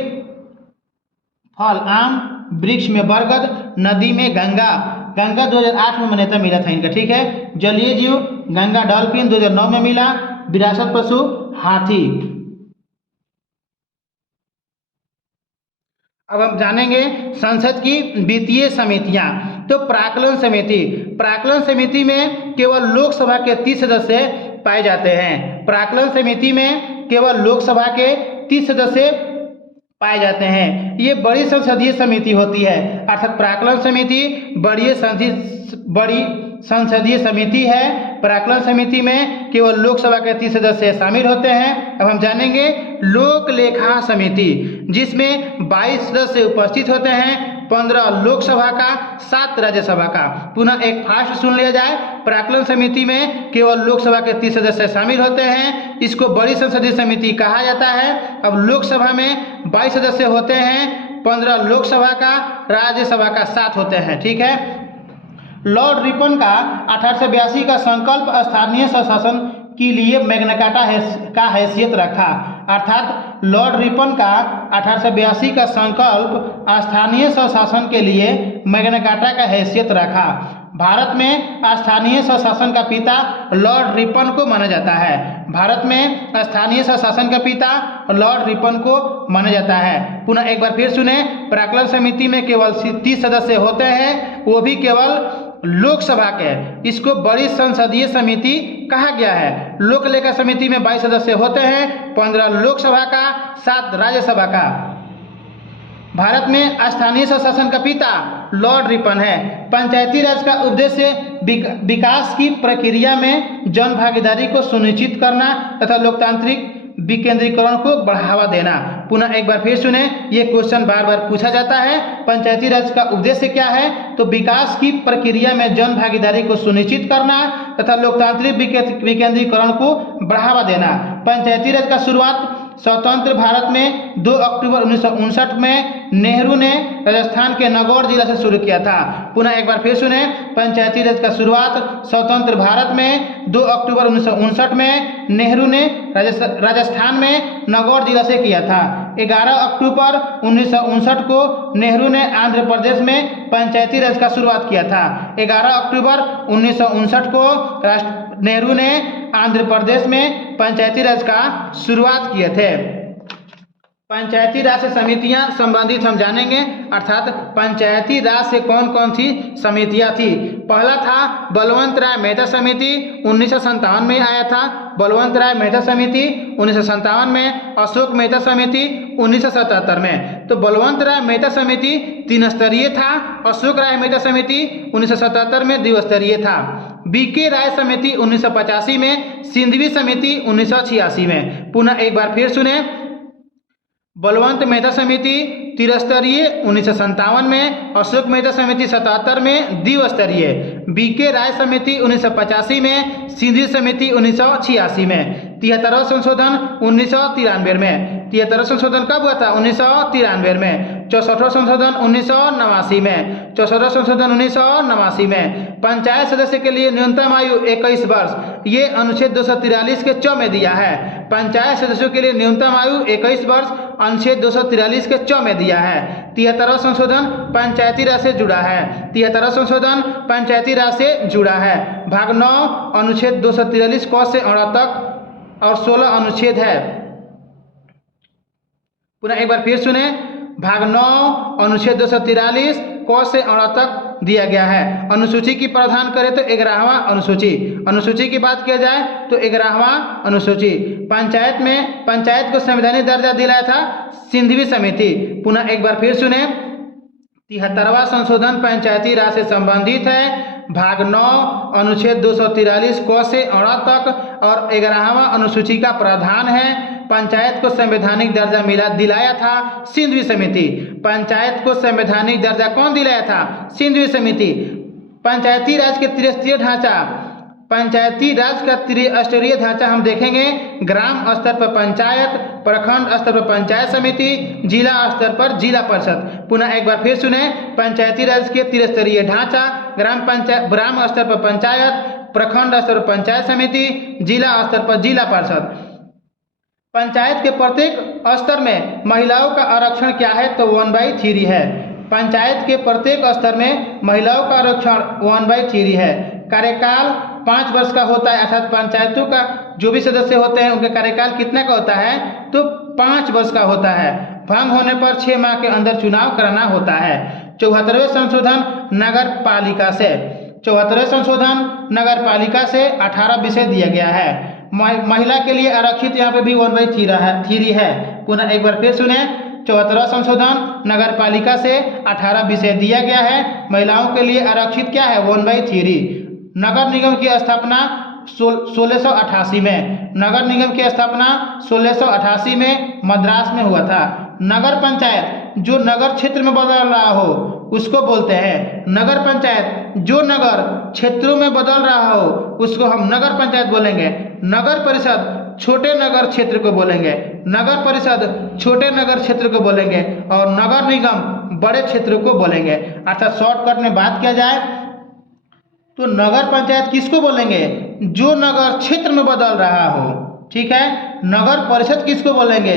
फल आम, वृक्ष में बरगद, नदी में गंगा। गंगा 2008 में मान्यता मिला था इनका, ठीक है। जलीय जीव गंगा डॉल्फिन 2009 में मिला। विरासत पशु हाथी। अब हम जानेंगे संसद की वित्तीय समितियां। तो प्राक्कलन समिति, प्राक्कलन समिति में केवल लोकसभा के 30 सदस्य पाए जाते हैं। प्राक्कलन समिति में केवल लोकसभा के 30 सदस्य पाए जाते हैं। ये बड़ी संसदीय समिति होती है, अर्थात प्राक्कलन समिति बड़ी संसदीय समिति है। प्राक्कलन समिति में केवल लोकसभा के 30 सदस्य शामिल होते हैं। अब हम जानेंगे लोक लेखा समिति, जिसमें 22 सदस्य उपस्थित होते हैं, 15 लोकसभा का, 7 राज्यसभा का। पुनः एक फास्ट सुन लिया जाए, प्राक्कलन समिति में केवल लोकसभा के 30 सदस्य शामिल होते हैं, इसको बड़ी संसदीय समिति कहा जाता है। अब लोकसभा में 22 सदस्य होते हैं, 15 लोकसभा का, राज्यसभा का 7 होते हैं, ठीक है। लॉर्ड रिपन का 1882 का संकल्प स्थानीय स्वशासन के लिए मैग्ना कार्टा का हैसियत रखा, अर्थात लॉर्ड रिपन का 1882 का संकल्प स्थानीय स्वशासन के लिए मैग्ना कार्टा का हैसियत रखा। भारत में स्थानीय स्वशासन का पिता लॉर्ड रिपन को माना जाता है। भारत में स्थानीय स्वशासन का पिता लॉर्ड रिपन को माना जाता है। पुनः एक बार फिर सुने, प्राक्कलन समिति में केवल 30 सदस्य होते हैं, वो भी केवल लोकसभा के। इसको बड़ी संसदीय समिति कहा गया है। लोक लेखा समिति में 22 सदस्य होते हैं, 15 लोकसभा का, 7 राज्यसभा का। भारत में स्थानीय स्वशासन का पिता लॉर्ड रिपन है। पंचायती राज का उद्देश्य विकास की प्रक्रिया में जन भागीदारी को सुनिश्चित करना तथा लोकतांत्रिक विकेंद्रीकरण को बढ़ावा देना। पुनः एक बार फिर सुने, ये क्वेश्चन बार बार पूछा जाता है। पंचायती राज का उद्देश्य क्या है? तो विकास की प्रक्रिया में जन भागीदारी को सुनिश्चित करना तथा लोकतांत्रिक विकेंद्रीकरण को बढ़ावा देना। पंचायती राज का शुरुआत स्वतंत्र भारत में 2 अक्टूबर 1959 में नेहरू ने राजस्थान के नागौर जिला से शुरू किया था। पुनः एक बार फिर सुने, पंचायती राज का शुरुआत स्वतंत्र भारत में 2 अक्टूबर 1959 में नेहरू ने राजस्थान में नागौर जिला से किया था। 11 अक्टूबर 1959 को नेहरू ने आंध्र प्रदेश में पंचायती राज का शुरुआत किया था। 11 अक्टूबर 1959 को नेहरू ने आंध्र प्रदेश में पंचायती राज का शुरुआत किए थे। पंचायती राज से समितियां संबंधित हम जानेंगे, अर्थात पंचायती राज से कौन कौन सी समितियां थी। पहला था बलवंत राय मेहता समिति, 1957 में आया था। बलवंत राय मेहता समिति 1957 में, अशोक मेहता समिति 1977 में। तो बलवंत राय मेहता समिति 3 स्तरीय था, अशोक राय मेहता समिति 1977 में 2 स्तरीय था। बीके राय समिति 1985 में, सिंधवी समिति 1986 में। पुनः एक बार फिर सुने, बलवंत मेहता समिति त्रिस्तरीय 1957 में, अशोक मेहता समिति 77 में 2 स्तरीय, बीके राय समिति 1985 में, सिंधवी समिति 1986 में। 73वां संशोधन 1993 में। 73वां संशोधन कब हुआ था? 1993 में। 64वां संशोधन 1989 में। 64वां संशोधन 1989 में। पंचायत सदस्य के लिए न्यूनतम आयु 21 वर्ष, ये अनुच्छेद 243 के 4 में दिया है। पंचायत सदस्यों के लिए न्यूनतम आयु 21 वर्ष अनुच्छेद 243 के 4 में दिया है। 73वां संशोधन पंचायती राज से जुड़ा है। 73वां संशोधन पंचायती राज से जुड़ा है। भाग 9 अनुच्छेद 243 क से 8 तक और 16 अनुच्छेद है। पुनः एक बार फिर सुने, भाग 9 अनुच्छेद 243 क से 8 तक दिया गया है। अनुसूची की प्रावधान करें तो 11वां अनुसूची। अनुसूची की बात किया जाए तो 11वां अनुसूची। पंचायत को संवैधानिक दर्जा दिलाया था सिंधवी समिति। पुनः एक बार फिर सुने, 73वां संशोधन पंचायती राज से संबंधित है। भाग 9 अनुच्छेद 243 क से 8 तक और 11वां अनुसूची का प्रावधान है। पंचायत को संवैधानिक दर्जा दिलाया था? सिंधवी समिति। पंचायत को संवैधानिक दर्जा कौन दिलाया था? सिंधवी समिति। पंचायती राज के त्रिस्तरीय ढांचा, पंचायती राज का त्रिस्तरीय ढांचा हम देखेंगे। ग्राम स्तर पर पंचायत, प्रखंड स्तर पर पंचायत समिति, जिला स्तर पर जिला परिषद। पुनः एक बार फिर सुने, पंचायती राज के त्रिस्तरीय ढांचा, ग्राम स्तर पर पंचायत, प्रखंड स्तर पर पंचायत समिति, जिला स्तर पर जिला परिषद। पंचायत के प्रत्येक स्तर में महिलाओं का आरक्षण क्या है? तो 1/3 है। पंचायत के प्रत्येक स्तर में महिलाओं का आरक्षण 1/3 है। कार्यकाल 5 वर्ष का होता है, अर्थात पंचायतों का जो भी सदस्य होते हैं उनका कार्यकाल कितना का होता है? तो 5 वर्ष का होता है। भंग होने पर 6 माह के अंदर चुनाव कराना होता है। 74वें संशोधन नगर पालिका से, 74वें संशोधन नगर पालिका से 18 विषय दिया गया है। महिला के लिए आरक्षित यहाँ पे भी 1/3 है। पुनः एक बार फिर सुने, 74वां संशोधन नगर पालिका से 18 विषय दिया गया है। महिलाओं के लिए आरक्षित क्या है? 1/3। नगर निगम की स्थापना 1688 में, नगर निगम की स्थापना 1688 में मद्रास में हुआ था। नगर पंचायत जो नगर क्षेत्र में बदल रहा हो उसको बोलते हैं नगर पंचायत। जो नगर क्षेत्रों में बदल रहा हो उसको हम नगर पंचायत बोलेंगे। नगर परिषद छोटे नगर क्षेत्र को बोलेंगे, नगर परिषद छोटे नगर क्षेत्र को बोलेंगे, और नगर निगम बड़े क्षेत्र को बोलेंगे। अर्थात शॉर्टकट में बात किया जाए तो नगर पंचायत किसको बोलेंगे? जो नगर क्षेत्र में बदल रहा हो, ठीक है। नगर परिषद किसको बोलेंगे?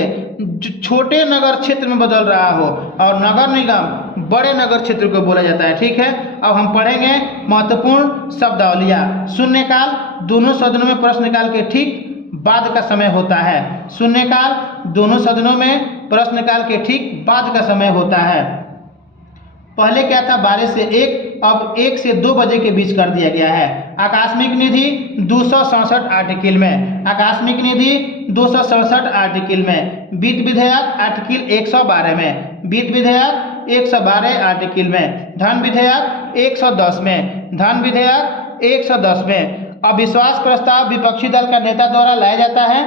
छोटे नगर क्षेत्र में बदल रहा हो, और नगर निगम बड़े नगर क्षेत्र को बोला जाता है, ठीक है। अब हम पढ़ेंगे महत्वपूर्ण शब्दावलियाँ। शून्यकाल दोनों सदनों में प्रश्नकाल के ठीक बाद का समय होता है। शून्यकाल दोनों सदनों में प्रश्नकाल के ठीक बाद का समय होता है। पहले क्या था? 12 से 1, अब 1 से 2 बजे के बीच कर दिया गया है। आकस्मिक निधि 267 आर्टिकल में, आकस्मिक निधि 267 आर्टिकल में। वित्त विधेयक आर्टिकल 112 में, वित्त विधेयक 112 आर्टिकल में। धन विधेयक 110 में, धन विधेयक 110 में। अविश्वास प्रस्ताव विपक्षी दल का नेता द्वारा लाया जाता है,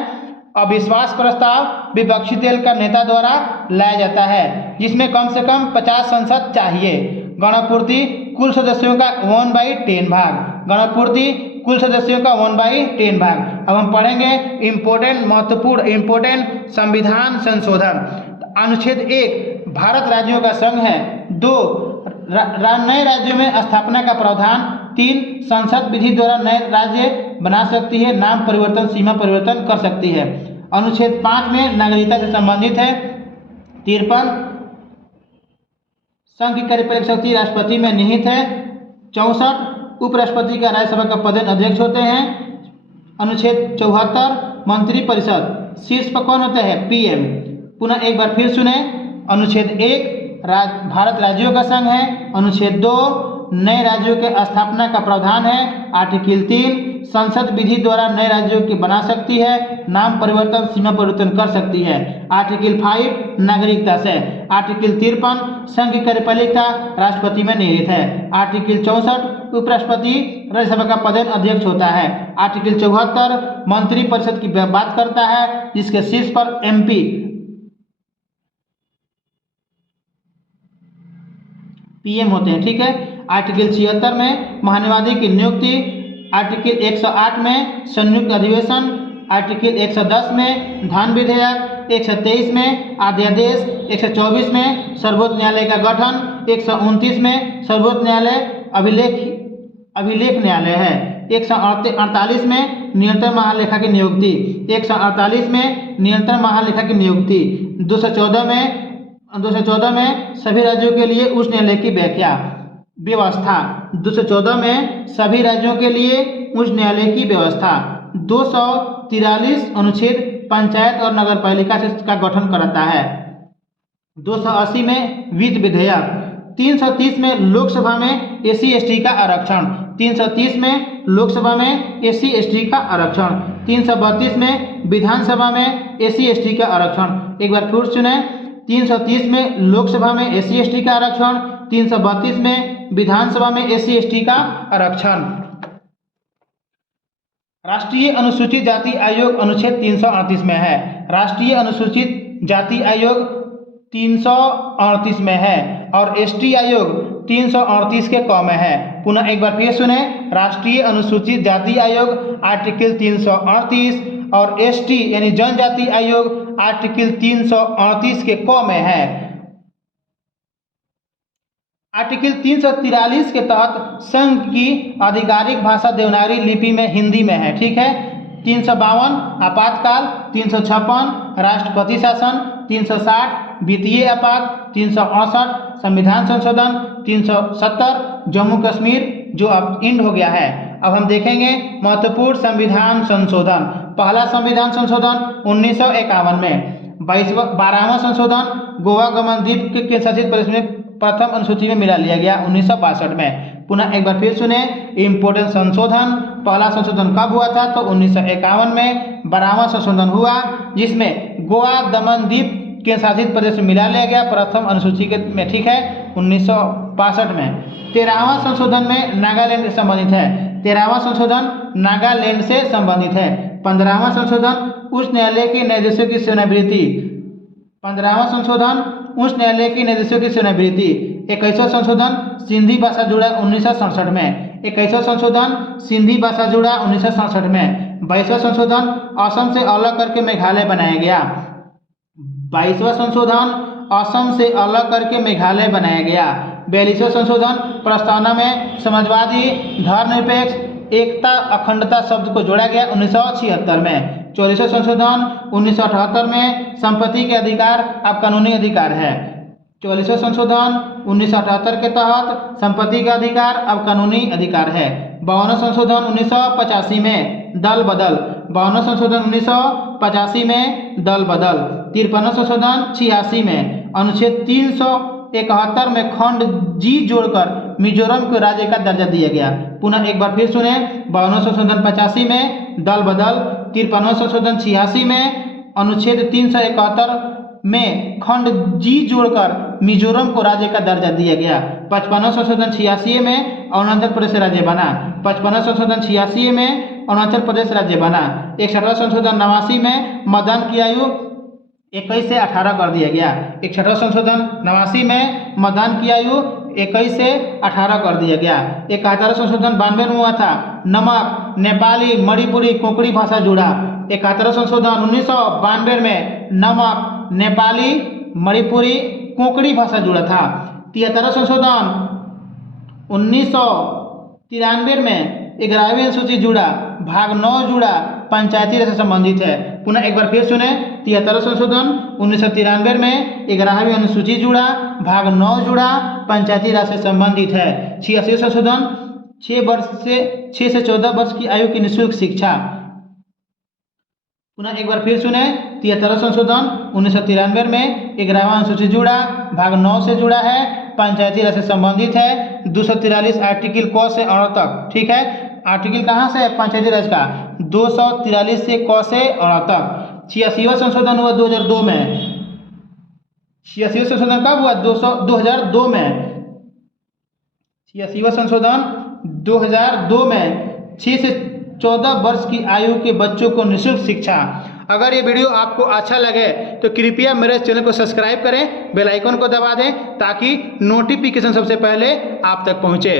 अविश्वास प्रस्ताव विपक्षी दल का नेता द्वारा लाया जाता है, जिसमें कम से कम 50 सांसद चाहिए। गणपूर्ति कुल सदस्यों का 1/10 भाग, गणपूर्ति कुल सदस्यों का 1/10 भाग। अब हम पढ़ेंगे इम्पोर्टेंट, महत्वपूर्ण इम्पोर्टेंट संविधान संशोधन। अनुच्छेद 1 भारत राज्यों का संघ है। 2 नए राज्यों में स्थापना का प्रावधान। 3 संसद विधि द्वारा नए राज्य बना सकती है, नाम परिवर्तन, सीमा परिवर्तन कर सकती है। अनुच्छेद 5 में नागरिकता से संबंधित है। 53 संघ की कार्यपालक शक्ति राष्ट्रपति में निहित है। 64 उपराष्ट्रपति का राज्यसभा का पदेन अध्यक्ष होते हैं। अनुच्छेद 74 मंत्रिपरिषद, शीर्ष पर कौन होता है? पीएम। पुनः एक बार फिर सुने, अनुच्छेद 1 भारत राज्यों का संघ है। अनुच्छेद 2 नए राज्यों के स्थापना का प्रावधान है। आर्टिकल 3 संसद विधि द्वारा नए राज्यों की बना सकती है, नाम परिवर्तन, सीमा परिवर्तन कर सकती है। आर्टिकल 5 नागरिकता से। आर्टिकल 53 संघ की कार्यपालिका राष्ट्रपति में निहित है। आर्टिकल 64 उपराष्ट्रपति राज्यसभा का पदेन अध्यक्ष होता है। आर्टिकल 74 मंत्रिपरिषद की बात करता है, जिसके शीर्ष पर एमपी पीएम होते हैं, ठीक है। आर्टिकल 76 में महान्यायवादी की नियुक्ति। आर्टिकल 108 में संयुक्त अधिवेशन। आर्टिकल 110 में धन विधेयक। 123 में अध्यादेश। 124 में सर्वोच्च न्यायालय का गठन। 129 में सर्वोच्च न्यायालय अभिलेख न्यायालय है। 148 में नियंत्रण महालेखा की नियुक्ति। 148 में नियंत्रण महालेखा की नियुक्ति। 214 में सभी राज्यों के लिए उच्च न्यायालय की व्याख्या व्यवस्था। 214 में सभी राज्यों के लिए उच्च न्यायालय की व्यवस्था। 243 अनुच्छेद पंचायत और नगर पालिका का गठन कराता है। 280 में वित्त विधेयक। 330 में लोकसभा में SC/ST का आरक्षण। 330 में लोकसभा में SC/ST का आरक्षण। 332 में विधानसभा में SC/ST का आरक्षण। एक बार फिर सुने, 330 में लोकसभा में SC/ST का आरक्षण। 332 में विधानसभा में SC/ST का आरक्षण। राष्ट्रीय अनुसूचित जाति आयोग अनुच्छेद 338 में है। राष्ट्रीय अनुसूचित जाति आयोग 338 में है और एसटी आयोग 338 के क में है। पुनः एक बार फिर सुने, राष्ट्रीय अनुसूचित जाति आयोग आर्टिकल 338 और एसटी यानी जनजाति आयोग आर्टिकल 338 के क में है। आर्टिकल 343 के तहत संघ की आधिकारिक भाषा देवनागरी लिपि में हिंदी में है। ठीक है। 352 आपातकाल, 356 राष्ट्रपति शासन, 360 वित्तीय आपात, 368 संविधान संशोधन, 370 जम्मू कश्मीर जो अब इंड हो गया है। अब हम देखेंगे महत्वपूर्ण संविधान संशोधन। पहला संविधान संशोधन 1951 में, 12वां संशोधन गोवा गमन द्वीप के केंद्र शासित प्रदेश में प्रथम अनुसूची में मिला लिया गया 1962 में। पुनः एक बार फिर सुने, इम्पोर्टेंट संशोधन। पहला संशोधन कब हुआ था? तो 1951 में 12वां संशोधन हुआ जिसमें गोवा दमन द्वीप केंद्र शासित प्रदेश में मिला लिया गया प्रथम अनुसूची के में। ठीक है, 1962 में। 13वां संशोधन में नागालैंड से संबंधित है। 13वां संशोधन नागालैंड से संबंधित है। 15वां संशोधन उच्च न्यायालय के न्यायाधीशों की सेवानिवृत्ति। 15वां संशोधन उच्च न्यायालय के न्यायाधीशों की सेवानिवृत्ति। 21वां संशोधन सिंधी भाषा जुड़ा 1967 में। 21वां संशोधन सिंधी भाषा जुड़ा 1967 में। 22वां संशोधन असम से अलग करके मेघालय बनाया गया। 22वां संशोधन असम से अलग करके मेघालय बनाया गया। 42वां संशोधन प्रस्तावना में समाजवादी, धर्मनिरपेक्ष, एकता, अखंडता शब्द को जोड़ा गया 1976 में। 44वां संशोधन 1978 में संपत्ति के अधिकार अब कानूनी अधिकार है। 44वां संशोधन 1978 के तहत संपत्ति का अधिकार अब कानूनी अधिकार है। 52वां संशोधन 1985 में दल बदल। 52वां संशोधन 1985 में दल बदल। 53वां संशोधन 86 में अनुच्छेद 371 में खंड जी जोड़कर मिजोरम को राज्य का दर्जा दिया गया। पुनः एक बार फिर सुने, 52वां संशोधन 85 में दल बदल। 53वां संशोधन 86 में अनुच्छेद 371 में खंड जी जोड़कर मिजोरम को राज्य का दर्जा दिया गया। 55वां संशोधन 86 में अरुणाचल प्रदेश राज्य बना। 55वां संशोधन 86 में अरुणाचल प्रदेश राज्य बना। 61वां संशोधन 89 में मतदान की आयु 21 से 18 कर दिया गया। 61वां संशोधन 89 में मतदान की आयु 21 से 18 कर दिया गया। 71वां संशोधन 92 में हुआ था, नमक, नेपाली, मणिपुरी, कोंकणी भाषा जुड़ा। 71वां संशोधन 1992 में नमक, नेपाली, मणिपुरी, कोंकणी भाषा जुड़ा था। 73वां संशोधन 1993 में 11वीं अनुसूची जुड़ा, भाग 9 जुड़ा, पंचायती राज से संबंधित है। पुनः एक बार फिर सुने, 73वां संशोधन 1993 में 11वीं अनुसूची जुड़ा, भाग 9 जुड़ा, पंचायती राज से संबंधित है। 86वां संशोधन 6 से 14 वर्ष की आयु की निःशुल्क शिक्षा। पुनः एक बार फिर सुने, 73वां संशोधन 1993 में 11वां अनुसूची जुड़ा, भाग 9 से जुड़ा है, पंचायती राज से संबंधित है। 243 आर्टिकल क से अण तक। ठीक है, आर्टिकल कहाँ से है? पंचायती राज का 243 से क से अण तक। 86वां संशोधन हुआ 2002 में। 86वां संशोधन कब हुआ? 2002 में। 86वां संशोधन 2002 में 6 से 14 वर्ष की आयु के बच्चों को निःशुल्क शिक्षा। अगर ये वीडियो आपको अच्छा लगे तो कृपया मेरे चैनल को सब्सक्राइब करें, बेल आइकन को दबा दें ताकि नोटिफिकेशन सबसे पहले आप तक पहुंचे।